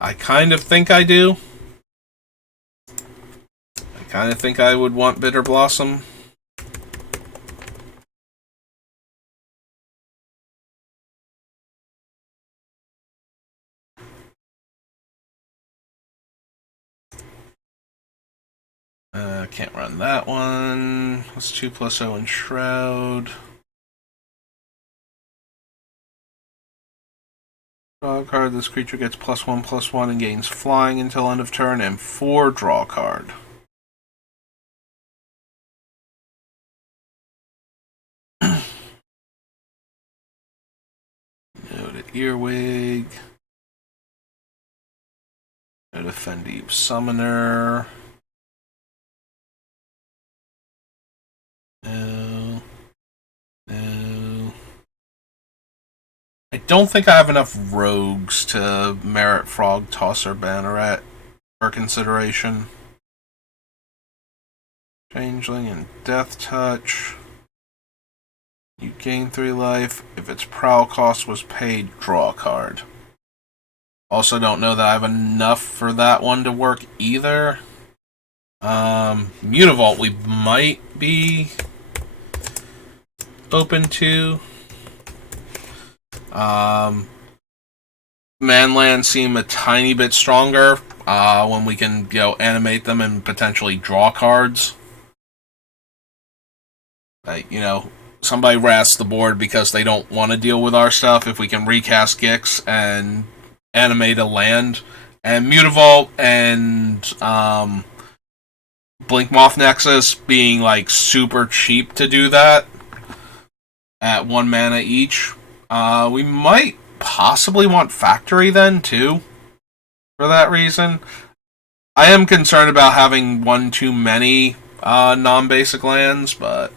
I kind of think I do. I kind of think I would want Bitter Blossom. Can't run that one. That's 2+0 in Shroud. Draw a card. This creature gets +1/+1 and gains flying until end of turn, and 4 draw card. Noted Earwig. Noted Fendeep Summoner. No. No. I don't think I have enough rogues to merit Frog Tosser Banneret for consideration. Changeling and Death Touch. You gain 3 life. If its prowl cost was paid, draw a card. Also don't know that I have enough for that one to work either. Mutavault we might be open to. Manlands seem a tiny bit stronger when we can, animate them and potentially draw cards. Like, somebody rests the board because they don't want to deal with our stuff. If we can recast Gix and animate a land, and Mutavault and Blinkmoth Nexus being like super cheap to do that at 1 mana each. We might possibly want Factory then too, for that reason. I am concerned about having one too many non-basic lands, but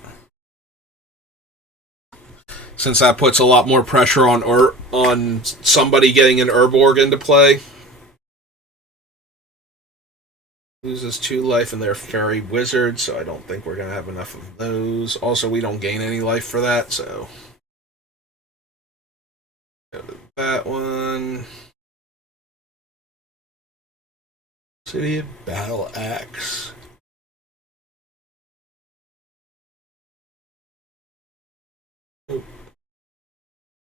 since that puts a lot more pressure on somebody getting an Urborg into play. Loses 2 life in their Fairy Wizard, so I don't think we're going to have enough of those. Also, we don't gain any life for that, so go to that one. City of Battle Axe.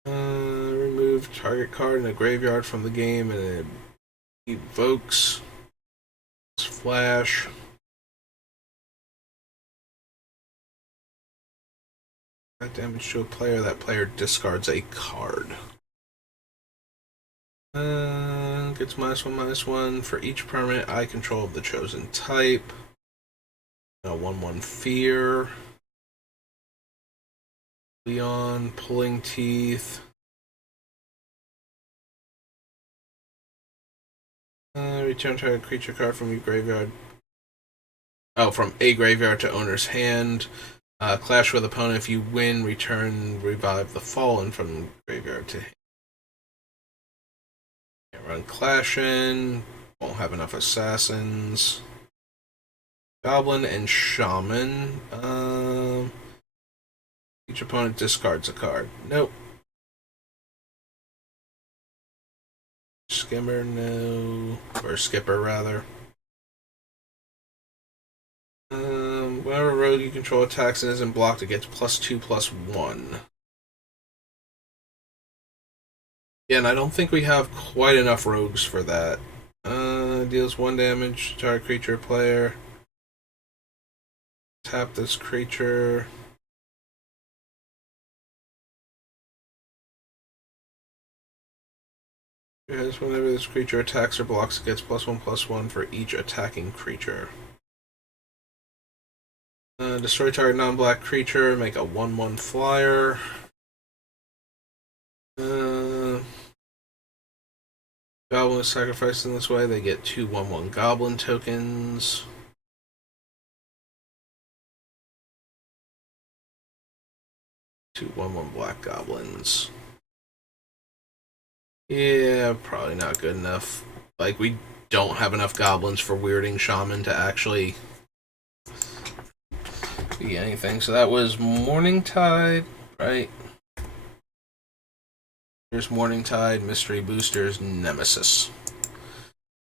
Remove target card in a graveyard from the game and it evokes Flash. That damage to a player, that player discards a card. Gets -1/-1 for each permanent I control of the chosen type. 1/1 Fear. Leon, Pulling Teeth. Return target creature card from your graveyard. Oh, from a graveyard to owner's hand. Clash with opponent. If you win, return Revive the Fallen from graveyard to hand. Can't run Clashing. Won't have enough Assassins. Goblin and Shaman. Each opponent discards a card. Nope. Skimmer, no. Or Skipper, rather. Whenever rogue you control attacks and isn't blocked, it gets +2/+1. Yeah, and I don't think we have quite enough rogues for that. Deals 1 damage to target creature or player. Tap this creature. Because whenever this creature attacks or blocks, it gets +1/+1 for each attacking creature. Destroy target non-black creature, make a 1/1 flyer. Goblin is sacrificed in this way, they get 2 1/1 goblin tokens. Two 1/1 black goblins. Yeah, probably not good enough. Like, we don't have enough goblins for Weirding Shaman to actually be anything. So that was Morningtide, right? Here's Morningtide, Mystery Boosters, Nemesis.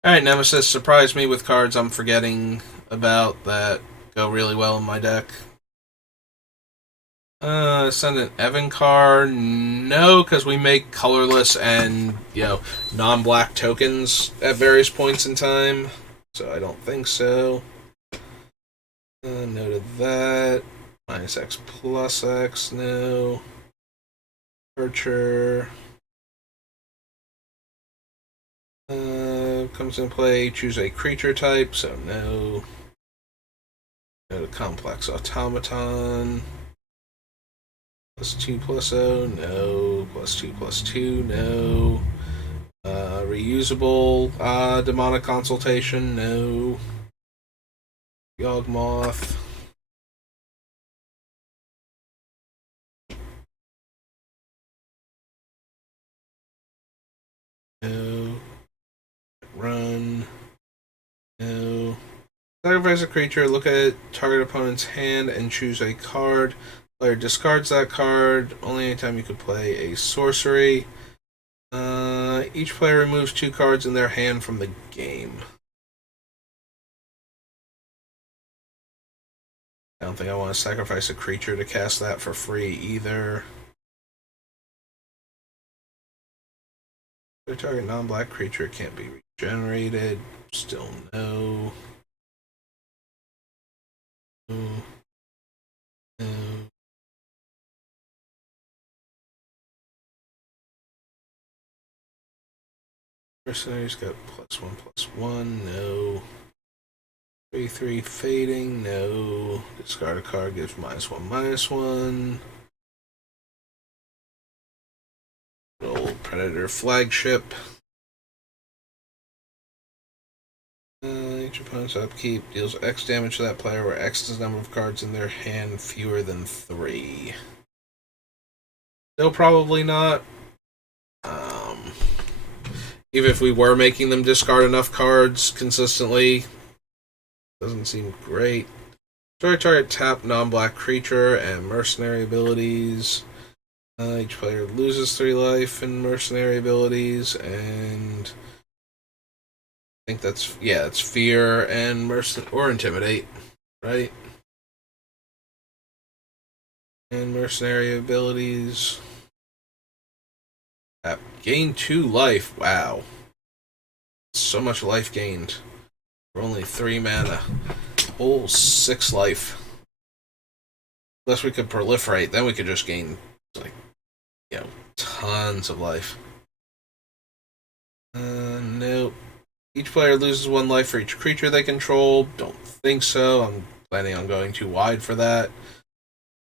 Alright, Nemesis, surprise me with cards I'm forgetting about that go really well in my deck. Ascendant Evancar, no, because we make colorless and, non-black tokens at various points in time, so I don't think so. No to that. -X plus X, no. Archer. Comes in play, choose a creature type, so no. No to Complex Automaton. +2/+0, no. +2/+2, no. Reusable Demonic Consultation, no. Yawgmoth. No. Run. No. Sacrifice a creature, look at target opponent's hand and choose a card. Player discards that card only anytime you could play a sorcery. Each player removes 2 cards in their hand from the game. I don't think I want to sacrifice a creature to cast that for free either. The target non-black creature can't be regenerated. Still no. No. No. Mercenaries got +1/+1. No. 3/3 fading, no. Discard a card, gives -1/-1. Old Predator Flagship. Each opponent's upkeep deals X damage to that player, where X is the number of cards in their hand fewer than 3. Still probably not. Even if we were making them discard enough cards consistently, doesn't seem great. Destroy target tap non-black creature and mercenary abilities. Each player loses 3 life in mercenary abilities, and I think that's it's fear and or intimidate, right? And mercenary abilities. Gain 2 life. Wow. So much life gained. For only 3 mana. Whole 6 life. Unless we could proliferate, then we could just gain, tons of life. Nope. Each player loses 1 life for each creature they control. Don't think so. I'm planning on going too wide for that.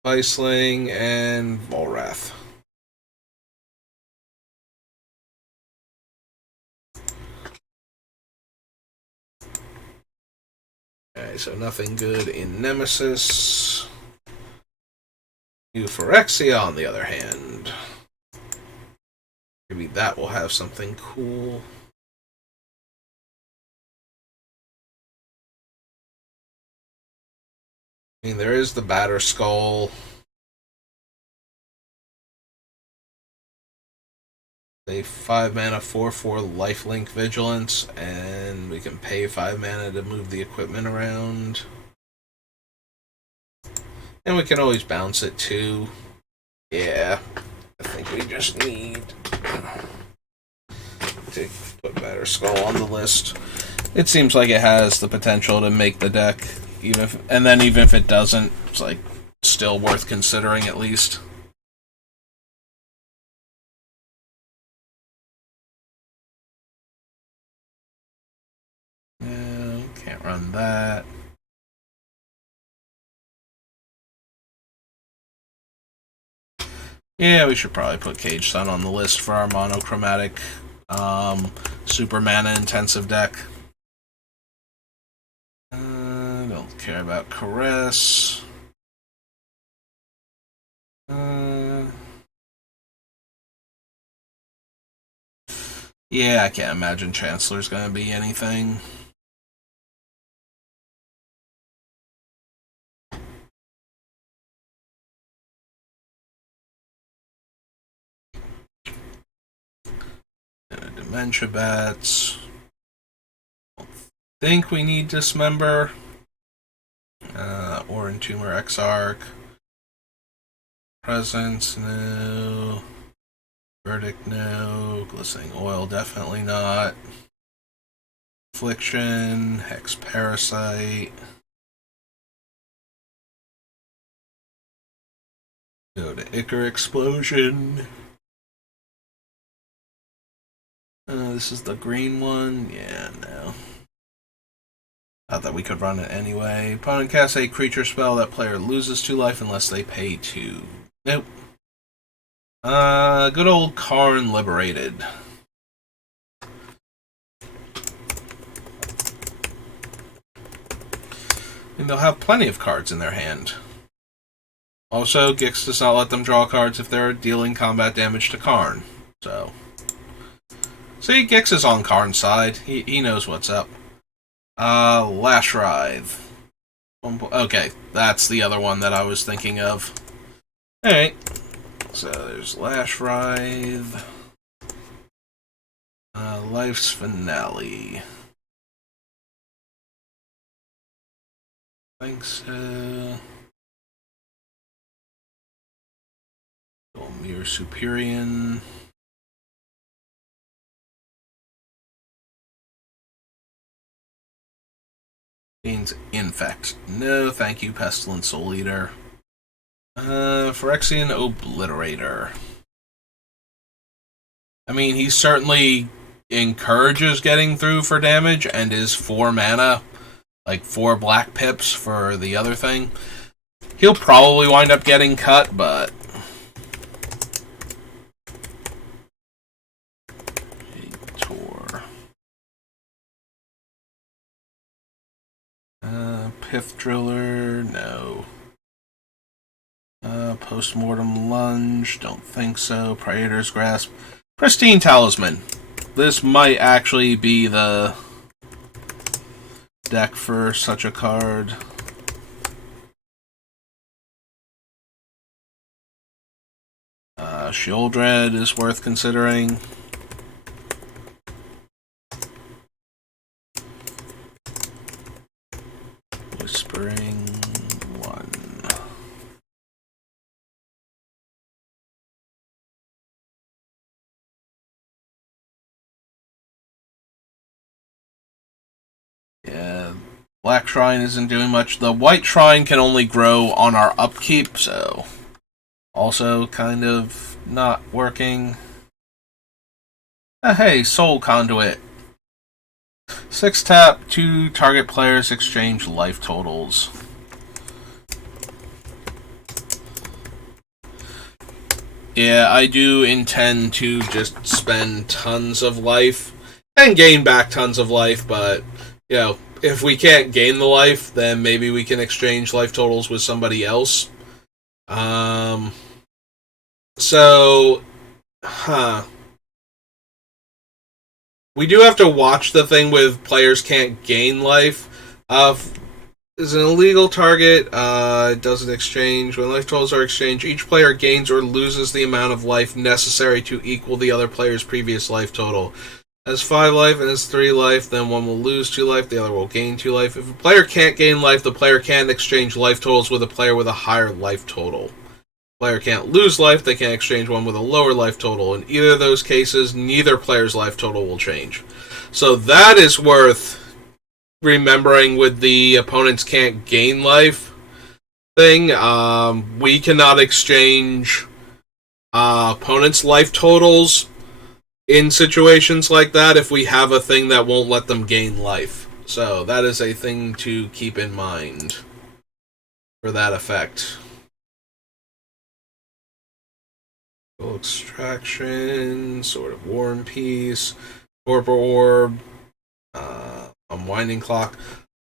Viceling and Volrath. Alright, so nothing good in Nemesis. Phyrexia, on the other hand. Maybe that will have something cool. I mean, there is the Batterskull. A 5 mana 4/4 lifelink vigilance, and we can pay 5 mana to move the equipment around. And we can always bounce it too. Yeah, I think we just need to put Batterskull on the list. It seems like it has the potential to make the deck, even if it doesn't, it's still worth considering at least. No, can't run that. Yeah, we should probably put Cage Sun on the list for our monochromatic, super mana intensive deck. Don't care about Caress. Yeah, I can't imagine Chancellor's gonna be anything. Dementia Bats. I think we need Dismember. Or Entomber Exarch. Presence, no. Verdict, no. Glistening Oil, definitely not. Affliction, Hex Parasite. Go to Ichor Explosion. This is the green one. Yeah, no. Not that we could run it anyway. Opponent casts a creature spell. That player loses 2 life unless they pay 2. Nope. Good old Karn Liberated. And they'll have plenty of cards in their hand. Also, Gix does not let them draw cards if they're dealing combat damage to Karn. So, see, Gix is on Karn's side. He knows what's up. Lash Writhe. Okay, that's the other one that I was thinking of. Alright. So there's Lash Writhe. Life's Finale. I think so. Mir Superior. Means Infect. No, thank you, Pestilent Soul Eater. Phyrexian Obliterator. I mean, he certainly encourages getting through for damage and is 4 mana. like 4 black pips for the other thing. He'll probably wind up getting cut, but Tour. Pith Driller, no. Postmortem Lunge, don't think so. Praetor's Grasp. Pristine Talisman. This might actually be the deck for such a card. Sheoldred is worth considering. Whispering One. Yeah, Black Shrine isn't doing much. The White Shrine can only grow on our upkeep, so also kind of not working. Hey, Soul Conduit. 6 tap, 2 target players exchange life totals. Yeah, I do intend to just spend tons of life and gain back tons of life, but, you know, if we can't gain the life, then maybe we can exchange life totals with somebody else. So, we do have to watch the thing with players can't gain life. Is an illegal target. It doesn't exchange. When life totals are exchanged, each player gains or loses the amount of life necessary to equal the other player's previous life total. Has 5 life and has 3 life, then one will lose 2 life, the other will gain 2 life. If a player can't gain life, the player can exchange life totals with a player with a higher life total. Player can't lose life, they can exchange one with a lower life total. In either of those cases, neither player's life total will change. So that is worth remembering with the opponents can't gain life thing. We cannot exchange opponents' life totals in situations like that if we have a thing that won't let them gain life. So that is a thing to keep in mind for that effect. Extraction, Sword of War and Peace, Torpor Orb, Unwinding Clock.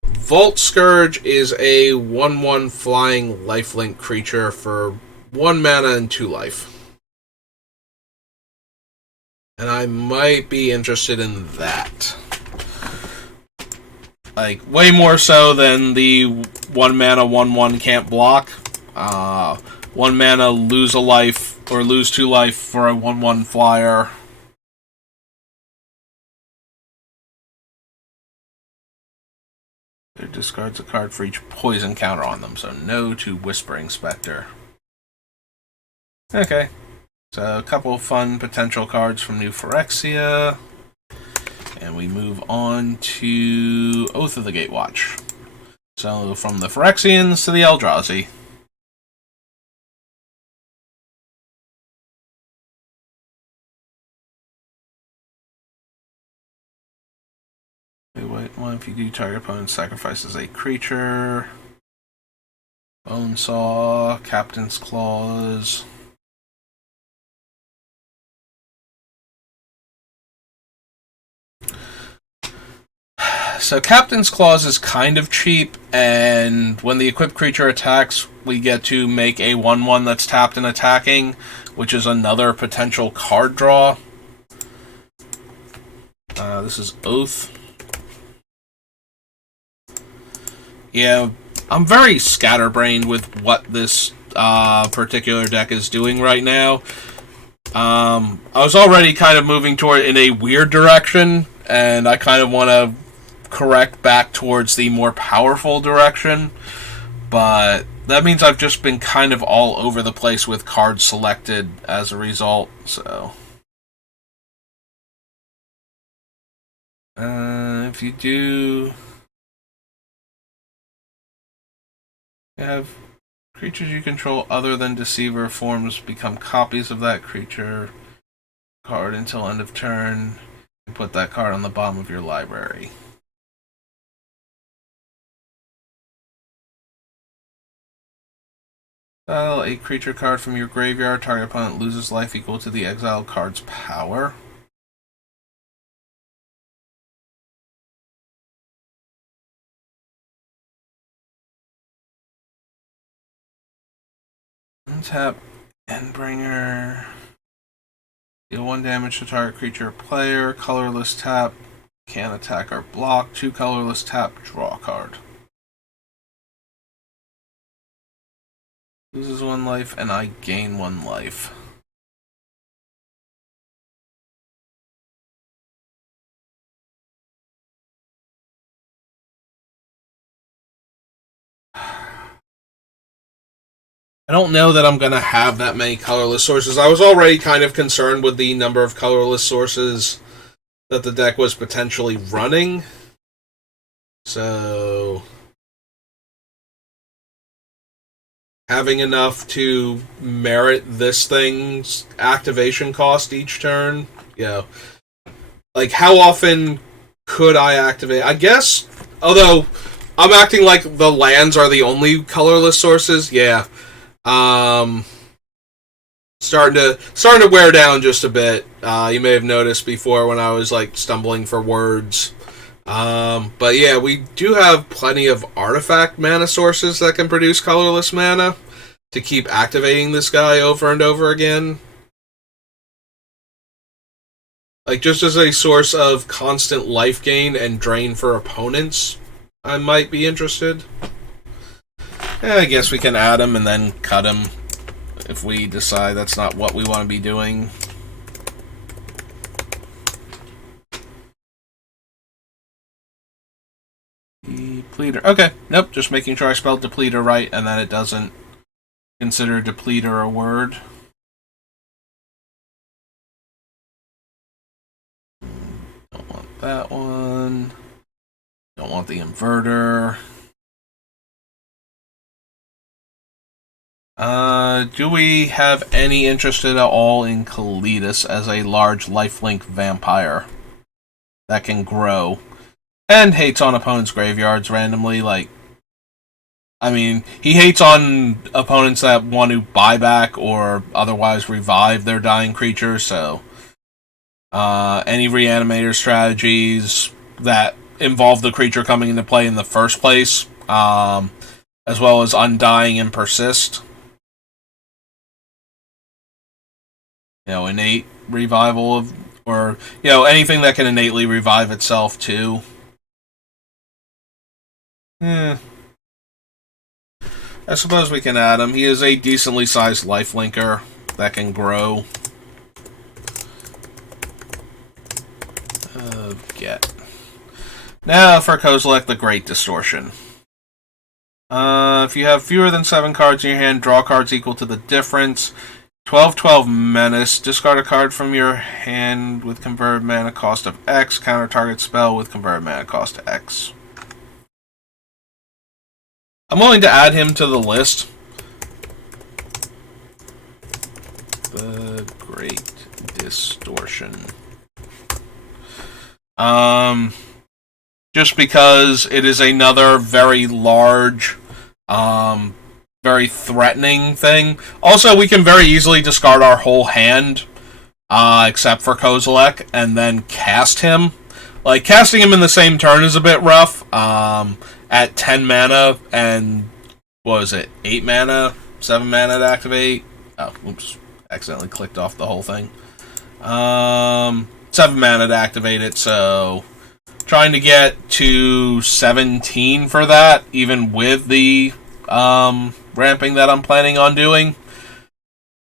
Vault Scourge is a 1/1 flying lifelink creature for 1 mana and 2 life. And I might be interested in that. Like, way more so than the 1 mana 1/1 can't block. 1 mana lose a life or lose 2 life for a 1/1 flyer. It discards a card for each poison counter on them, so no to Whispering Spectre. Okay, so a couple of fun potential cards from New Phyrexia. And we move on to Oath of the Gatewatch. So from the Phyrexians to the Eldrazi. White one, if you do, target opponent sacrifices a creature. Bonesaw, Captain's Claws. So Captain's Claws is kind of cheap, and when the equipped creature attacks, we get to make a 1/1 that's tapped and attacking, which is another potential card draw. This is Oath. Yeah, I'm very scatterbrained with what this particular deck is doing right now. I was already kind of moving toward in a weird direction, and I kind of want to correct back towards the more powerful direction, but that means I've just been kind of all over the place with cards selected as a result, so if you do have creatures you control other than Deceiver forms become copies of that creature card until end of turn, and put that card on the bottom of your library. Exile a creature card from your graveyard. Target opponent loses life equal to the exiled card's power. Untap Endbringer. Deal 1 damage to target creature or player. Colorless tap. Can't attack or block. 2 colorless tap. Draw a card. Loses 1 life and I gain 1 life. I don't know that I'm going to have that many colorless sources. I was already kind of concerned with the number of colorless sources that the deck was potentially running. So having enough to merit this thing's activation cost each turn, like how often could I activate? I guess, although I'm acting like the lands are the only colorless sources, starting to wear down just a bit. You may have noticed before when I was like stumbling for words. But yeah, we do have plenty of artifact mana sources that can produce colorless mana to keep activating this guy over and over again. Like, just as a source of constant life gain and drain for opponents, I might be interested. I guess we can add him and then cut him if we decide that's not what we want to be doing. Depleter. Okay, nope, just making sure I spelled depleter right and that it doesn't consider depleter a word. Don't want that one. Don't want the inverter. Do we have any interest at all in Kalitas as a large lifelink vampire that can grow and hates on opponents' graveyards randomly? Like, I mean, he hates on opponents that want to buy back or otherwise revive their dying creature, so any reanimator strategies that involve the creature coming into play in the first place, as well as Undying and Persist. Innate revival of, or, anything that can innately revive itself, too. I suppose we can add him. He is a decently sized lifelinker that can grow. Get. Now for Kozilek the Great Distortion. If you have fewer than 7 cards in your hand, draw cards equal to the difference. 12/12 Menace. Discard a card from your hand with converted mana cost of X. Counter target spell with converted mana cost X. I'm willing to add him to the list. The Great Distortion. Just because it is another very large, very threatening thing. Also, we can very easily discard our whole hand, except for Kozilek, and then cast him. Like, casting him in the same turn is a bit rough. At 10 mana and, 8 mana? 7 mana to activate? Oh, oops. Accidentally clicked off the whole thing. 7 mana to activate it, so trying to get to 17 for that, even with the ramping that I'm planning on doing,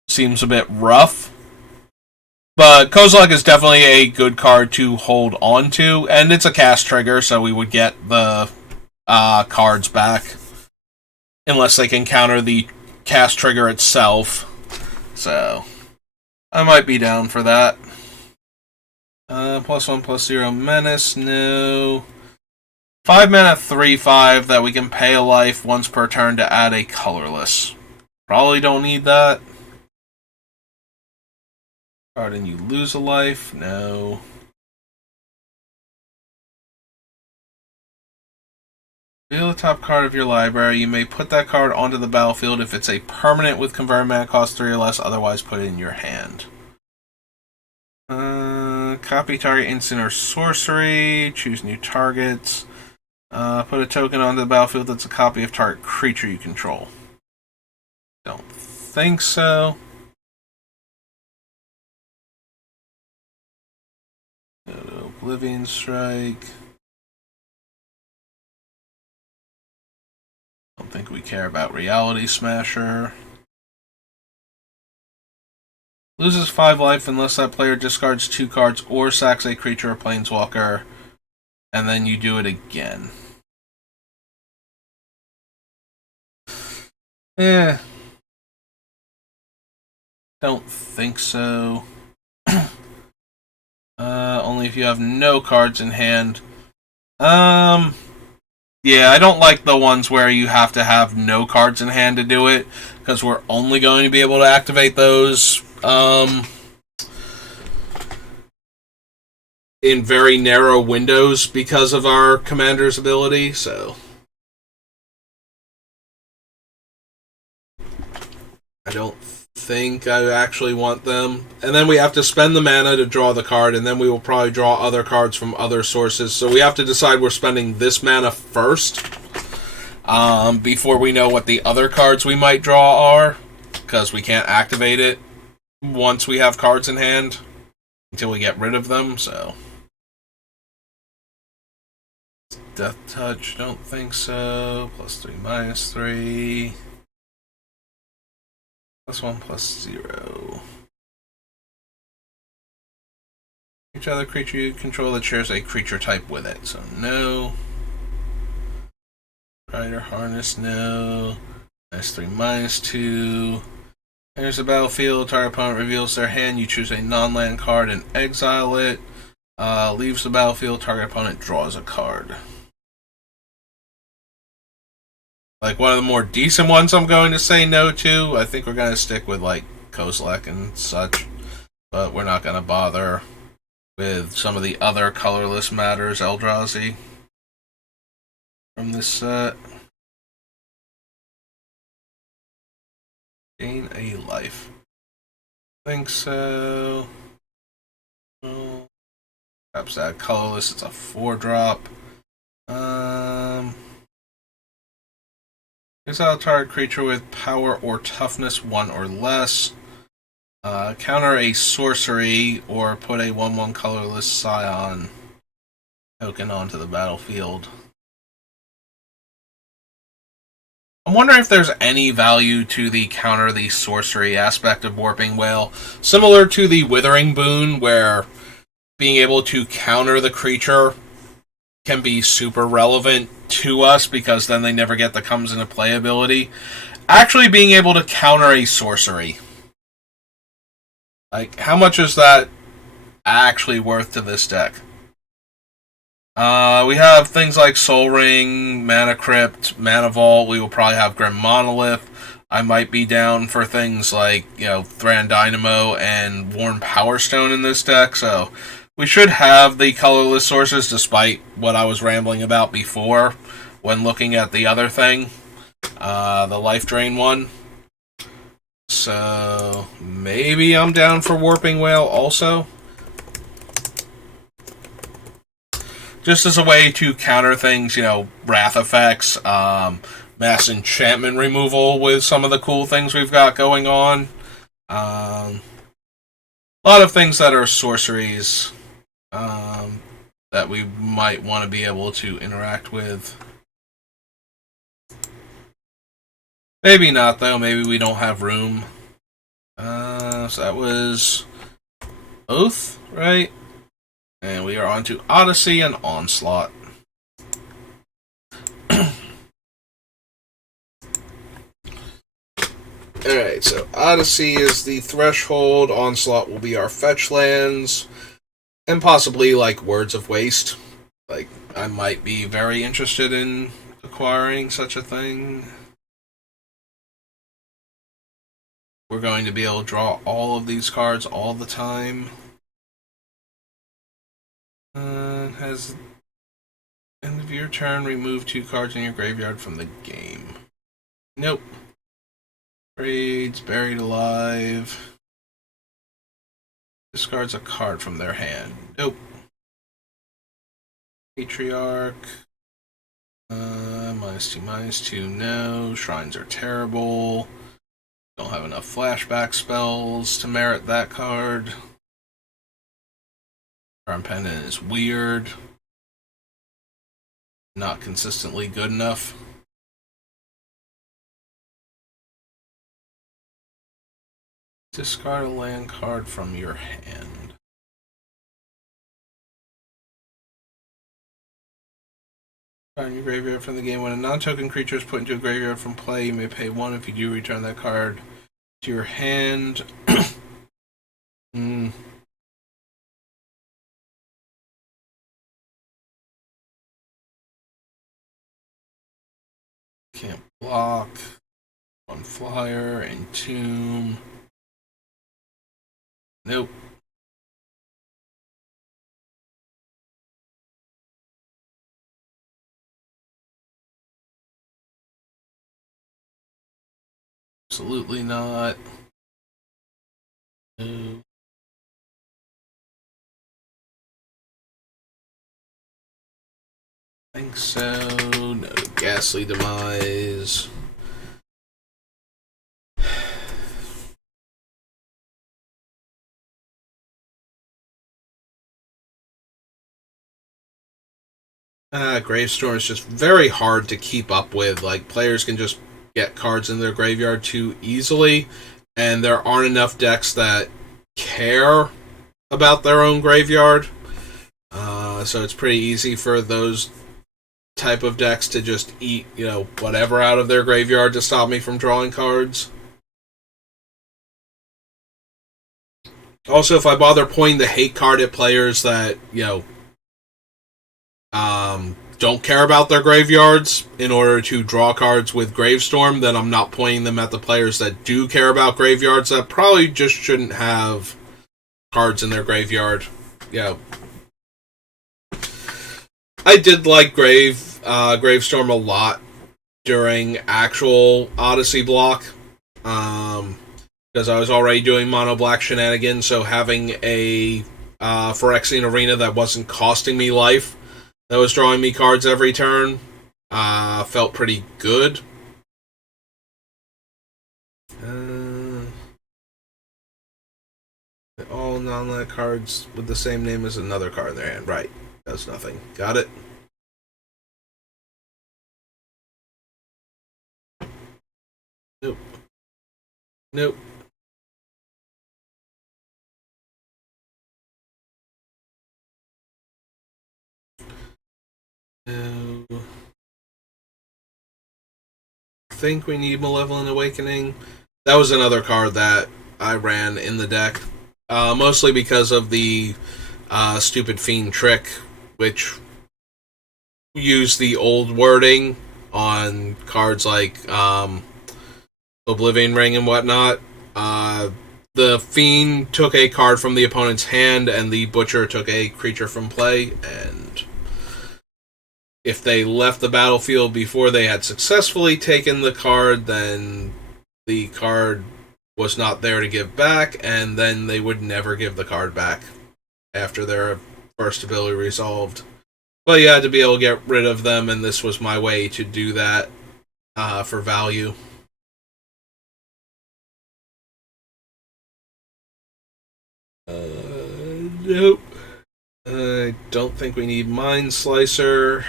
seems a bit rough. But Kozilek is definitely a good card to hold on to, and it's a cast trigger, so we would get the cards back. Unless they can counter the cast trigger itself. So, I might be down for that. +1/+0 Menace, no. 5 mana 3/5 that we can pay a life once per turn to add a colorless. Probably don't need that. Card and you lose a life, no. Reveal the top card of your library. You may put that card onto the battlefield if it's a permanent with converted mana cost 3 or less, otherwise put it in your hand. Copy target instant or sorcery. Choose new targets. Put a token onto the battlefield that's a copy of target creature you control. Don't think so. Go to Oblivion Strike. Don't think we care about Reality Smasher. Loses 5 life unless that player discards 2 cards or sacks a creature or planeswalker, and then you do it again. Don't think so. Only if you have no cards in hand. Yeah, I don't like the ones where you have to have no cards in hand to do it, because we're only going to be able to activate those in very narrow windows because of our commander's ability, so I don't think I actually want them. And then we have to spend the mana to draw the card, and then we will probably draw other cards from other sources. So we have to decide we're spending this mana first before we know what the other cards we might draw are, because we can't activate it once we have cards in hand until we get rid of them. So Death Touch, don't think so. +3, -3. +1, +0. Each other creature you control that shares a creature type with it. So no. Rider Harness, no. -3, -2. There's a battlefield. Target opponent reveals their hand. You choose a non-land card and exile it. Leaves the battlefield. Target opponent draws a card. Like, one of the more decent ones I'm going to say no to. I think we're going to stick with, like, Kozilek and such. But we're not going to bother with some of the other colorless matters, Eldrazi, from this set. Gain a life. Think so. Perhaps that colorless, it's a 4-drop. Exile target creature with power or toughness 1 or less. Counter a sorcery or put a 1/1 colorless Scion token onto the battlefield. I'm wondering if there's any value to the counter the sorcery aspect of Warping Wail, similar to the Withering Boon, where being able to counter the creature can be super relevant to us because then they never get the comes into play ability. Actually being able to counter a sorcery. Like, how much is that actually worth to this deck? We have things like Soul Ring, Mana Crypt, Mana Vault. We will probably have Grim Monolith. I might be down for things like, Thran Dynamo and Worn Power Stone in this deck, so we should have the colorless sources, despite what I was rambling about before when looking at the other thing, the Life Drain one. So maybe I'm down for Warping Wail also. Just as a way to counter things, Wrath effects, mass enchantment removal with some of the cool things we've got going on. A lot of things that are sorceries that we might want to be able to interact with. Maybe not, though. Maybe we don't have room. So that was Oath, right? And we are on to Odyssey and Onslaught. Alright, so Odyssey is the Threshold, Onslaught will be our fetch lands, and possibly, Words of Waste. I might be very interested in acquiring such a thing. We're going to be able to draw all of these cards all the time. Has End of your turn, remove 2 cards in your graveyard from the game. Nope. Raids, Buried Alive. Discards a card from their hand. Nope. Patriarch. -2/-2, no. Shrines are terrible. Don't have enough flashback spells to merit that card. Charm Pendant is weird. Not consistently good enough. Discard a land card from your hand. Card in your graveyard from the game. When a non-token creature is put into a graveyard from play, you may pay 1. If you do, return that card to your hand. Can't block. 1 flyer, Entomb. Nope. Absolutely not. No. I think so. No. Ghastly Demise. Gravestorm is just very hard to keep up with. Like, players can just get cards in their graveyard too easily, and there aren't enough decks that care about their own graveyard. So it's pretty easy for those type of decks to just eat, whatever out of their graveyard to stop me from drawing cards. Also, if I bother pointing the hate card at players that, don't care about their graveyards in order to draw cards with Gravestorm, then I'm not pointing them at the players that do care about graveyards that probably just shouldn't have cards in their graveyard. I did like Gravestorm a lot during actual Odyssey block, because I was already doing mono black shenanigans, so having a Phyrexian Arena that wasn't costing me life, that was drawing me cards every turn, felt pretty good. All non-land cards with the same name as another card in their hand. Right. Does nothing. Got it? Nope. Nope. No. I think we need Malevolent Awakening. That was another card that I ran in the deck. Mostly because of the Stupid Fiend trick, which used the old wording on cards like Oblivion Ring and whatnot. The Fiend took a card from the opponent's hand, and the Butcher took a creature from play, and if they left the battlefield before they had successfully taken the card, then the card was not there to give back, and then they would never give the card back after their first ability resolved. But you had to be able to get rid of them, and this was my way to do that for value. Nope. I don't think we need Mind Slicer.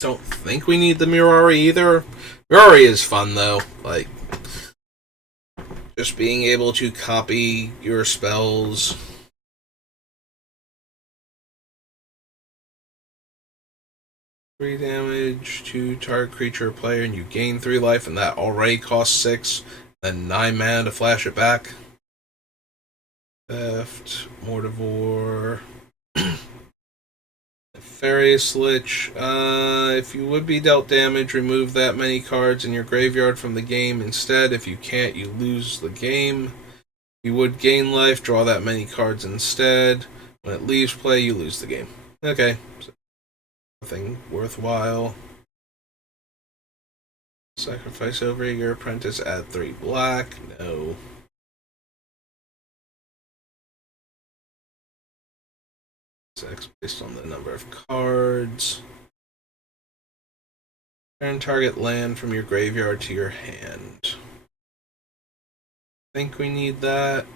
Don't think we need the Mirari either. Mirari is fun though. Like, just being able to copy your spells. Three damage to target creature or player, and you gain 3 life, and that already costs 6. Then 9 mana to flash it back. Theft, Mortivore. Nefarious Lich. If you would be dealt damage, remove that many cards in your graveyard from the game instead. If you can't, you lose the game. You would gain life, draw that many cards instead. When it leaves play, you lose the game. Okay, so nothing worthwhile. Sacrifice over your apprentice, add 3 black. No. X based on the number of cards. Turn target land from your graveyard to your hand. I think we need that.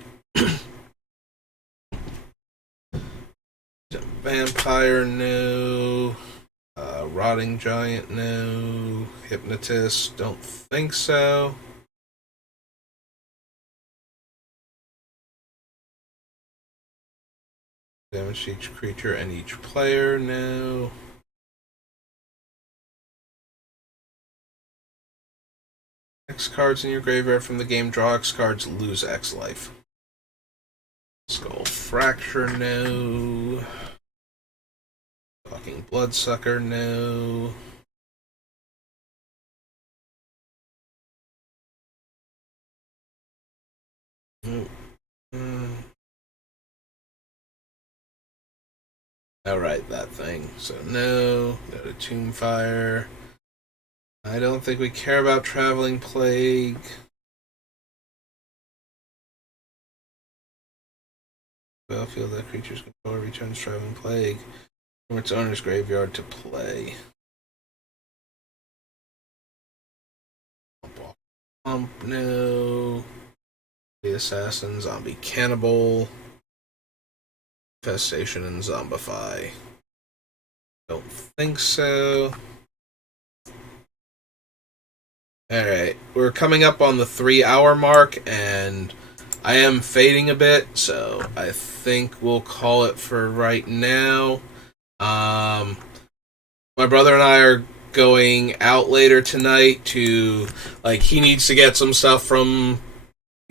Vampire, no. Rotting Giant, no. Hypnotist, don't think so. Damage each creature and each player, no. X cards in your graveyard from the game, draw X cards, lose X life. Skull Fracture, no. Talking Bloodsucker, no. Alright, that thing. So no. Go to Tombfire. I don't think we care about Traveling Plague. Battlefield, that creature's controller returns Traveling Plague from its owner's graveyard to play. No. The Assassin, Zombie Cannibal, Infestation, and Zombify. Don't think so. Alright, we're coming up on the 3-hour mark, and I am fading a bit, so I think we'll call it for right now. My brother and I are going out later tonight to, he needs to get some stuff from,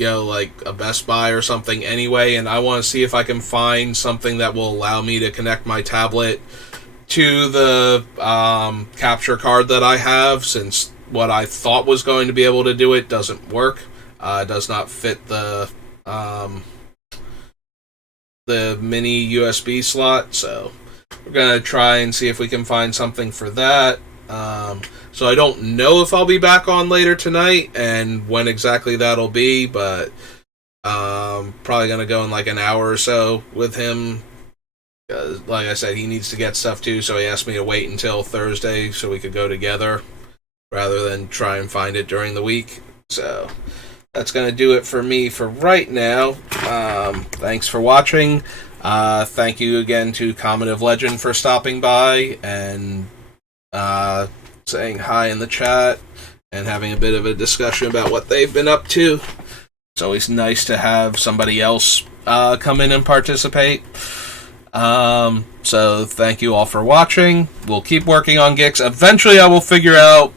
a Best Buy or something anyway, and I want to see if I can find something that will allow me to connect my tablet to the capture card that I have, since what I thought was going to be able to do it doesn't work. It does not fit the mini USB slot, so we're going to try and see if we can find something for that. So I don't know if I'll be back on later tonight and when exactly that'll be, but probably going to go in an hour or so with him. Like I said, he needs to get stuff too, so he asked me to wait until Thursday so we could go together rather than try and find it during the week. So that's going to do it for me for right now. Thanks for watching. Thank you again to Comet of Legend for stopping by and saying hi in the chat and having a bit of a discussion about what they've been up to. It's always nice to have somebody else come in and participate. So thank you all for watching. We'll keep working on Gix. Eventually I will figure out,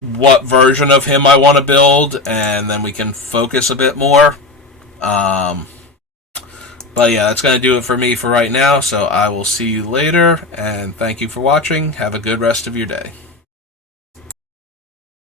what version of him I want to build, and then we can focus a bit more. But yeah, that's going to do it for me for right now, so I will see you later, and thank you for watching. Have a good rest of your day.